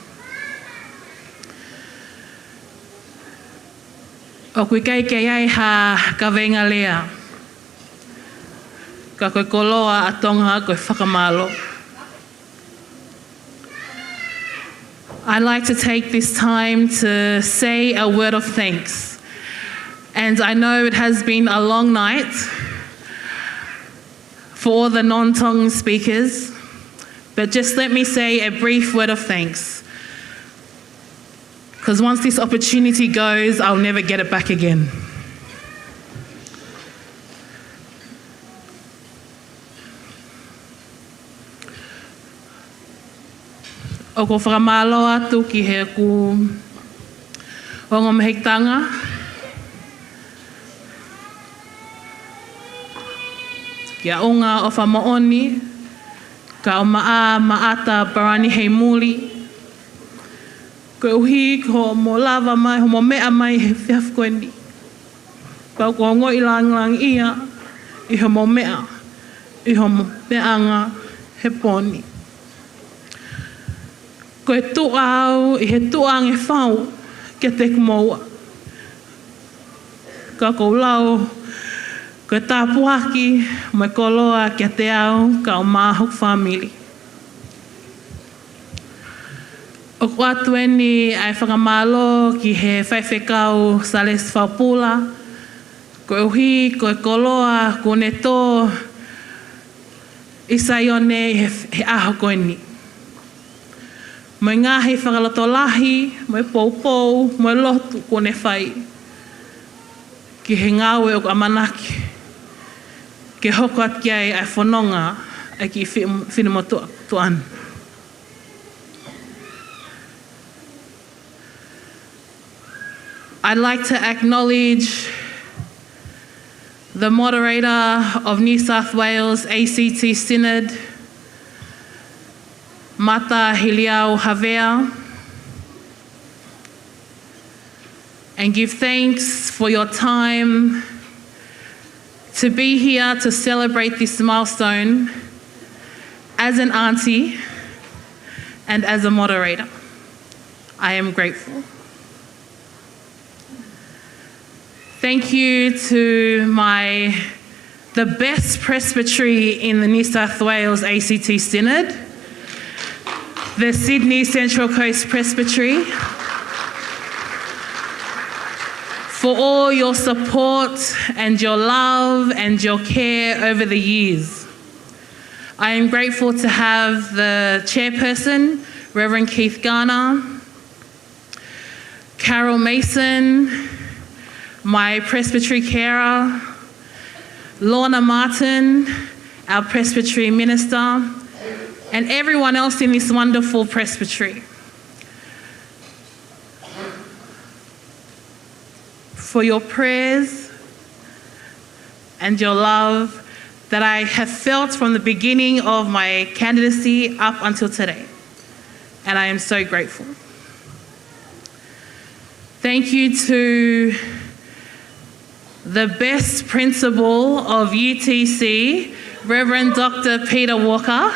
O kui kai kei ai ha ka venga lea, ka koe koloa atonga koe whakamalo. I'd like to take this time to say a word of thanks. And I know it has been a long night for all the non-tongue speakers, but just let me say a brief word of thanks. Because once this opportunity goes, I'll never get it back again. O ko whakamalo atu ki he ku ongo mehitanga. Kia onga o whamaoni, ka o maa maata Baranyi hei muli. Ko uhi ko mo lava mai, ho mo mea mai he whiawhkoini. Pau ko ngo i lang ia, i ho mo mea, i ho mo meanga he poni. Ko e tua au, i he tua nge whau, ke te kumoua. Ka kou lau, ko tā puaki, mai koloa kia te au, ka o māhuk whamili. O ko atu eni ai whakamalo ki he whaiwhekau sales whaupula, ko e uhi, ko e koloa, ko ne tō, i saione he aho koeni. Mai ngahi whakaloto lahi, mai poupou, mai lotu ko ne whai. Ki he ngawe o ko amanaki. Ke hoko at kiai ai whanonga ai ki whinamo tuan. I'd like to acknowledge the moderator of New South Wales ACT Synod, Mata Hiliau Havea, and give thanks for your time to be here to celebrate this milestone as an auntie and as a moderator. I am grateful. Thank you to the best presbytery in the New South Wales ACT Synod, the Sydney Central Coast Presbytery, for all your support and your love and your care over the years. I am grateful to have the chairperson, Reverend Keith Garner, Carol Mason, my presbytery carer, Lorna Martin, our presbytery minister, and everyone else in this wonderful presbytery. For your prayers and your love that I have felt from the beginning of my candidacy up until today. And I am so grateful. Thank you to the best principal of UTC, Reverend Dr. Peter Walker,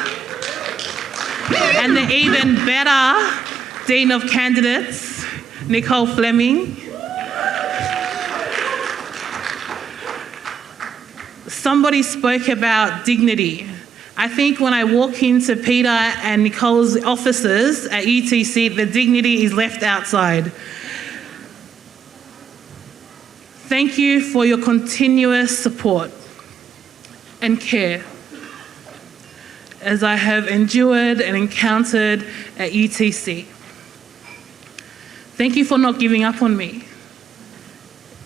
and the even better Dean of Candidates, Nicole Fleming. somebody spoke about dignity. I think when I walk into Peter and Nicole's offices at ETC, the dignity is left outside. Thank you for your continuous support and care as I have endured and encountered at ETC. Thank you for not giving up on me,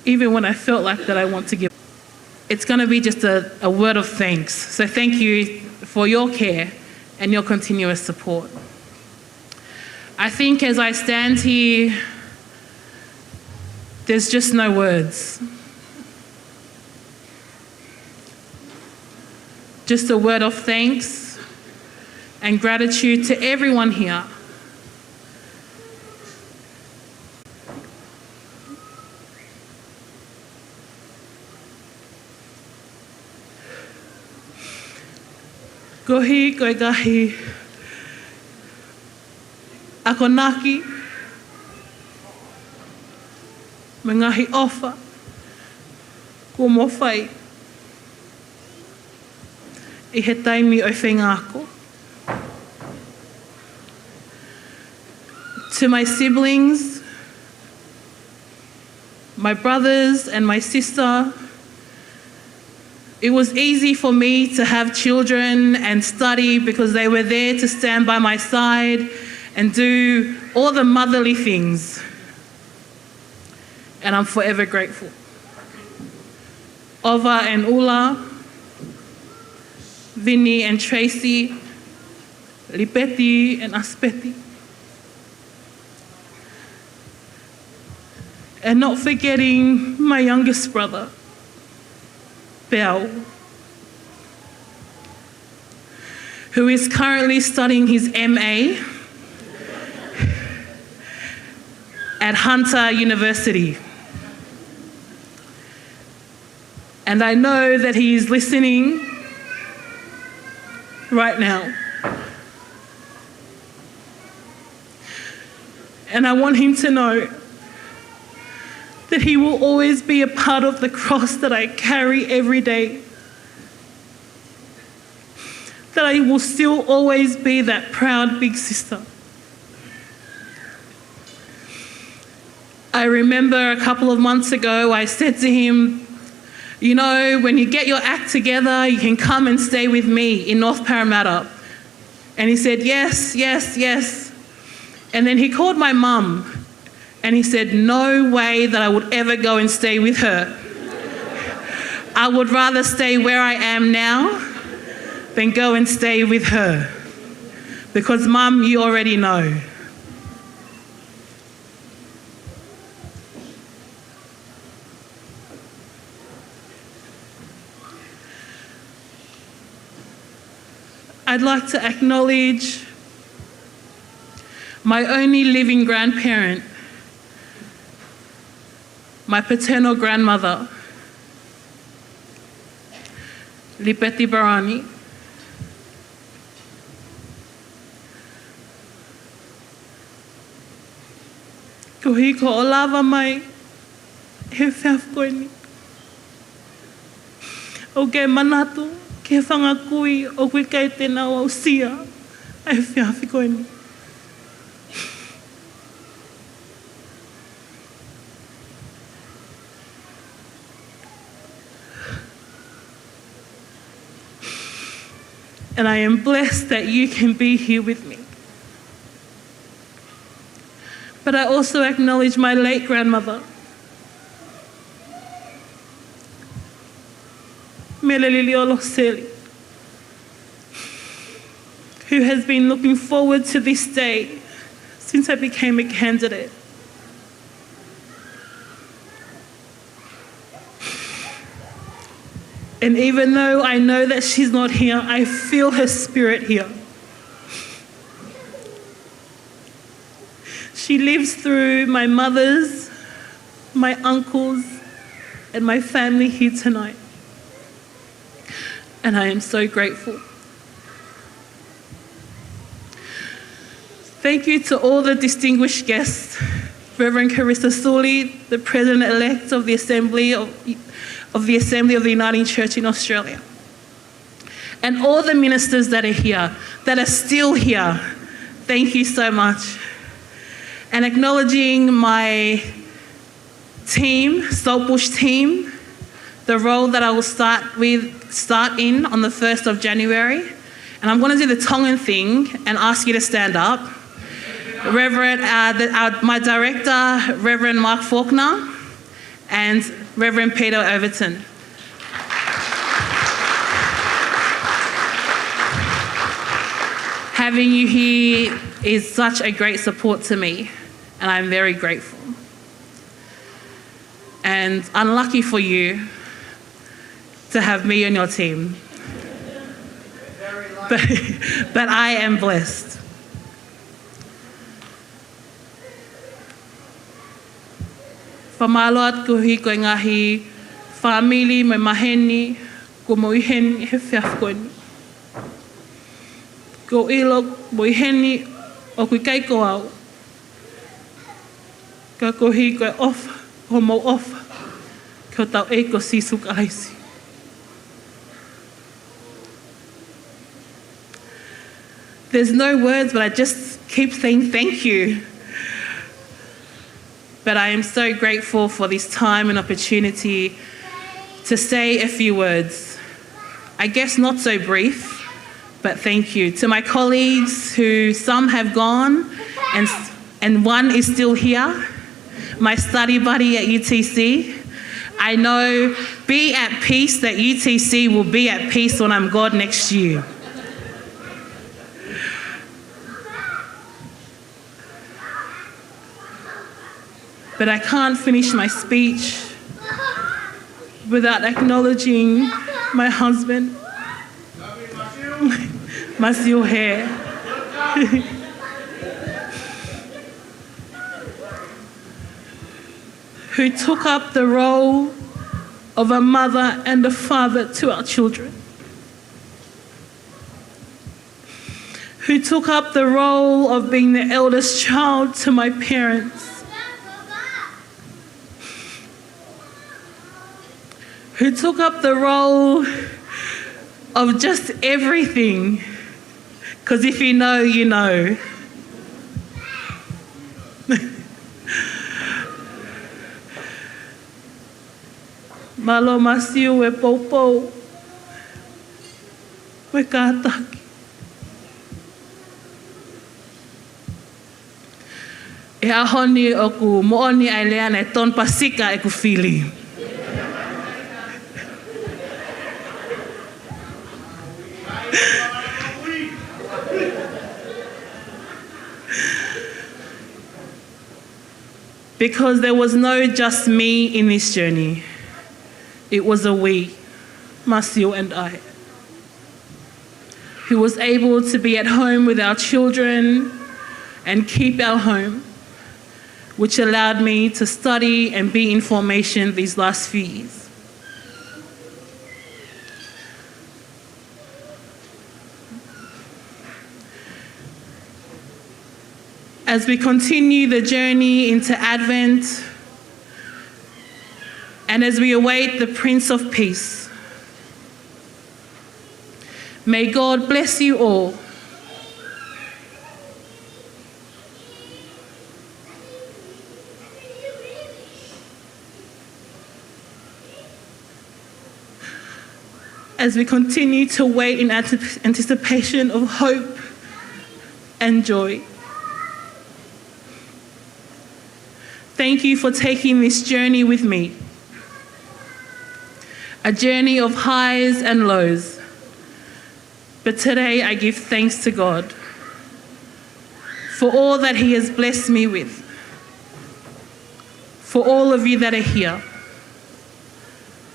even when I felt like that I want to give up. It's going to be just a word of thanks. So thank you for your care and your continuous support. I think as I stand here, there's just no words. Just a word of thanks and gratitude to everyone here. Gohi koe gahi ako naki me ngahi ofa ko mo whai I he taimi o whenga ako. To my siblings, my brothers and my sister, it was easy for me to have children and study because they were there to stand by my side and do all the motherly things. And I'm forever grateful. Ova and Ula, Vinny and Tracy, Lipeti and Aspeti. And not forgetting my youngest brother, Bell, who is currently studying his MA at Hunter University. And I know that he is listening right now. And I want him to know that he will always be a part of the cross that I carry every day. That I will still always be that proud big sister. I remember a couple of months ago, I said to him, you know, when you get your act together, you can come and stay with me in North Parramatta. And he said, yes, yes, yes. And then he called my mum and he said, no way that I would ever go and stay with her. I would rather stay where I am now than go and stay with her. Because Mum, you already know. I'd like to acknowledge my only living grandparent, my paternal grandmother, Lipeti Baranyi. Ko hiko o lava mai, he whiawhkoini. O ke manatu, ke whangakui, o koe kei tēnā au sia, he whiawhkoini. And I am blessed that you can be here with me. But I also acknowledge my late grandmother, Meleliliolo Seli, who has been looking forward to this day since I became a candidate. And even though I know that she's not here, I feel her spirit here. She lives through my mother's, my uncles, and my family here tonight. And I am so grateful. Thank you to all the distinguished guests, Reverend Carissa Sully, the President-elect of the Assembly of of the Assembly of the Uniting Church in Australia. And all the ministers that are here, that are still here, thank you so much. And acknowledging my team, Saltbush team, the role that I will start in on the 1st of January. And I'm going to do the Tongan thing and ask you to stand up. Reverend, my director, Reverend Mark Faulkner, and Reverend Peter Overton. Having you here is such a great support to me, and I'm very grateful. And unlucky for you to have me on your team. But I am blessed. Whamaloat ko hi koe ngahi whamili me maheni ko moiheni he whiawhkoini. Ko ilo moiheni o kui keiko au. Ka ko hi koe ofa, ho mo ofa. Ko tau e ko sisu ka haisi. There's no words, but I just keep saying thank you. But I am so grateful for this time and opportunity to say a few words. I guess not so brief, but thank you. To my colleagues who some have gone and one is still here, my study buddy at UTC. I know, be at peace that UTC will be at peace when I'm gone next year. But I can't finish my speech without acknowledging my husband, Masil Hair, who took up the role of a mother and a father to our children, who took up the role of being the eldest child to my parents, who took up the role of just everything, because if you know, you know. Malo masiu e popo, we kātaki. E ahoni o ku mooni ai lea nei ton pasika e ku whili. Because there was no just me in this journey. It was a we, Masil and I, who was able to be at home with our children and keep our home, which allowed me to study and be in formation these last few years. As we continue the journey into Advent, and as we await the Prince of Peace, may God bless you all. As we continue to wait in anticipation of hope and joy. Thank you for taking this journey with me. A journey of highs and lows. But today I give thanks to God for all that He has blessed me with, for all of you that are here,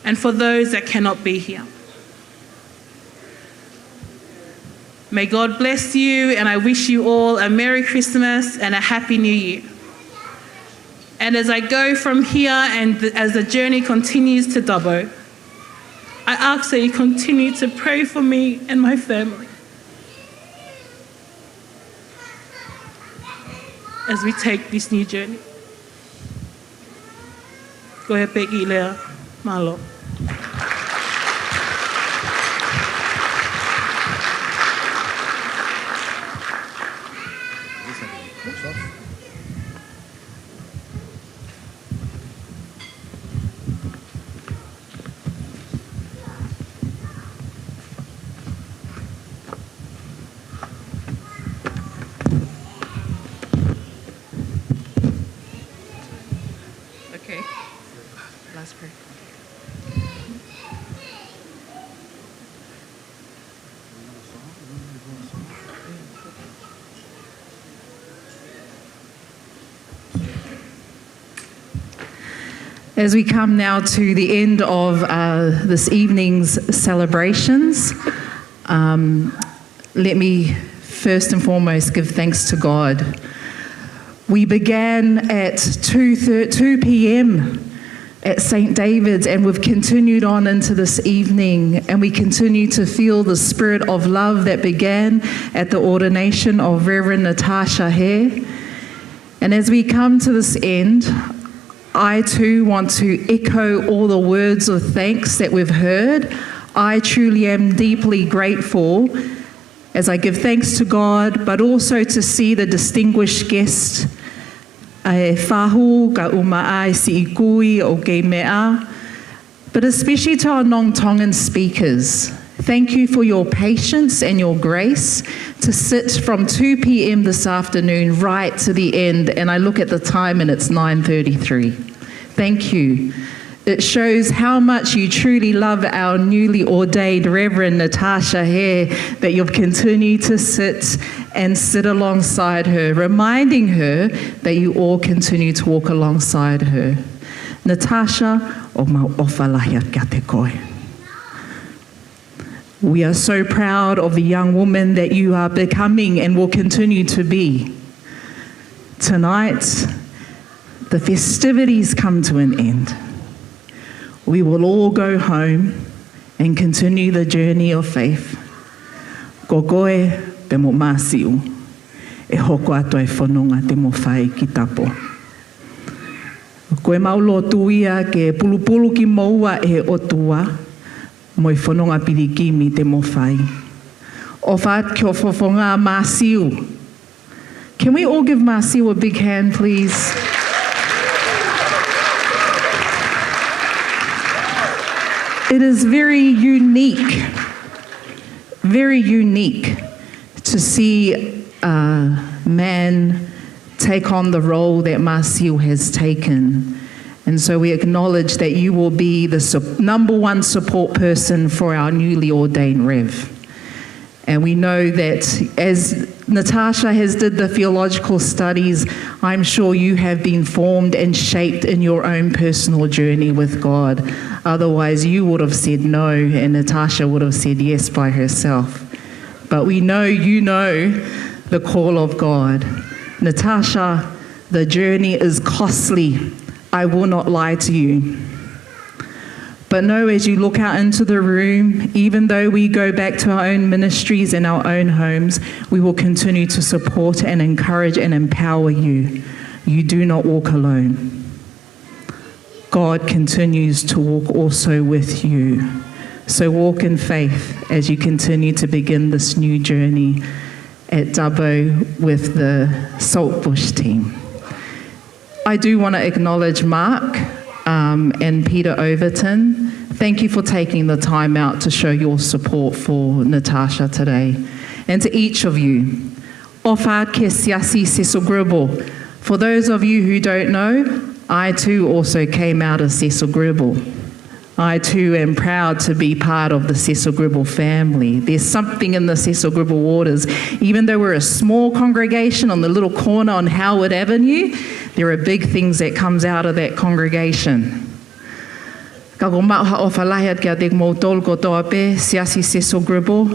and for those that cannot be here. May God bless you, and I wish you all a Merry Christmas and a Happy New Year. And as I go from here and as the journey continues to Dubbo, I ask that you continue to pray for me and my family as we take this new journey. Go ahead, Peggy Lea, Malo. As we come now to the end of this evening's celebrations, let me first and foremost give thanks to God. We began at 2 p.m. at St. David's, and we've continued on into this evening, and we continue to feel the spirit of love that began at the ordination of Reverend Natasha here. And as we come to this end, I too want to echo all the words of thanks that we've heard. I truly am deeply grateful as I give thanks to God, but also to see the distinguished guests, whahu, ka uma'ai si ikui o ke mea, but especially to our non-Tongan speakers. Thank you for your patience and your grace to sit from 2 p.m. this afternoon right to the end, and I look at the time and it's 9:33. Thank you. It shows how much you truly love our newly ordained Reverend Natasha here, that you've continued to sit alongside her, reminding her that you all continue to walk alongside her. Natasha, o mau ofalahia kia te koe. We are so proud of the young woman that you are becoming and will continue to be. Tonight, the festivities come to an end. We will all go home and continue the journey of faith. Ko koe te mo māsiu, e hoko ato e whanonga te mo whai ki tapo. Koe maulo tuia ke pulupulu ki maua e otua, mo i whanonga pirikimi te mo whai. O whaat ki o whawhonga māsiu. Can we all give Māsiu a big hand, please? It is very unique to see a man take on the role that Māsiu has taken. And so we acknowledge that you will be the number one support person for our newly ordained Rev. And we know that as Natasha has did the theological studies, I'm sure you have been formed and shaped in your own personal journey with God. Otherwise, you would have said no, and Natasha would have said yes by herself. But we know you know the call of God. Natasha, the journey is costly. I will not lie to you. But know as you look out into the room, even though we go back to our own ministries and our own homes, we will continue to support and encourage and empower you. You do not walk alone. God continues to walk also with you. So walk in faith as you continue to begin this new journey at Dubbo with the Saltbush team. I do want to acknowledge Mark and Peter Overton. Thank you for taking the time out to show your support for Natasha today. And to each of you, Ofa ke siasi Cecil Gribble. For those of you who don't know, I too also came out of Cecil Gribble. I too am proud to be part of the Cecil Gribble family. There's something in the Cecil Gribble waters. Even though we're a small congregation on the little corner on Howard Avenue, there are big things that comes out of that congregation. Ka ko mauha o whalahia kia te mōtol ko toa pe, siasi Cecil Gribble,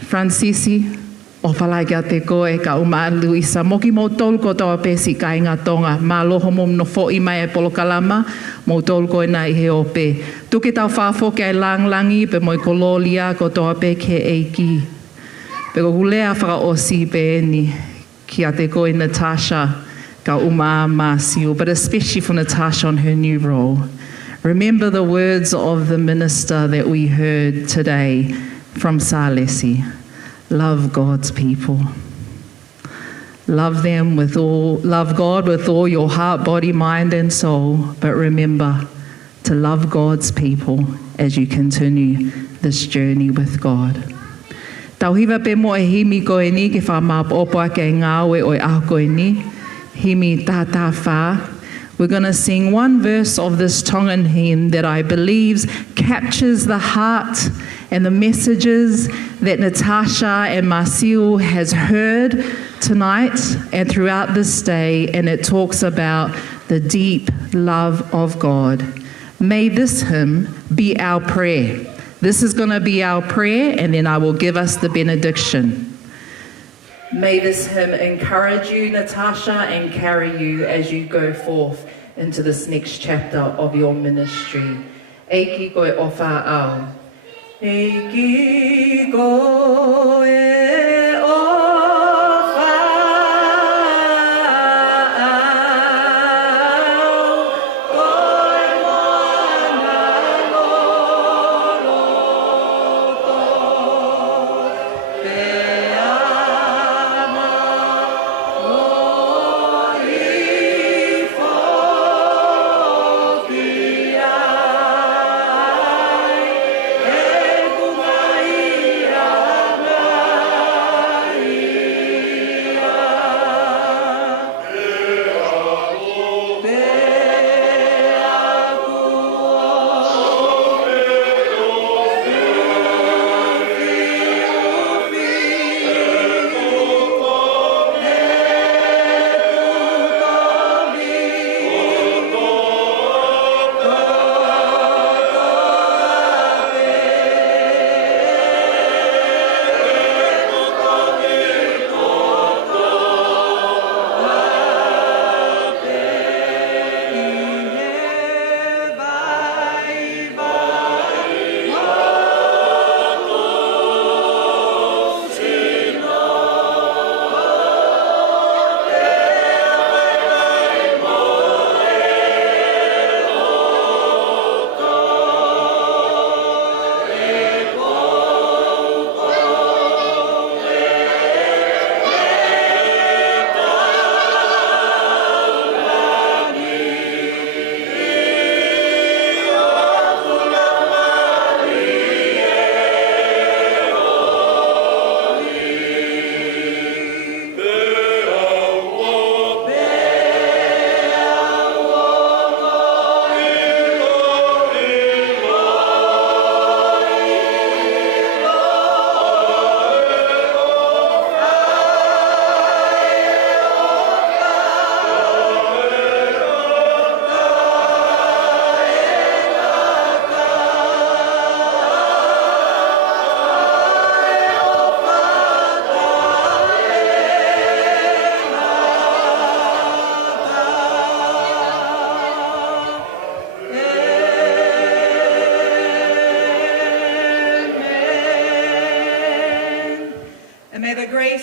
Francisi, o whalai kia te koe, ka uma Luisa, moki mōtol ko toa pe si ka inga tonga, mā loho mom no fo i mai e polokalama, mōtol ko ina i he o pe. Tuki tau whāfo kia langlangi, pe moi ko lolia ko toa pe ke eiki. Pe ko hulea whaka osi pe eni, kia te koe Natasha, ka uma Māsiu, but especially for Natasha on her new role. Remember the words of the minister that we heard today from Salesi. Love God's people. Love them with all, love God with all your heart, body, mind, and soul. But remember to love God's people as you continue this journey with God. Tauhiwa pe mo e himi koe ni ke wha māpopa ke ngāwe o e aho koe ni. Himi tātā whā. We're going to sing one verse of this Tongan hymn that I believe captures the heart and the messages that Natasha and Māsiu has heard tonight and throughout this day, and it talks about the deep love of God. May this hymn be our prayer. This is going to be our prayer, and then I will give us the benediction. May this hymn encourage you, Natasha, and carry you as you go forth into this next chapter of your ministry. Eiki koe ofa au. Eiki koe ofa au. Koe moana loloto. Pe ana oi fokia.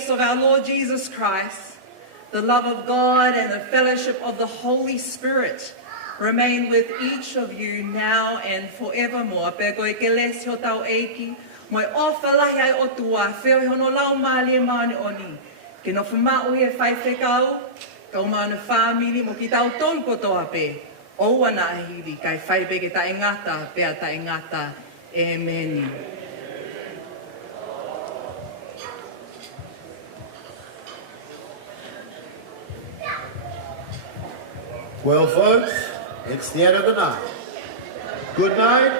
Of our Lord Jesus Christ, the love of God and the fellowship of the Holy Spirit remain with each of you now and forevermore. Pe koe ke lesi o tau eiki, moi ofalahi ai o tua, whio hono lau maali e maani oni. Ke no whamau he whai whekau, kau maana whamiri mo ki tau tonu kotoa pe. O ana ahiri, kai whai peke ta ingata, pea ta ingata. Amen. Well, folks, it's the end of the night. Good night,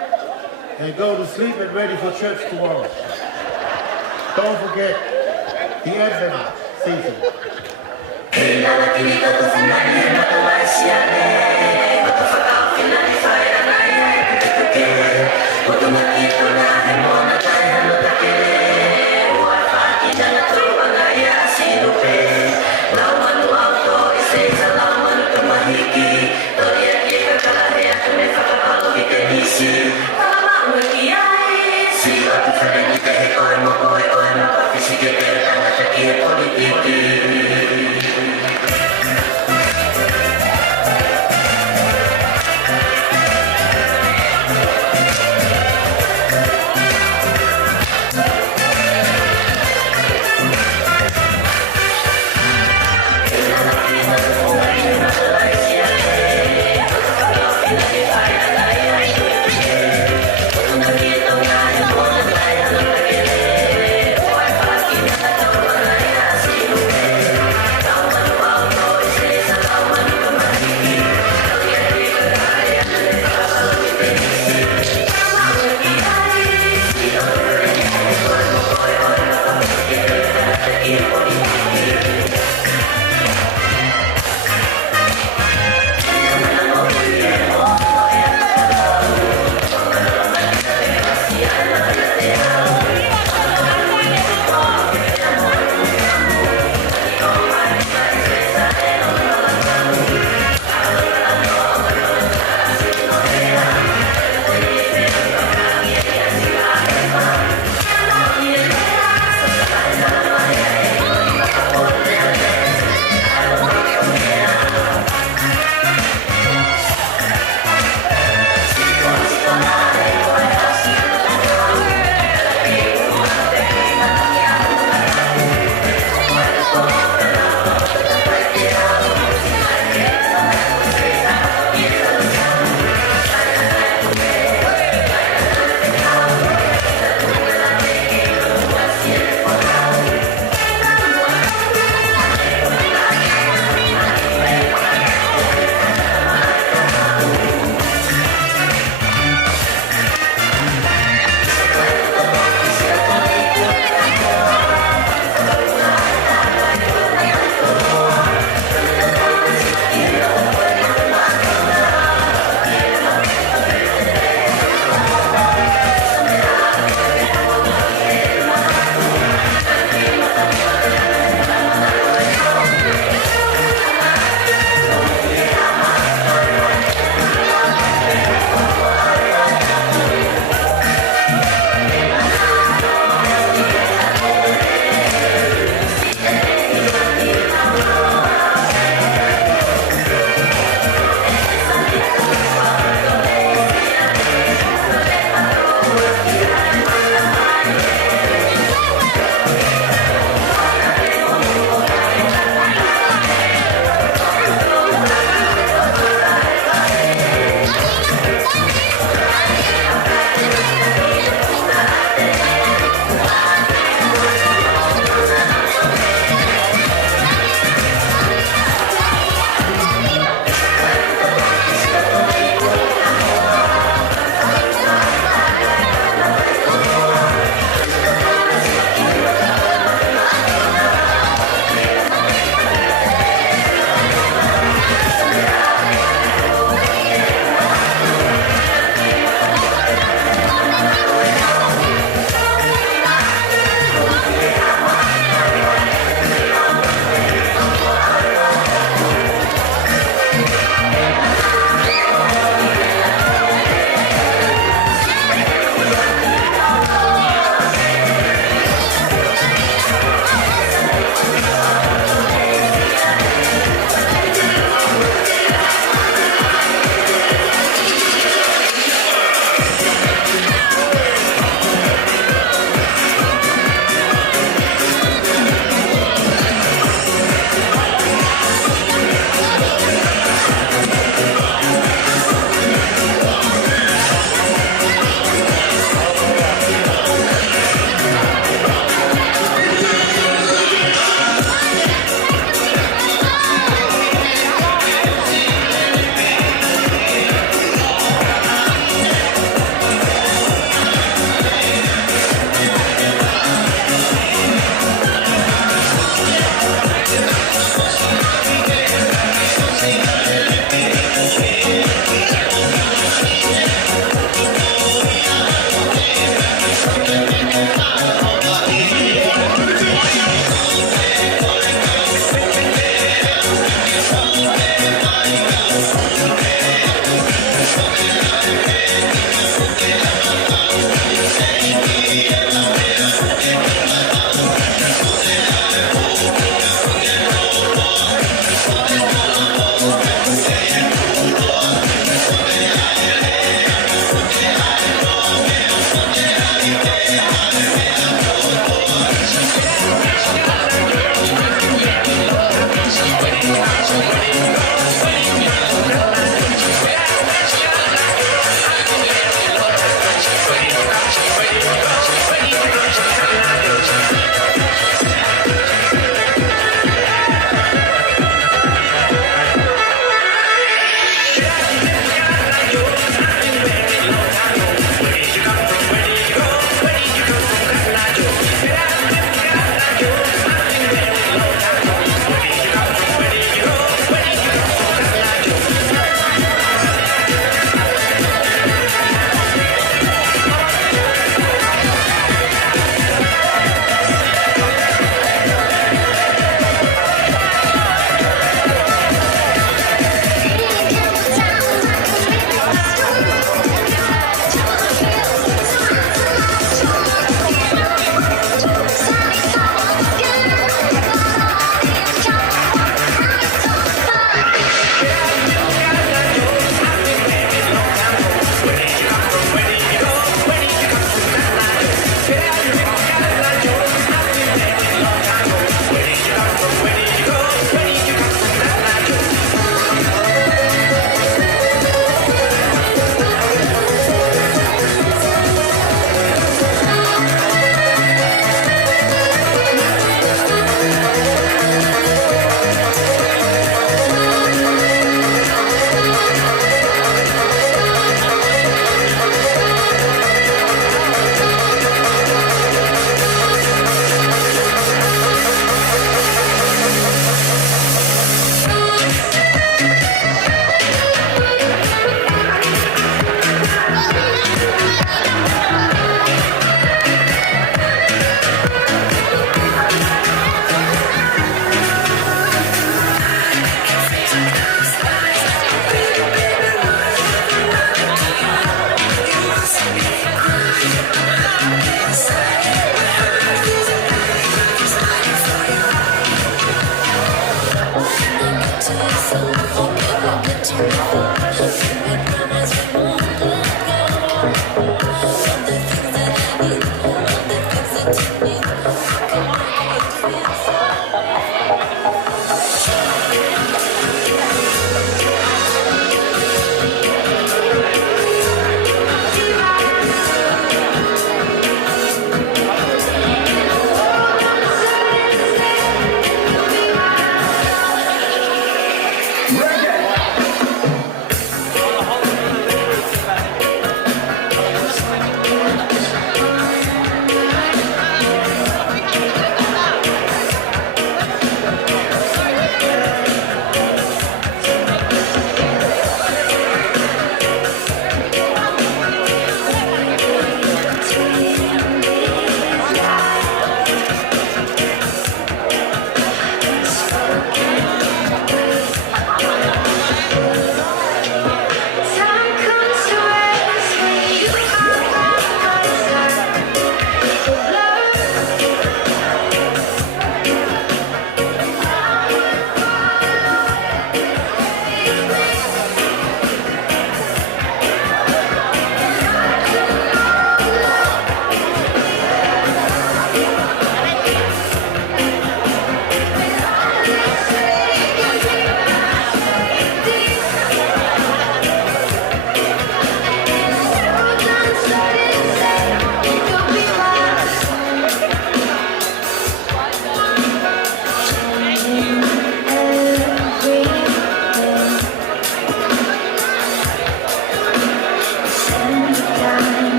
and go to sleep and ready for church tomorrow. Don't forget the Advent season.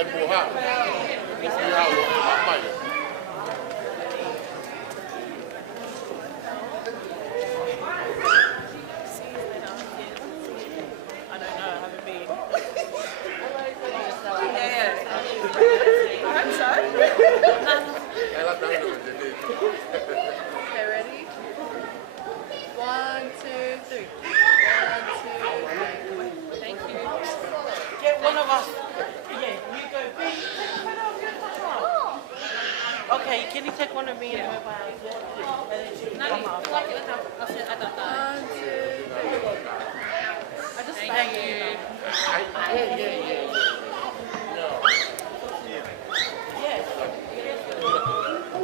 Okay, ready? 1, 2, 3. 1, 2, 3. Thank you. Get one of us. Yeah, you go. Okay, can you take one of me and her by? And then she can come up. I'll sit at the time. 1, 2, 3. I just thank you.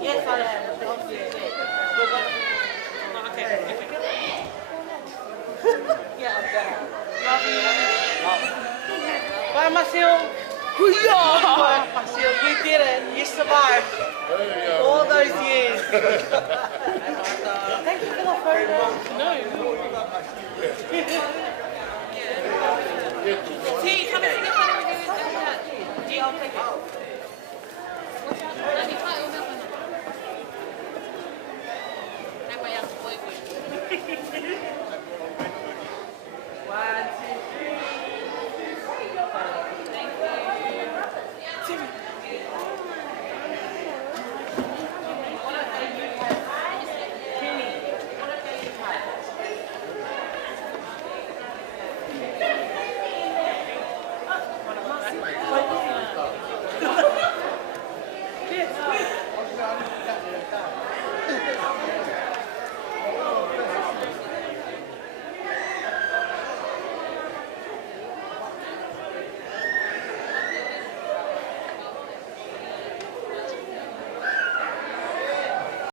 Yes, I am. Okay. Yeah, I'm better. Love you. Bye, Masil. Bye, Masil. You did it. You survived. All those years. Thank you for the photo. No.